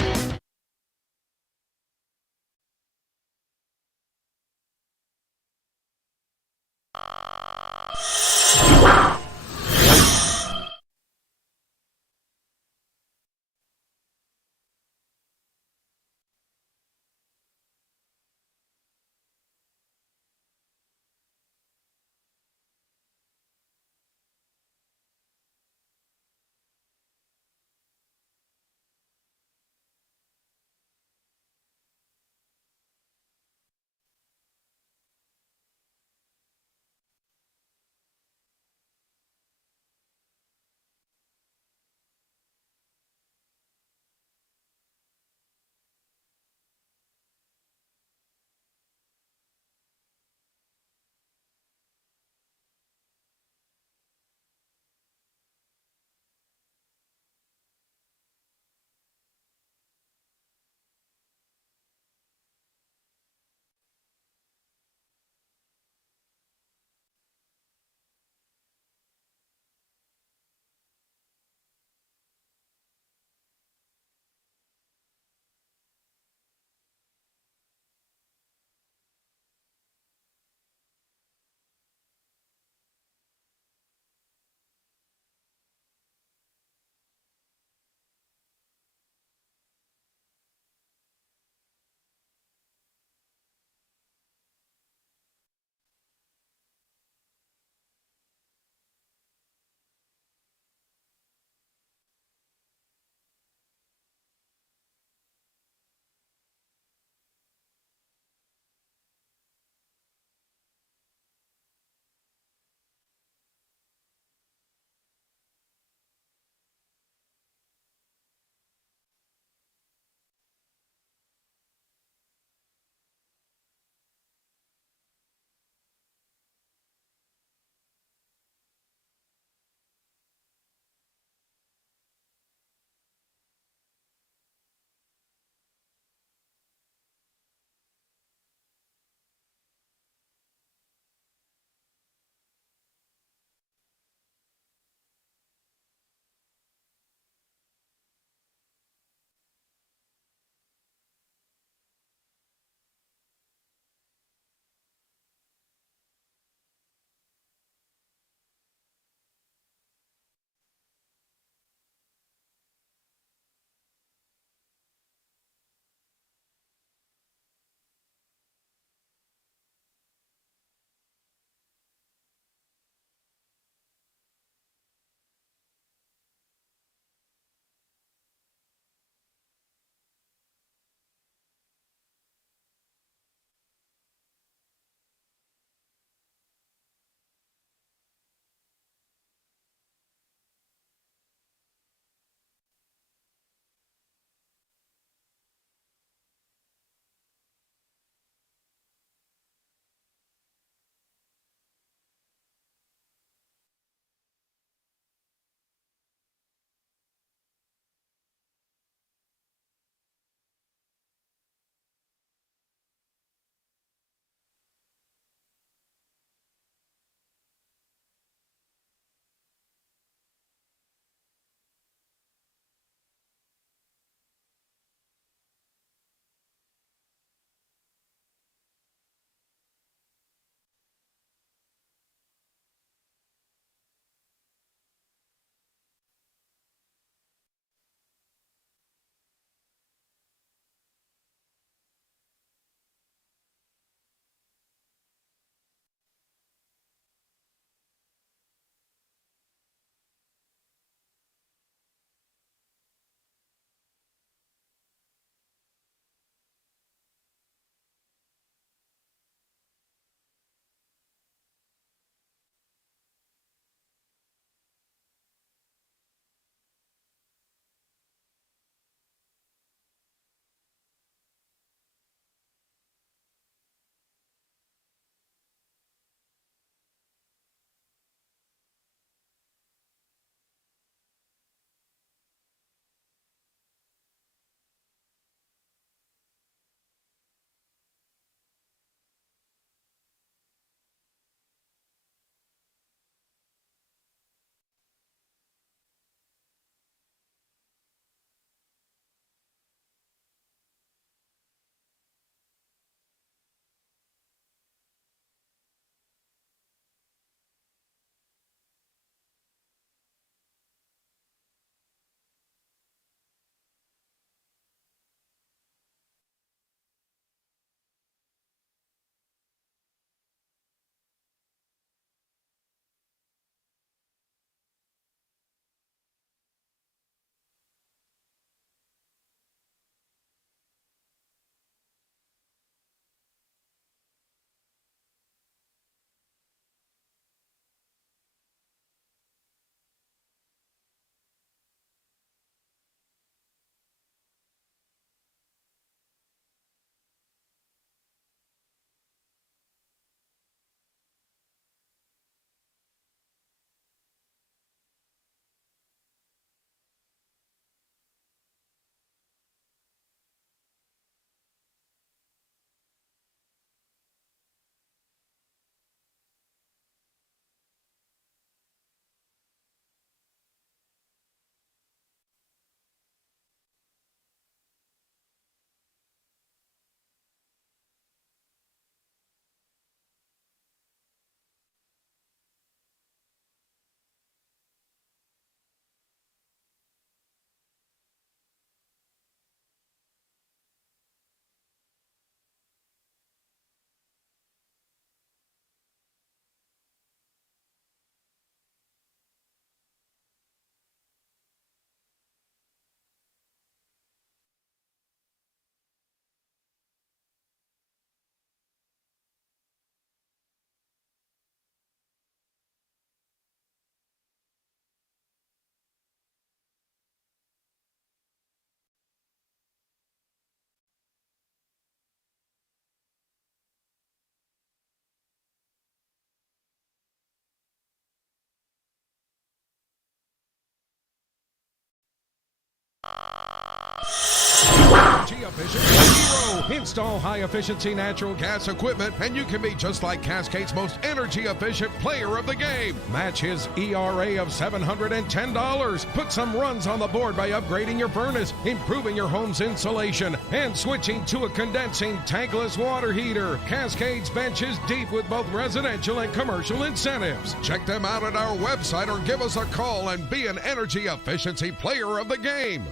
Install high-efficiency natural gas equipment, and you can be just like Cascade's most energy-efficient player of the game. Match his ERA of $710. Put some runs on the board by upgrading your furnace, improving your home's insulation, and switching to a condensing tankless water heater. Cascade's bench is deep with both residential and commercial incentives. Check them out at our website or give us a call and be an energy efficiency player of the game.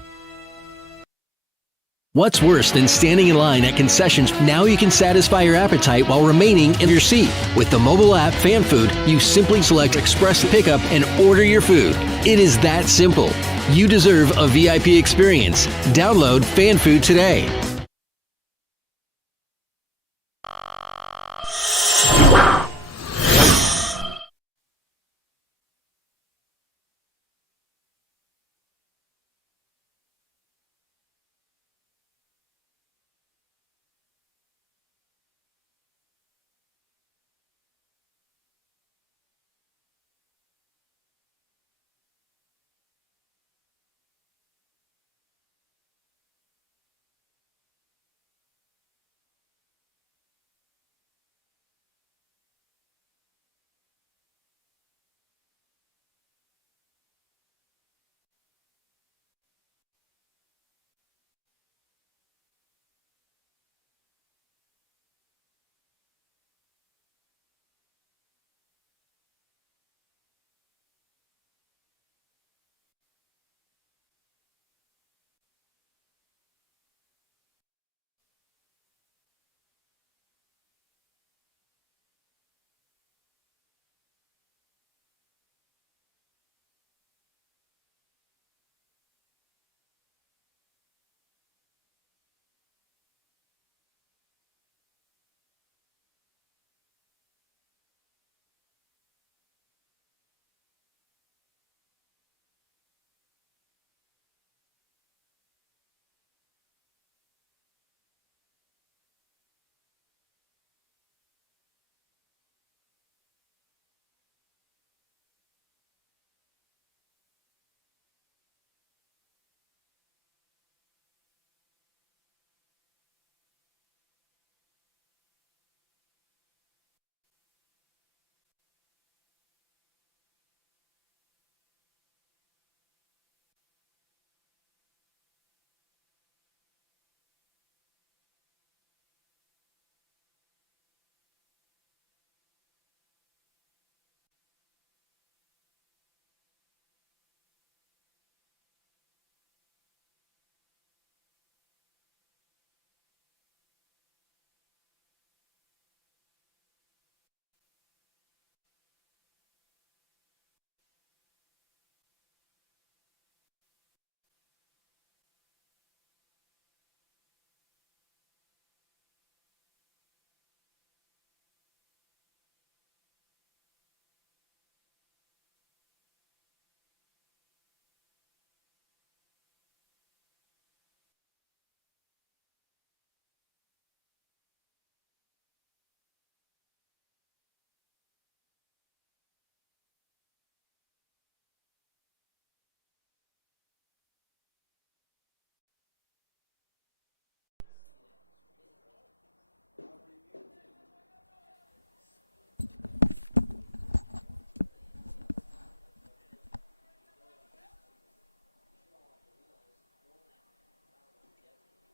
What's worse than standing in line at concessions? Now you can satisfy your appetite while remaining in your seat. With the mobile app Fan Food, you simply select Express Pickup and order your food. It is that simple. You deserve a VIP experience. Download Fan Food today.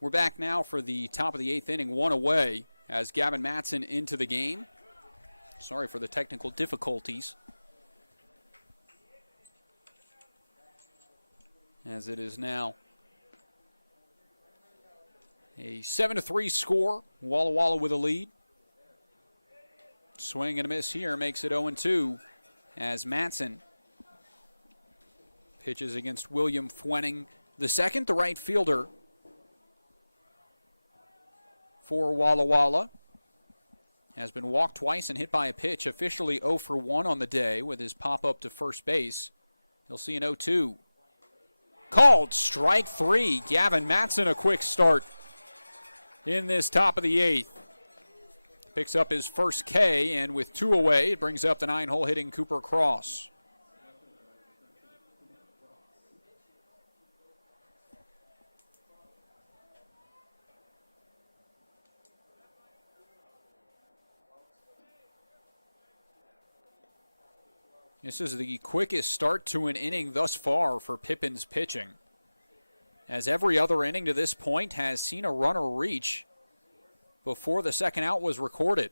We're back now for the top of the 8th inning, one away as Gavin Mattson into the game. Sorry for the technical difficulties. As it is now a 7-3 score. Walla Walla with a lead. Swing and a miss here makes it 0-2 as Mattson pitches against William Fwenning II, the right fielder for Walla Walla. Has been walked twice and hit by a pitch. Officially 0 for 1 on the day with his pop-up to first base. He'll see an 0-2. Called strike 3. Gavin Mattson a quick start in this top of the 8th. Picks up his first K, and with 2 away, it brings up the 9-hole hitting Cooper Cross. This is the quickest start to an inning thus far for Pippins pitching, as every other inning to this point has seen a runner reach before the second out was recorded.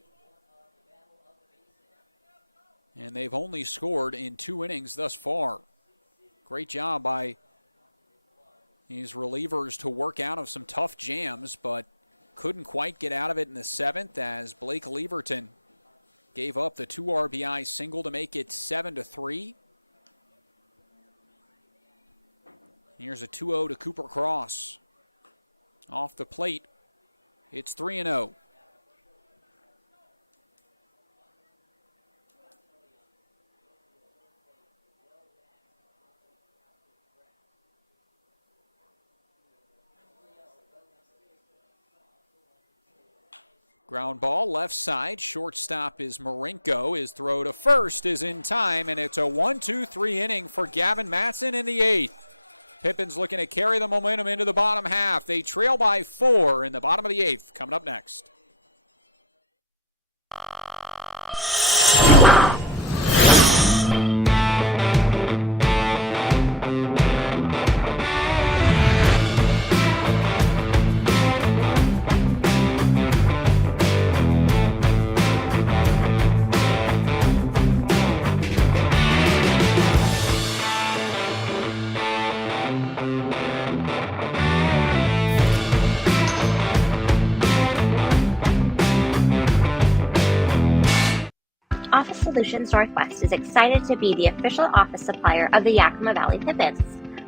And they've only scored in 2 innings thus far. Great job by these relievers to work out of some tough jams, but couldn't quite get out of it in the 7th as Blake Leverton gave up the 2 RBI single to make it 7-3. Here's a 2-0 to Cooper Cross. Off the plate, it's 3-0. Ground ball, left side. Shortstop is Marinko. His throw to first is in time, and it's a 1-2-3 inning for Gavin Matson in the 8th. Pippins looking to carry the momentum into the bottom half. They trail by 4 in the bottom of the 8th. Coming up next. Office Solutions Northwest is excited to be the official office supplier of the Yakima Valley Pippins.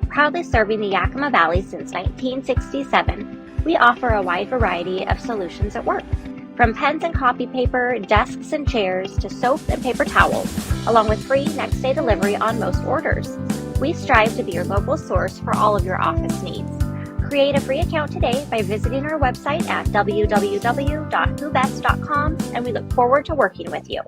Proudly serving the Yakima Valley since 1967, we offer a wide variety of solutions at work. From pens and copy paper, desks and chairs, to soap and paper towels, along with free next-day delivery on most orders. We strive to be your local source for all of your office needs. Create a free account today by visiting our website at www.whobest.com, and we look forward to working with you.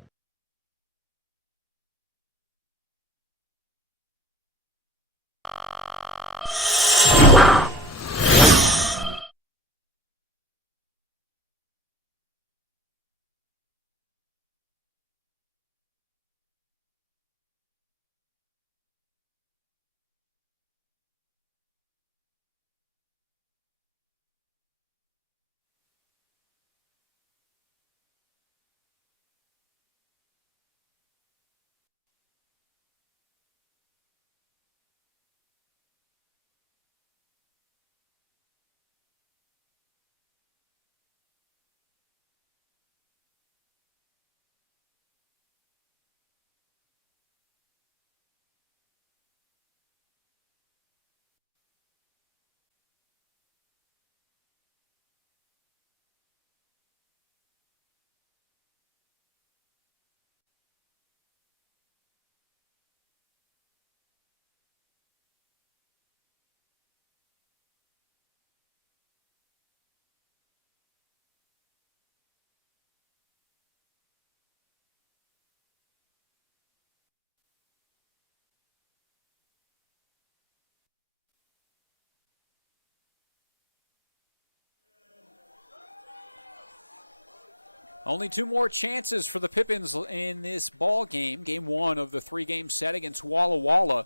Only 2 more chances for the Pippins in this ball game. Game 1 of the 3-game set against Walla Walla,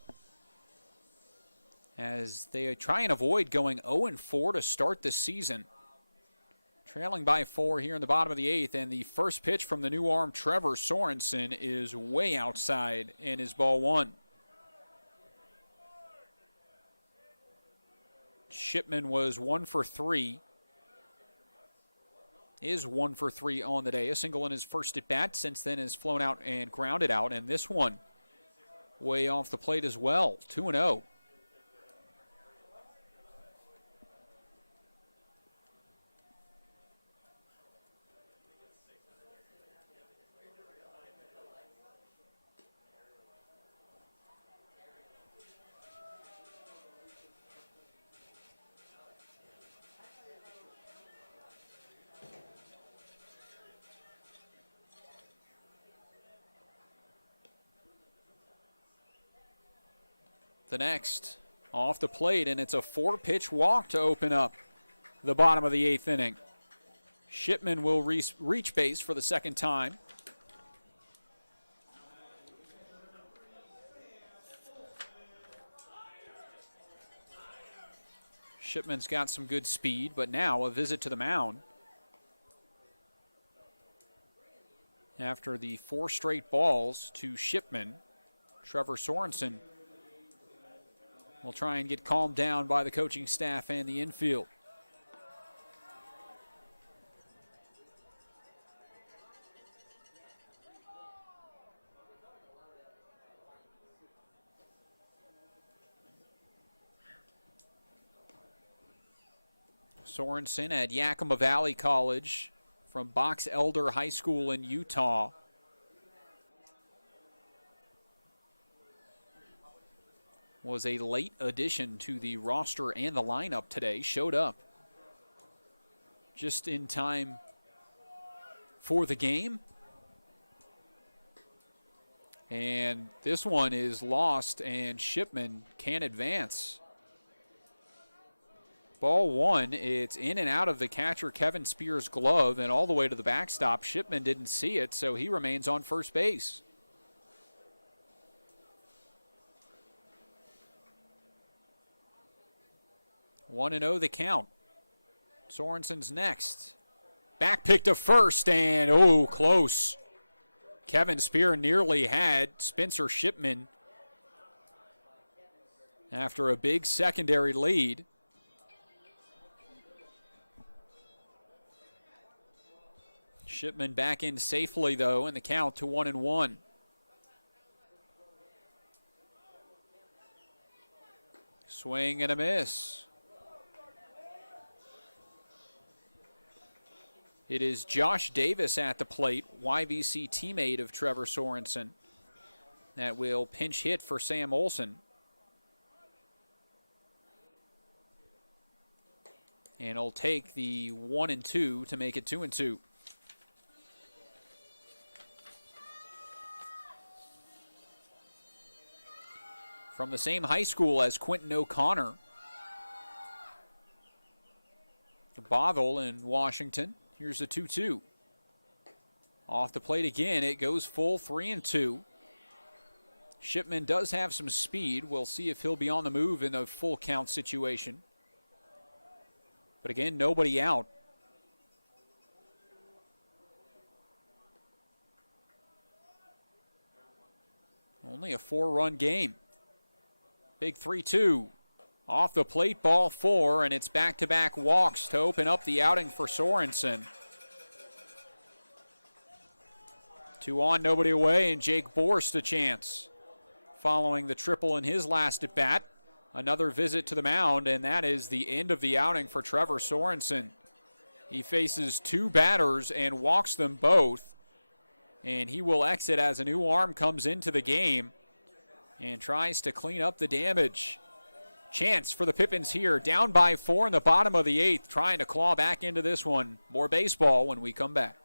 as they try and avoid going 0-4 to start the season. Trailing by 4 here in the bottom of the 8th, and the first pitch from the new arm, Trevor Sorensen, is way outside and is ball 1. Shipman was 1 for 3. Is 1 for 3 on the day. A single in his first at bat. Since then has flown out and grounded out. And this one way off the plate as well. 2-0. The next off the plate, and it's a 4-pitch walk to open up the bottom of the 8th inning. Shipman will reach base for the second time. Shipman's got some good speed, but now a visit to the mound. After the 4 straight balls to Shipman, Trevor Sorensen will try and get calmed down by the coaching staff and the infield. Sorensen at Yakima Valley College from Box Elder High School in Utah. Was a late addition to the roster and the lineup today. Showed up just in time for the game. And this one is lost, and Shipman can't advance. Ball 1, it's in and out of the catcher Kevin Spears' glove and all the way to the backstop. Shipman didn't see it, so he remains on first base. One and 0 the count. Sorensen's next. Back pick to first, and oh, close. Kevin Spear nearly had Spencer Shipman after a big secondary lead. Shipman back in safely, though, in the count to 1-1. Swing and a miss. It is Josh Davis at the plate, YVC teammate of Trevor Sorensen, that will pinch hit for Sam Olson. And he'll take the 1-2 to make it 2-2. From the same high school as Quentin O'Connor, Bothell in Washington. Here's a 2-2. Off the plate again, it goes full 3-2. Shipman does have some speed. We'll see if he'll be on the move in the full count situation. But again, nobody out. Only a 4-run game. Big 3-2. Off the plate, ball 4, and it's back-to-back walks to open up the outing for Sorensen. 2 on, nobody away, and Jake Borst a chance. Following the triple in his last at-bat, another visit to the mound, and that is the end of the outing for Trevor Sorensen. He faces 2 batters and walks them both, and he will exit as a new arm comes into the game and tries to clean up the damage. Chance for the Pippins here, down by 4 in the bottom of the 8th, trying to claw back into this one. More baseball when we come back.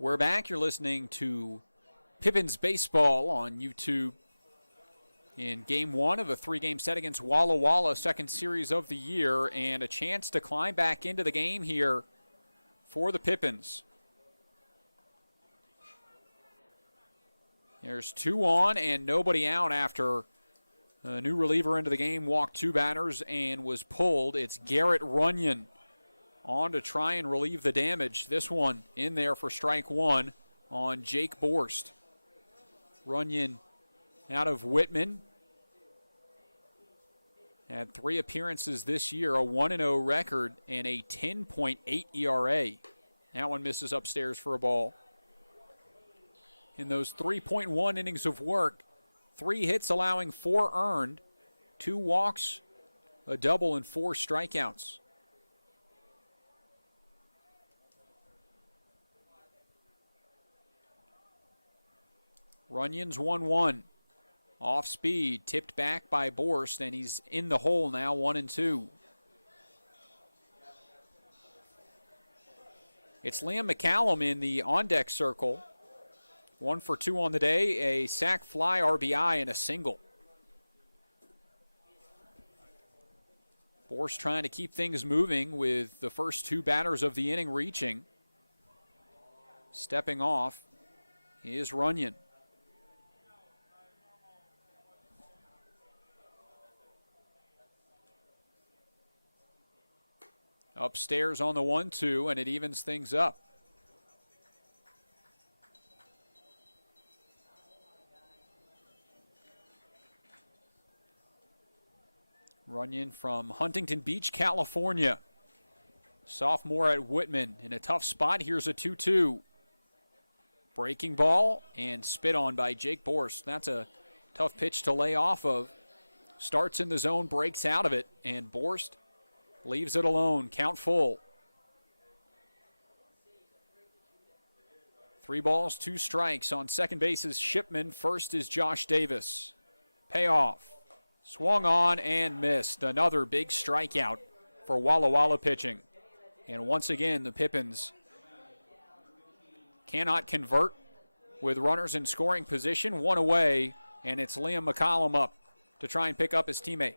We're back. You're listening to Pippins Baseball on YouTube in Game 1 of a 3-game set against Walla Walla, second series of the year, and a chance to climb back into the game here for the Pippins. There's 2 on and nobody out after a new reliever into the game walked 2 batters and was pulled. It's Garrett Runyon on to try and relieve the damage. This one in there for strike 1 on Jake Borst. Runyon out of Whitman. Had 3 appearances this year, a 1-0 record, and a 10.8 ERA. That one misses upstairs for a ball. In those 3.1 innings of work, 3 hits allowing 4 earned, 2 walks, a double, and 4 strikeouts. Runyon's 1-1. Off speed, tipped back by Borst, and he's in the hole now, 1-2. It's Liam McCallum in the on-deck circle. 1 for 2 on the day, a sac fly, RBI, and a single. Borst trying to keep things moving with the first 2 batters of the inning reaching. Stepping off is Runyon. Upstairs on the 1-2, and it evens things up. Runyon from Huntington Beach, California. Sophomore at Whitman in a tough spot. Here's a 2-2. Breaking ball and spit on by Jake Borst. That's a tough pitch to lay off of. Starts in the zone, breaks out of it, and Borst leaves it alone. Count full. 3 balls, 2 strikes. On second base is Shipman. First is Josh Davis. Payoff. Swung on and missed. Another big strikeout for Walla Walla pitching. And once again, the Pippins cannot convert with runners in scoring position. 1 away, and it's Liam McCallum up to try and pick up his teammate.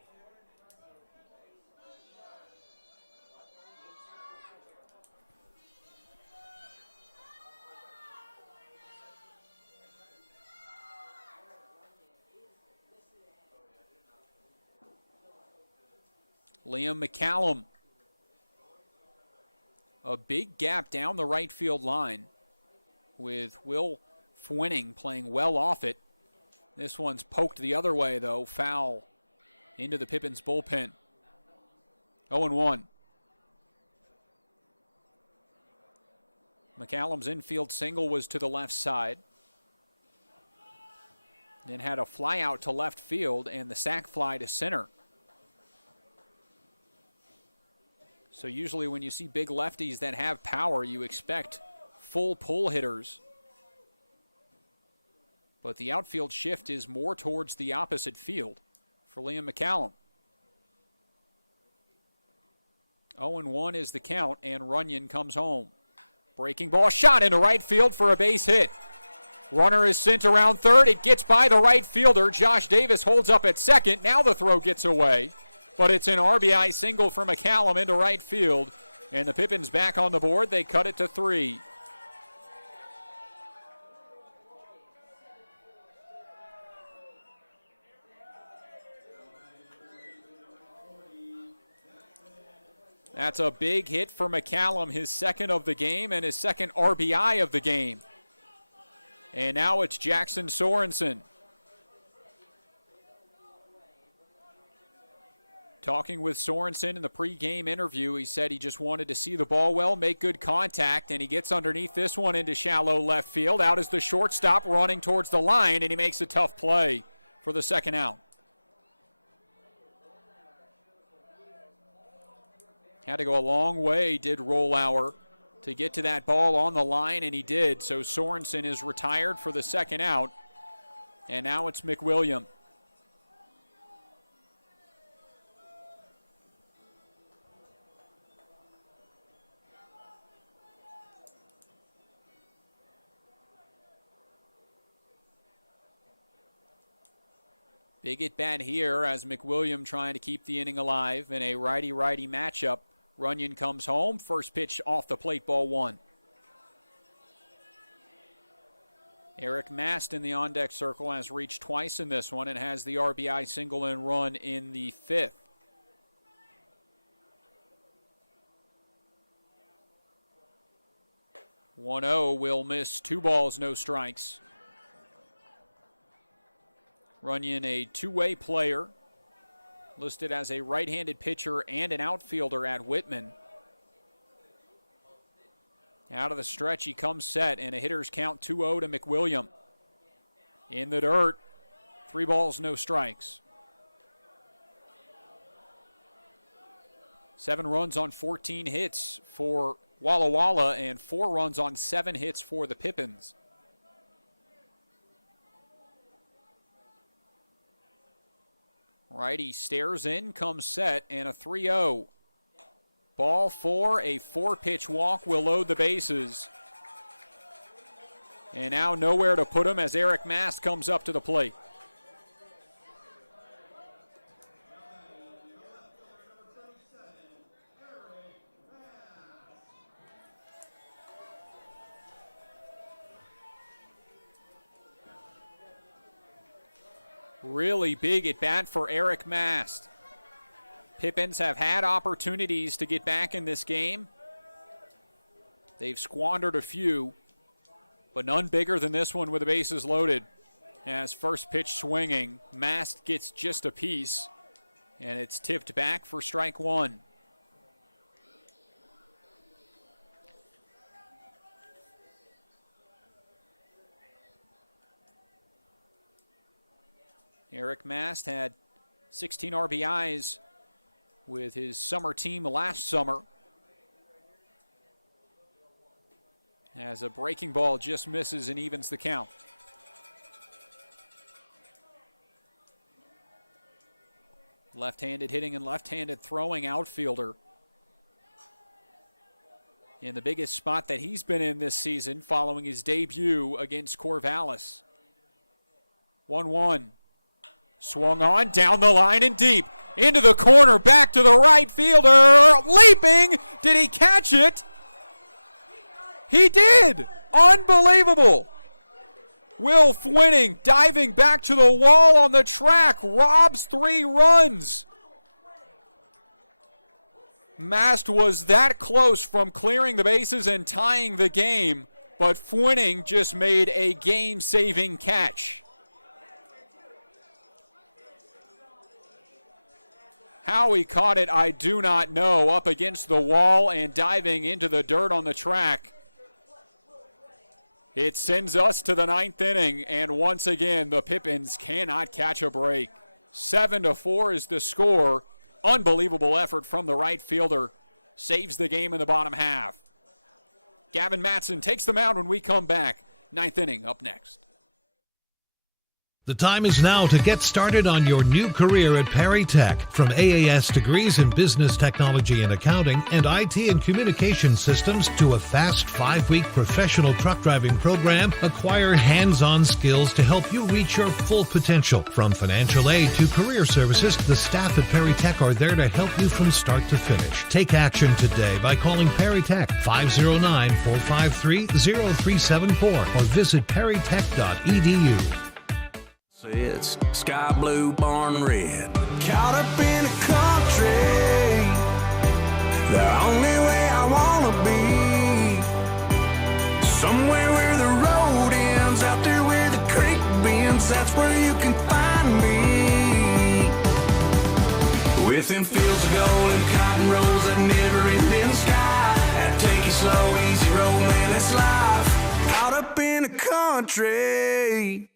Liam McCallum. A big gap down the right field line with Will Fwinning playing well off it. This one's poked the other way, though. Foul into the Pippins bullpen. 0-1. McCallum's infield single was to the left side. Then had a fly out to left field and the sac fly to center. So usually when you see big lefties that have power, you expect full pull hitters. But the outfield shift is more towards the opposite field for Liam McCallum. 0-1 is the count, and Runyon comes home. Breaking ball, shot into right field for a base hit. Runner is sent around third. It gets by the right fielder. Josh Davis holds up at second. Now the throw gets away. But it's an RBI single for McCallum into right field. And the Pippins back on the board. They cut it to 3. That's a big hit for McCallum, his second of the game and his second RBI of the game. And now it's Jackson Sorensen. Talking with Sorensen in the pregame interview, he said he just wanted to see the ball well, make good contact, and he gets underneath this one into shallow left field. Out is the shortstop running towards the line, and he makes a tough play for the second out. Had to go a long way, did Rollauer, to get to that ball on the line, and he did. So Sorensen is retired for the second out, and now it's McWilliam. Big at bat here as McWilliam trying to keep the inning alive in a righty-righty matchup. Runyon comes home. First pitch off the plate, ball one. Eric Mast in the on-deck circle has reached twice in this one and has the RBI single and run in the fifth. "1-0 will miss. 2 balls, no strikes. Runyon, a two-way player, listed as a right-handed pitcher and an outfielder at Whitman. Out of the stretch, he comes set, and a hitter's count 2-0 to McWilliam. In the dirt, 3 balls, no strikes. 7 runs on 14 hits for Walla Walla and 4 runs on 7 hits for the Pippins. Righty stares in, comes set, and a 3-0. Ball 4, a 4-pitch walk will load the bases. And now nowhere to put him as Eric Mast comes up to the plate. Really big at bat for Eric Mast. Pippins have had opportunities to get back in this game. They've squandered a few, but none bigger than this one with the bases loaded. As first pitch swinging, Mast gets just a piece, and it's tipped back for strike one. Eric Mast had 16 RBIs with his summer team last summer. As a breaking ball just misses and evens the count. Left-handed hitting and left-handed throwing outfielder. In the biggest spot that he's been in this season following his debut against Corvallis. 1-1. Swung on, down the line and deep. Into the corner, back to the right fielder. Leaping! Did he catch it? He did! Unbelievable! Will Fwinning diving back to the wall on the track. Robs 3 runs. Mast was that close from clearing the bases and tying the game, but Fwinning just made a game-saving catch. How he caught it, I do not know. Up against the wall and diving into the dirt on the track. It sends us to the 9th inning, and once again, the Pippins cannot catch a break. 7-4 is the score. Unbelievable effort from the right fielder. Saves the game in the bottom half. Gavin Mattson takes the mound when we come back. 9th inning up next. The time is now to get started on your new career at Perry Tech. From AAS degrees in business technology and accounting and IT and communication systems to a fast 5-week professional truck driving program, acquire hands-on skills to help you reach your full potential. From financial aid to career services, the staff at Perry Tech are there to help you from start to finish. Take action today by calling Perry Tech 509-453-0374 or visit perrytech.edu. It's sky blue, barn red. Caught up in a country, the only way I wanna be. Somewhere where the road ends, out there where the creek bends, that's where you can find me. Within fields of gold and cotton rows that never ending sky. That take it slow, easy road, man, that's life. Caught up in a country.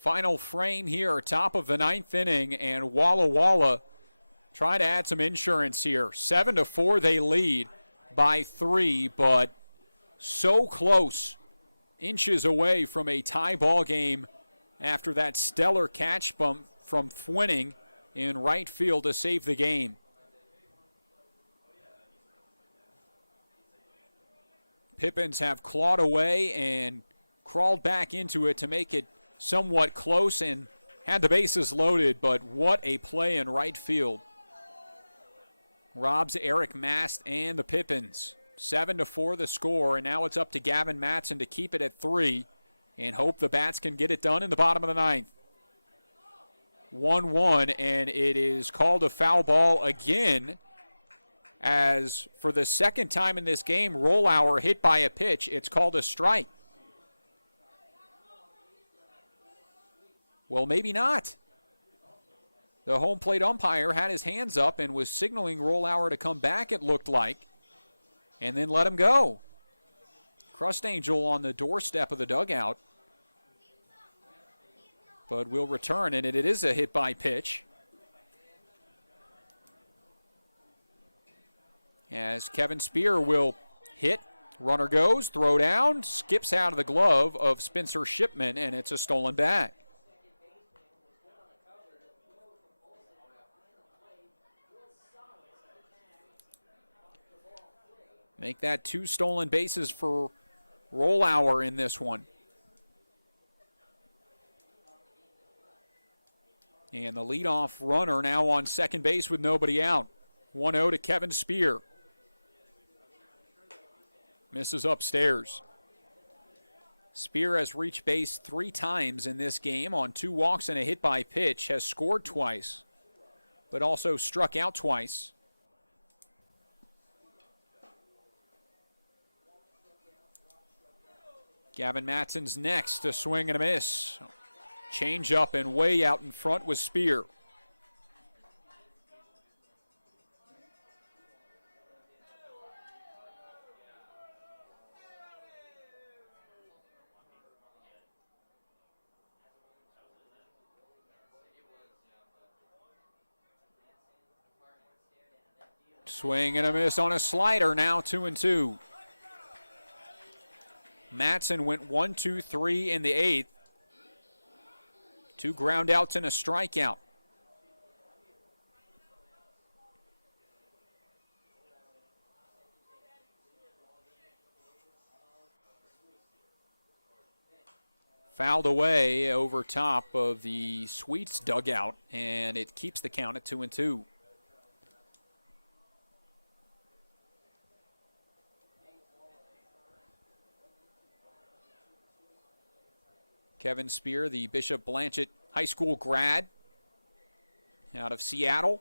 Final frame here, top of the 9th inning, and Walla Walla trying to add some insurance here. 7-4 they lead by 3, but so close, inches away from a tie ball game after that stellar catch bump from Fwinning in right field to save the game. Pippins have clawed away and crawled back into it to make it somewhat close and had the bases loaded, but what a play in right field. Robs Eric Mast and the Pippins. 7-4 the score, and now it's up to Gavin Matson to keep it at 3 and hope the Bats can get it done in the bottom of the 9th. 1-1, and it is called a foul ball again, as for the second time in this game, Rollauer hit by a pitch. It's called a strike. Well, maybe not. The home plate umpire had his hands up and was signaling Rollauer to come back, it looked like, and then let him go. Crust Angel on the doorstep of the dugout. But will return, and it is a hit by pitch. As Kevin Spear will hit. Runner goes, throw down, skips out of the glove of Spencer Shipman, and it's a stolen bag. Make that 2 stolen bases for Rollauer in this one. And the leadoff runner now on second base with nobody out. 1-0 to Kevin Spear. Misses upstairs. Spear has reached base 3 times in this game on 2 walks and a hit by pitch, has scored twice, but also struck out twice. Gavin Matson's next, a swing and a miss. Change up and way out in front with Spear. Swing and a miss on a slider, now 2-2. Matson went 1-2-3 in the 8th. 2 ground outs and a strikeout. Fouled away over top of the Sweets dugout, and it keeps the count at 2-2. Kevin Spear, the Bishop Blanchett High School grad out of Seattle,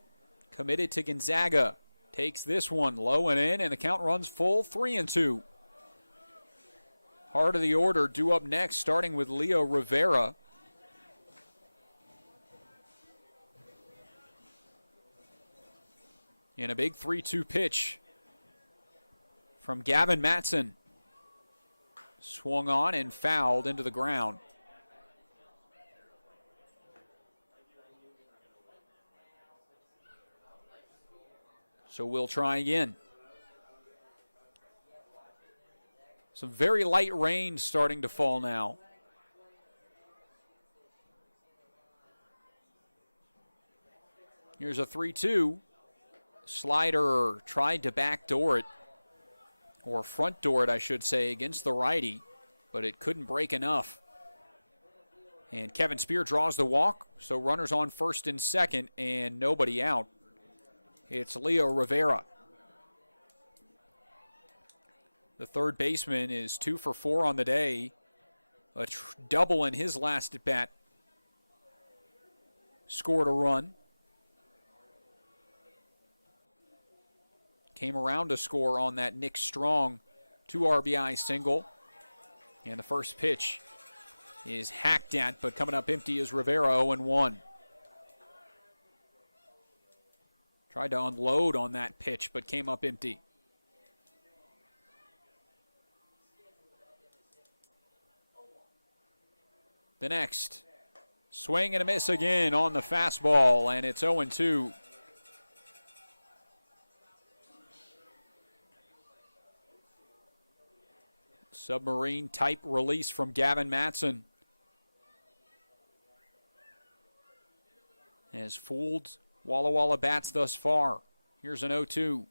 committed to Gonzaga. Takes this one low and in, and the count runs full, 3-2. Heart of the order due up next, starting with Leo Rivera. And a big 3-2 pitch from Gavin Matson. Swung on and fouled into the ground. So we'll try again. Some very light rain starting to fall now. Here's a 3-2. Slider tried to backdoor it, or front door it, I should say, against the righty, but it couldn't break enough. And Kevin Spear draws the walk, so runners on first and second, and nobody out. It's Leo Rivera. The third baseman is 2 for 4 on the day. A double in his last at bat. Scored a run. Came around to score on that Nick Strong 2 RBI single. And the first pitch is hacked at, but coming up empty is Rivera, 0-1. Tried to unload on that pitch, but came up empty. The next, Swing and a miss again on the fastball, and it's 0-2. Submarine type release from Gavin Matson has fooled Walla Walla bats thus far. Here's an 0-2.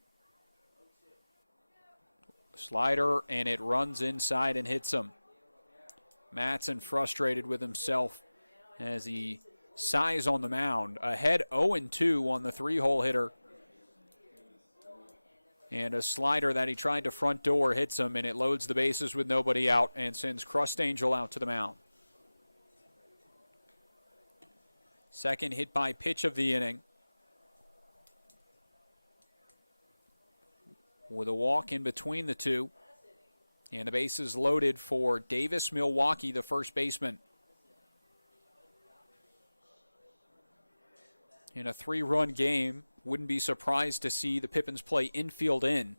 Slider, and it runs inside and hits him. Matson frustrated with himself as he sighs on the mound. Ahead 0-2 on the 3-hole hitter. And a slider that he tried to front door hits him, and it loads the bases with nobody out and sends Crust Angel out to the mound. Second hit by pitch of the inning. With a walk in between the two. And the bases loaded for Davis Milwaukee, the first baseman. In a 3-run game, wouldn't be surprised to see the Pippins play infield in,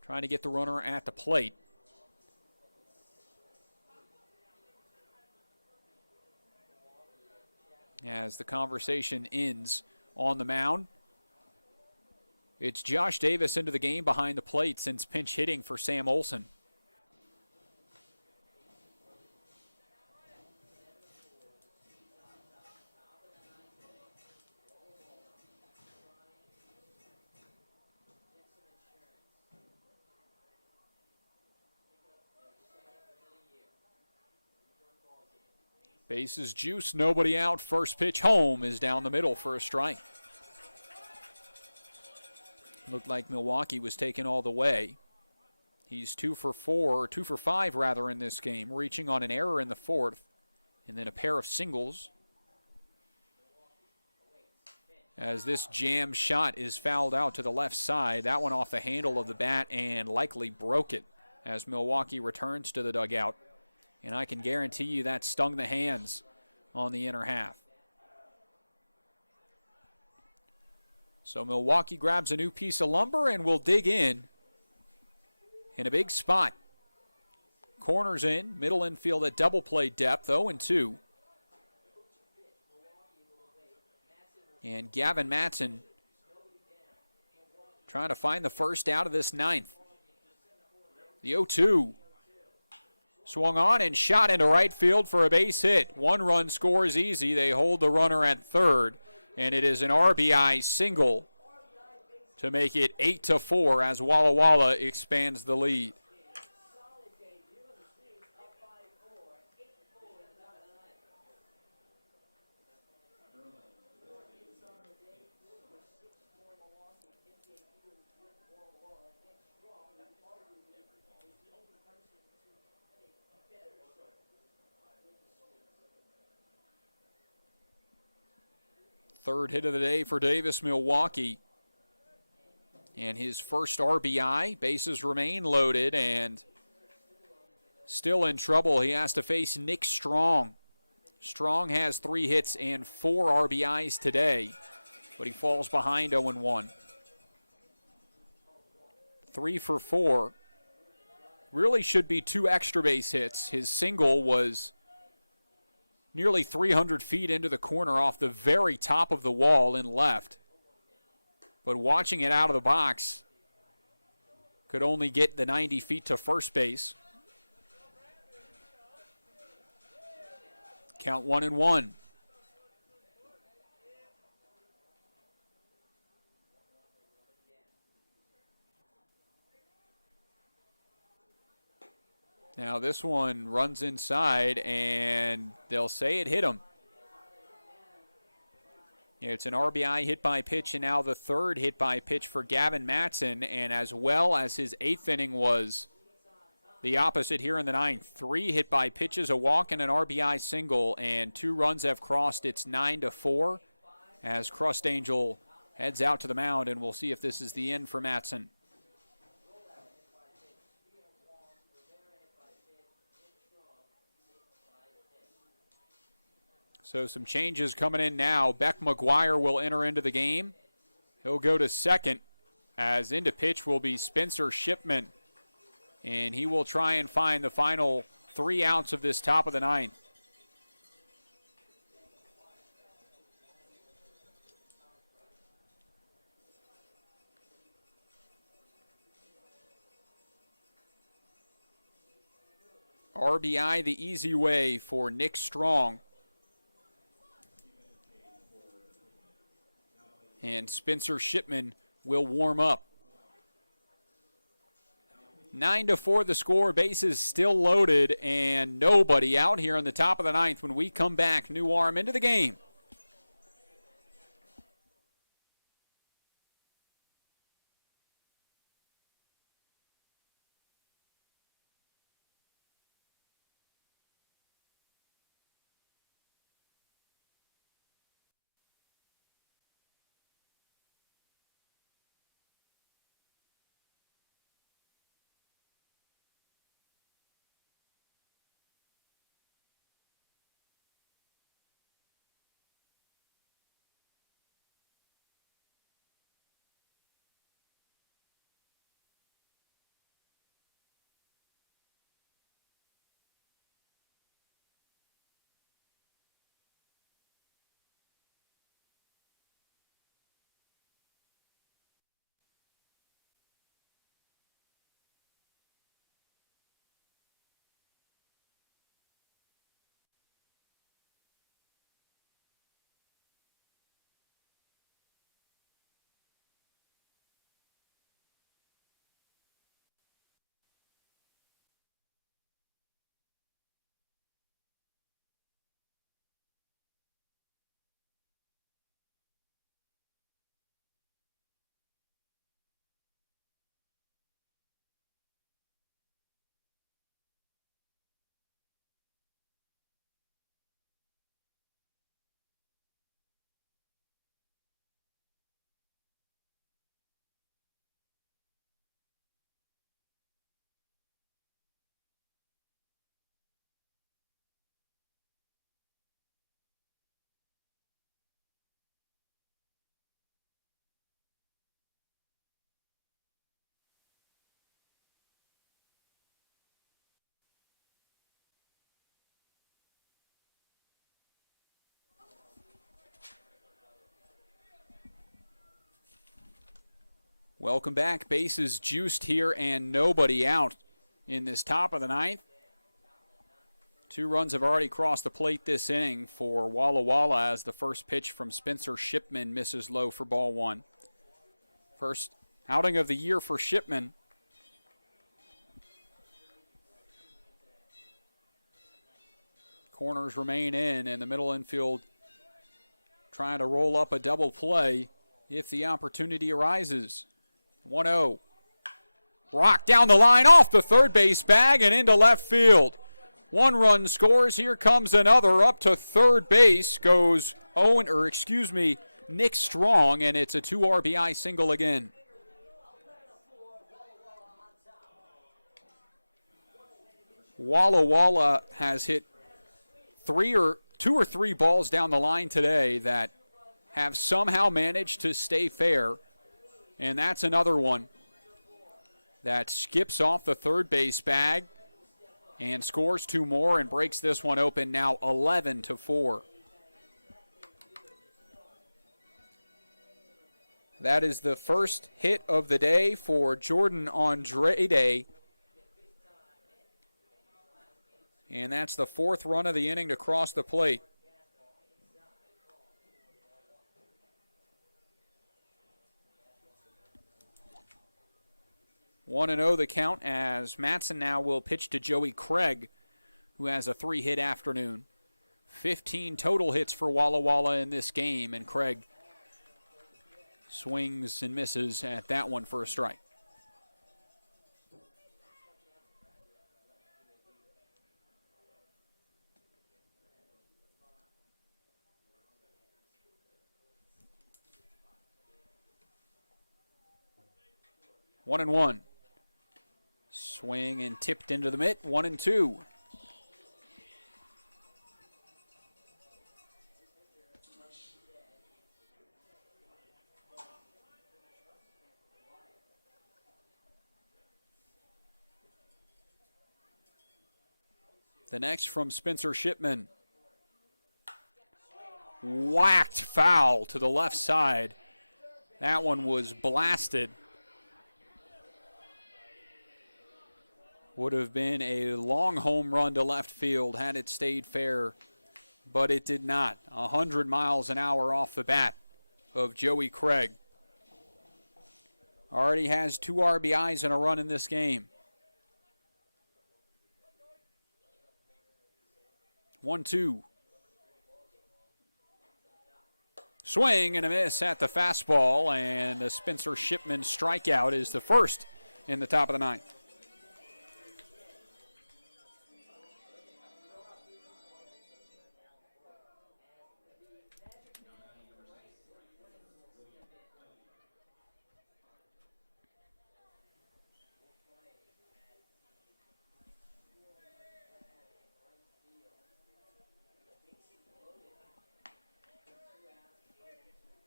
trying to get the runner at the plate. As the conversation ends on the mound, it's Josh Davis into the game behind the plate since pinch hitting for Sam Olson. Bases juice, nobody out. First pitch home is down the middle for a strike. Looked like Milwaukee was taken all the way. He's 2 for 5 rather in this game, reaching on an error in the 4th, and then a pair of singles. As this jam shot is fouled out to the left side, that one off the handle of the bat and likely broke it as Milwaukee returns to the dugout. And I can guarantee you that stung the hands on the inner half. So Milwaukee grabs a new piece of lumber and will dig in a big spot. Corners in, middle infield at double play depth, 0-2. And Gavin Matson trying to find the first out of this 9th. The 0-2. Swung on and shot into right field for a base hit. 1 run scores easy. They hold the runner at third, and it is an RBI single to make it 8-4 as Walla Walla expands the lead. Third hit of the day for Davis Milwaukee. And his first RBI. Bases remain loaded and still in trouble. He has to face Nick Strong. Strong has 3 hits and 4 RBIs today, but he falls behind 0-1. 3 for 4. Really should be 2 extra base hits. His single was nearly 300 feet into the corner off the very top of the wall in left. But watching it out of the box, could only get the 90 feet to first base. Count 1-1. Now this one runs inside, and they'll say it hit him. It's an RBI hit by pitch, and now the 3rd hit by pitch for Gavin Matson, and as well as his 8th inning was the opposite here in the 9th. 3 hit by pitches, a walk, and an RBI single, and 2 runs have crossed. It's 9-4 as Crust Angel heads out to the mound, and we'll see if this is the end for Matson. So some changes coming in now. Beck McGuire will enter into the game. He'll go to second, as into pitch will be Spencer Shipman. And he will try and find the final 3 outs of this top of the 9th. RBI the easy way for Nick Strong. And Spencer Shipman will warm up. 9-4 the score, bases still loaded, and nobody out here in the top of the ninth. When we come back, new arm into the game. Welcome back. Bases juiced here and nobody out in this top of the ninth. 2 runs have already crossed the plate this inning for Walla Walla as the first pitch from Spencer Shipman misses low for ball 1. First outing of the year for Shipman. Corners remain in, and the middle infield trying to roll up a double play if the opportunity arises. 1-0. Rock down the line off the third base bag and into left field. 1 run scores. Here comes another. Up to third base goes Nick Strong, and it's a 2 RBI single again. Walla Walla has hit 2 or 3 balls down the line today that have somehow managed to stay fair. And that's another one that skips off the third base bag and scores 2 more and breaks this one open, now 11-4. That is the first hit of the day for Jordan Andrade. And that's the 4th run of the inning to cross the plate. 1-0 the count as Mattson now will pitch to Joey Craig, who has a 3-hit afternoon. 15 total hits for Walla Walla in this game, and Craig swings and misses at that one for a strike. One and one. Swing and tipped into the mitt. 1-2. The next from Spencer Shipman. Whacked foul to the left side. That one was blasted. Would have been a long home run to left field had it stayed fair, but it did not. 100 miles an hour off the bat of Joey Craig. Already has 2 RBIs and a run in this game. 1-2. Swing and a miss at the fastball, and a Spencer Shipman strikeout is the first in the top of the ninth.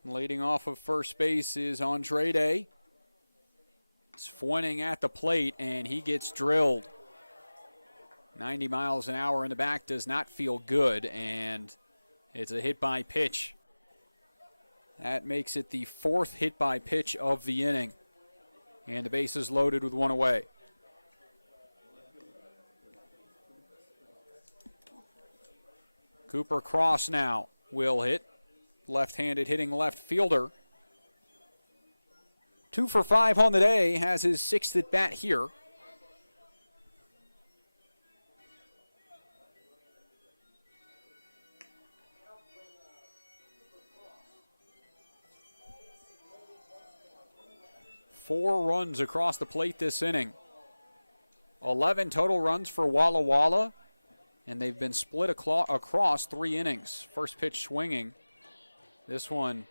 Leading off of first base is Andrade. It's Fuening at the plate, and he gets drilled. 90 miles an hour in the back does not feel good, and it's a hit by pitch. That makes it the 4th hit by pitch of the inning. And the base is loaded with 1 away. Cooper Cross now will hit. Left-handed hitting left fielder. 2 for 5 on the day, has his 6th at bat here. Four runs across the plate this inning. 11 total runs for Walla Walla, and they've been split across 3 innings. First pitch swinging. This one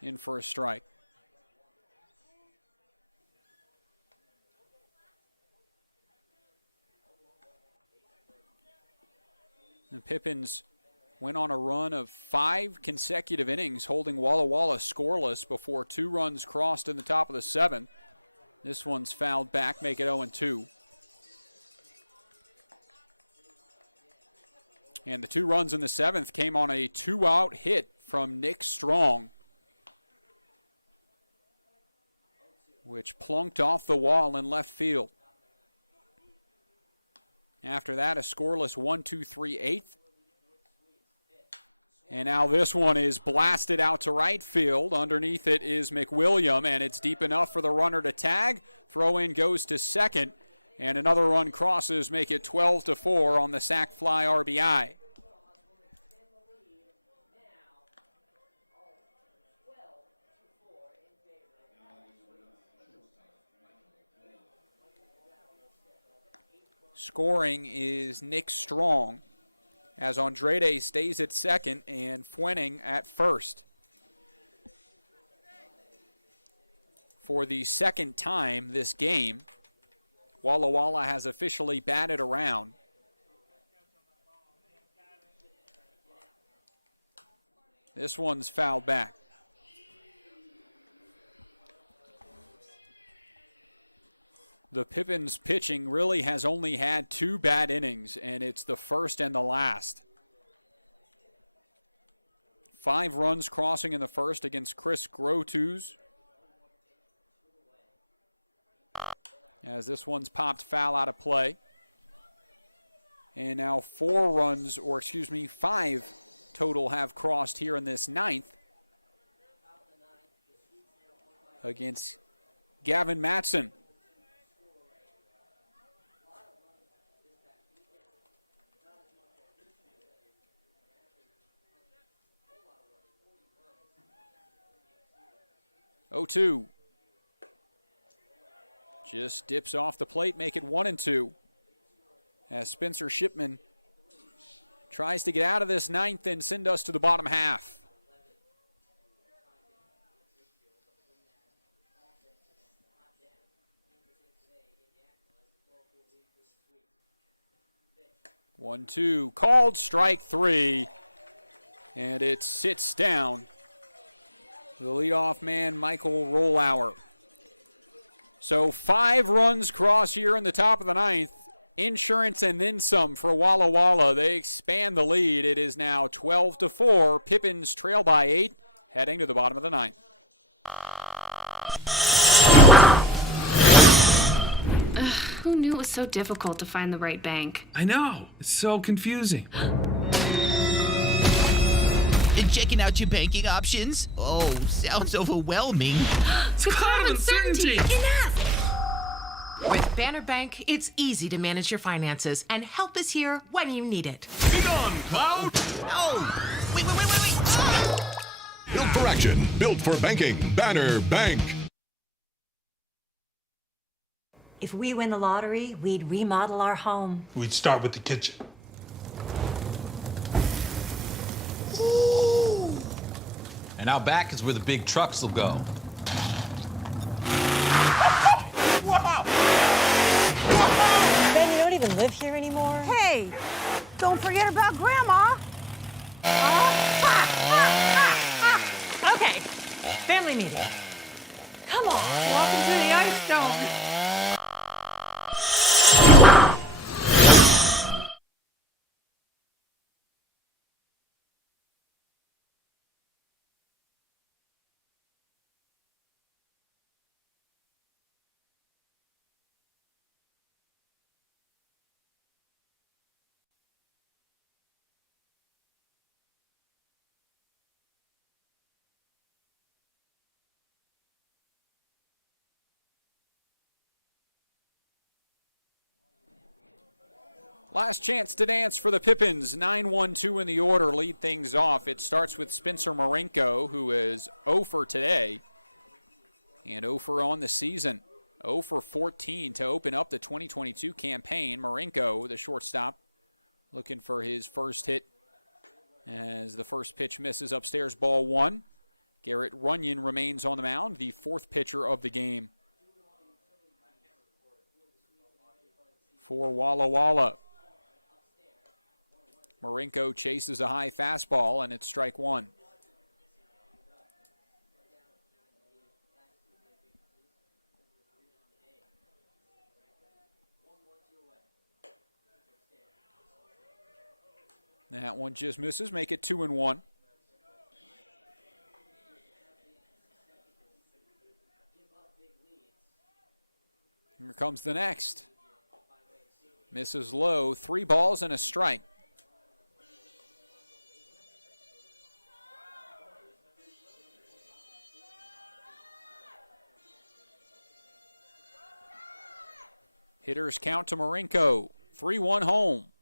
in for a strike. And Pippins went on a run of 5 consecutive innings, holding Walla Walla scoreless before 2 runs crossed in the top of the 7th. This one's fouled back, make it 0-2. And the 2 runs in the 7th came on a 2-out hit from Nick Strong, which plunked off the wall in left field. After that, a scoreless 1-2-3-8. And now this one is blasted out to right field. Underneath it is McWilliam, and it's deep enough for the runner to tag. Throw in goes to second, and another run crosses, make it 12-4 on the sac fly RBI. Scoring is Nick Strong, as Andrade stays at second and Fuening at first. For the second time this game, Walla Walla has officially batted around. This one's fouled back. The Pippins pitching really has only had 2 bad innings, and it's the first and the last. 5 runs crossing in the first against Chris Grotus, as this one's popped foul out of play. And now 5 total have crossed here in this 9th against Gavin Matson. Oh, 2. Just dips off the plate, make it 1-2. As Spencer Shipman tries to get out of this 9th and send us to the bottom half. One, 2, called strike 3, and it sits down. The leadoff man, Michael Rollauer. So 5 runs cross here in the top of the 9th. Insurance and then some for Walla Walla. They expand the lead. It is now 12-4. Pippins trail by 8, heading to the bottom of the 9th. Who knew it was was so difficult to find the right bank? I know. It's so confusing. And checking out your banking options? Oh, sounds overwhelming. The cloud of uncertainty. With Banner Bank, it's easy to manage your finances, and help is here when you need it. Be gone, Cloud! Oh, wait. Built for action, built for banking. Banner Bank. If we win the lottery, we'd remodel our home. We'd start with the kitchen. And out back is where the big trucks will go. Wow! Ben, you don't even live here anymore? Hey, don't forget about Grandma. Okay, family meeting. Come on. Welcome to the ice dome. Last chance to dance for the Pippins. 9-1-2 in the order. Lead things off. It starts with Spencer Marinko, who is 0 for today and 0 for on the season. 0 for 14 to open up the 2022 campaign. Marinko, the shortstop, looking for his first hit as the first pitch misses upstairs, ball one. Garrett Runyon remains on the mound, the fourth pitcher of the game for Walla Walla. Marinko chases a high fastball, and it's strike one. That one just misses, make it 2-1. Here comes the next. Misses low, 3 balls and a strike. Hitters count to Marinko. 3-1 home.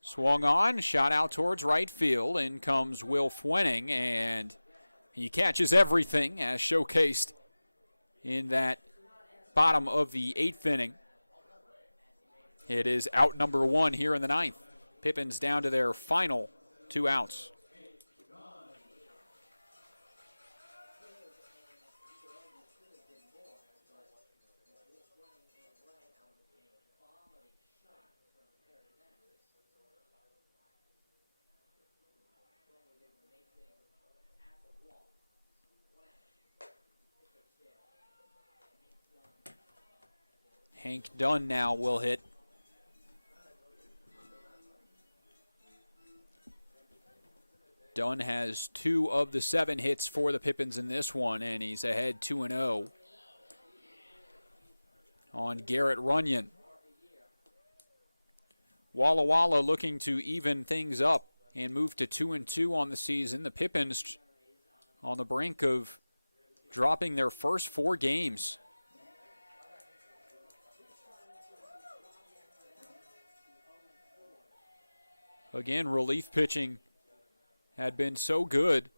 Swung on, shot out towards right field. In comes Will Fwenning, and he catches everything as showcased in that bottom of the 8th inning. It is out number 1 here in the 9th. Pippins down to their final 2 outs. Hank Dunn now will hit. Dunn has 2 of the 7 hits for the Pippins in this one, and he's ahead 2-0 on Garrett Runyon. Walla Walla looking to even things up and move to 2-2 on the season. The Pippins on the brink of dropping their first 4 games. Again, relief pitching had been so good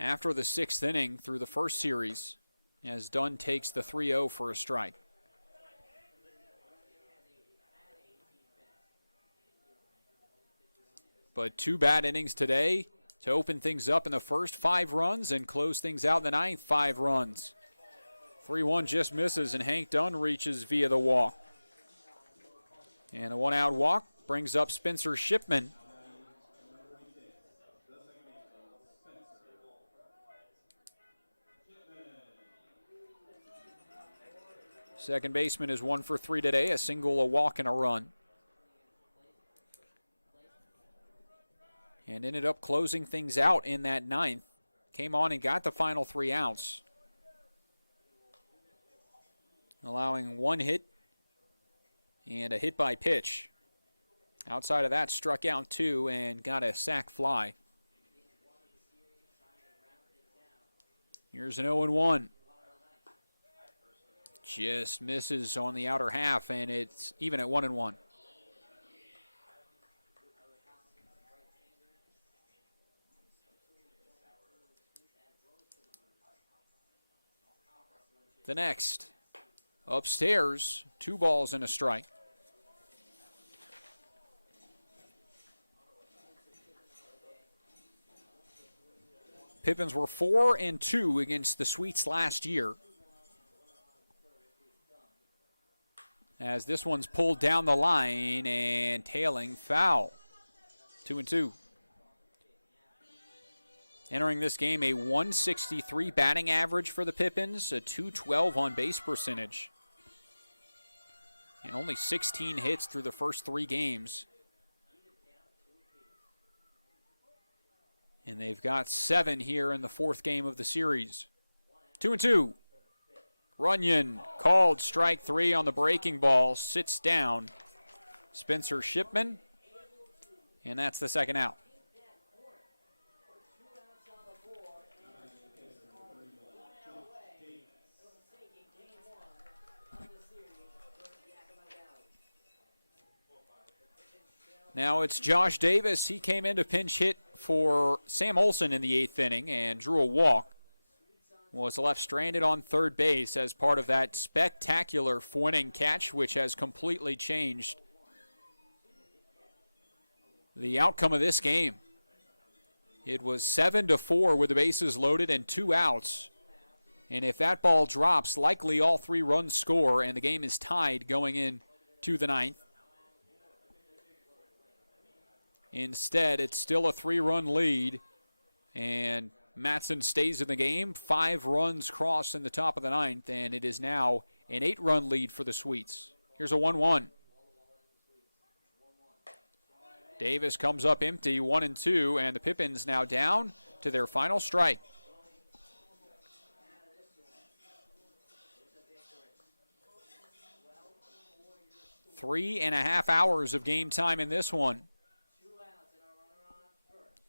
after the 6th inning through the first series as Dunn takes the 3-0 for a strike. But 2 bad innings today to open things up in the first, 5 runs, and close things out in the 9th, 5 runs. 3-1 just misses, and Hank Dunn reaches via the walk. And a 1-out walk brings up Spencer Shipman. Second baseman is 1 for 3 today, a single, a walk, and a run. And ended up closing things out in that 9th. Came on and got the final 3 outs, allowing 1 hit and a hit by pitch. Outside of that, struck out 2 and got a sac fly. Here's an 0-1. Just misses on the outer half, and it's even at 1-1. The next, upstairs, 2 balls and a strike. Pippins were 4-2 against the Sweets last year. As this one's pulled down the line and tailing foul. 2-2. Entering this game, a 163 batting average for the Pippins, a 212 on base percentage, and only 16 hits through the first 3 games. And they've got 7 here in the 4th game of the series. 2-2. Runyon called strike 3 on the breaking ball, sits down. Spencer Shipman, and that's the second out. Now it's Josh Davis. He came in to pinch hit for Sam Olson in the 8th inning and drew a walk. Was left stranded on third base as part of that spectacular winning catch, which has completely changed the outcome of this game. It was 7-4 with the bases loaded and 2 outs. And if that ball drops, likely all 3 runs score, and the game is tied going into the 9th. Instead, it's still a 3-run lead, and Matson stays in the game. 5 runs cross in the top of the 9th, and it is now an 8-run lead for the Sweets. Here's a 1-1. Davis comes up empty, 1-2, and the Pippins now down to their final strike. Three and a half hours of game time in this one.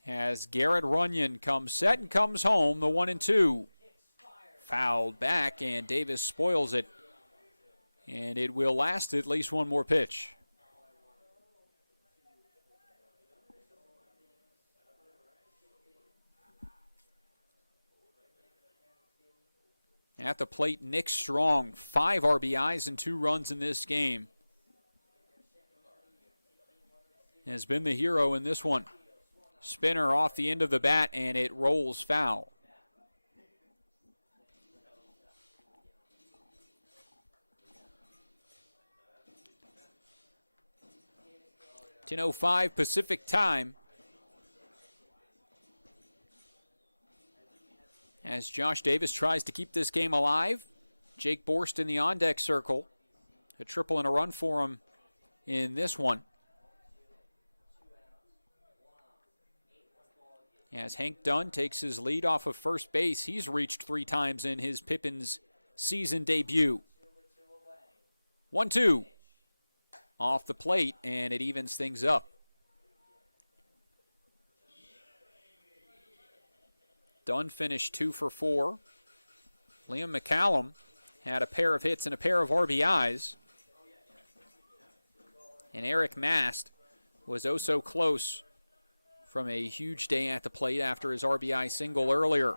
As Garrett Runyon comes set and comes home, the 1-2. Fouled back, and Davis spoils it. And it will last at least one more pitch. At the plate, Nick Strong, 5 RBIs and 2 runs in this game. Has been the hero in this one. Spinner off the end of the bat, and it rolls foul. (10:05) Pacific time. As Josh Davis tries to keep this game alive. Jake Borst in the on-deck circle. A triple and a run for him in this one. As Hank Dunn takes his lead off of first base, he's reached 3 times in his Pippins season debut. 1-2 off the plate, and it evens things up. Dunn finished 2 for 4. Liam McCallum had a pair of hits and a pair of RBIs. And Eric Mast was oh so close from a huge day at the plate after his RBI single earlier.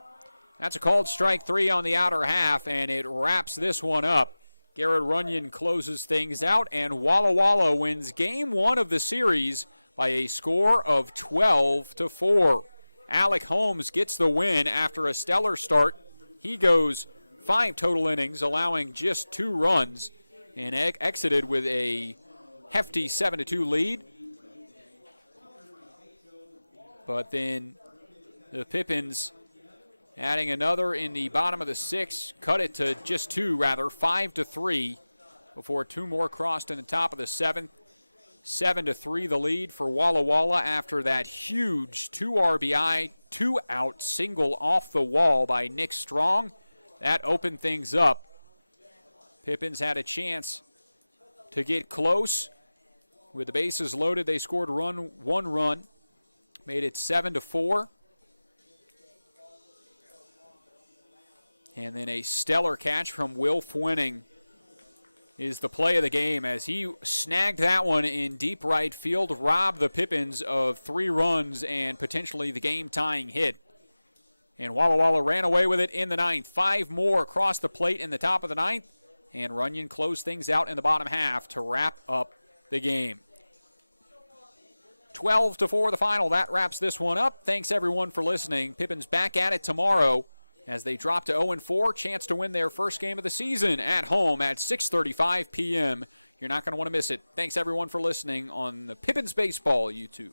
That's a called strike 3 on the outer half, and it wraps this one up. Garrett Runyon closes things out, and Walla Walla wins game 1 of the series by a score of 12-4. Alec Holmes gets the win after a stellar start. He goes 5 total innings, allowing just 2 runs, and exited with a hefty 7-2 lead. But then the Pippins adding another in the bottom of the 6th, cut it to just 2 rather, 5-3, before 2 more crossed in the top of the 7th. 7-3 the lead for Walla Walla after that huge 2 RBI, 2 out single off the wall by Nick Strong. That opened things up. Pippins had a chance to get close. With the bases loaded, they scored one run, made it 7-4. And then a stellar catch from Will Fwenning is the play of the game as he snagged that one in deep right field, robbed the Pippins of 3 runs and potentially the game-tying hit. And Walla Walla ran away with it in the 9th. 5 more across the plate in the top of the 9th. And Runyon closed things out in the bottom half to wrap up the game. 12-4 the final. That wraps this one up. Thanks, everyone, for listening. Pippins back at it tomorrow as they drop to 0-4. Chance to win their first game of the season at home at 6:35 p.m. You're not going to want to miss it. Thanks, everyone, for listening on the Pippins Baseball YouTube.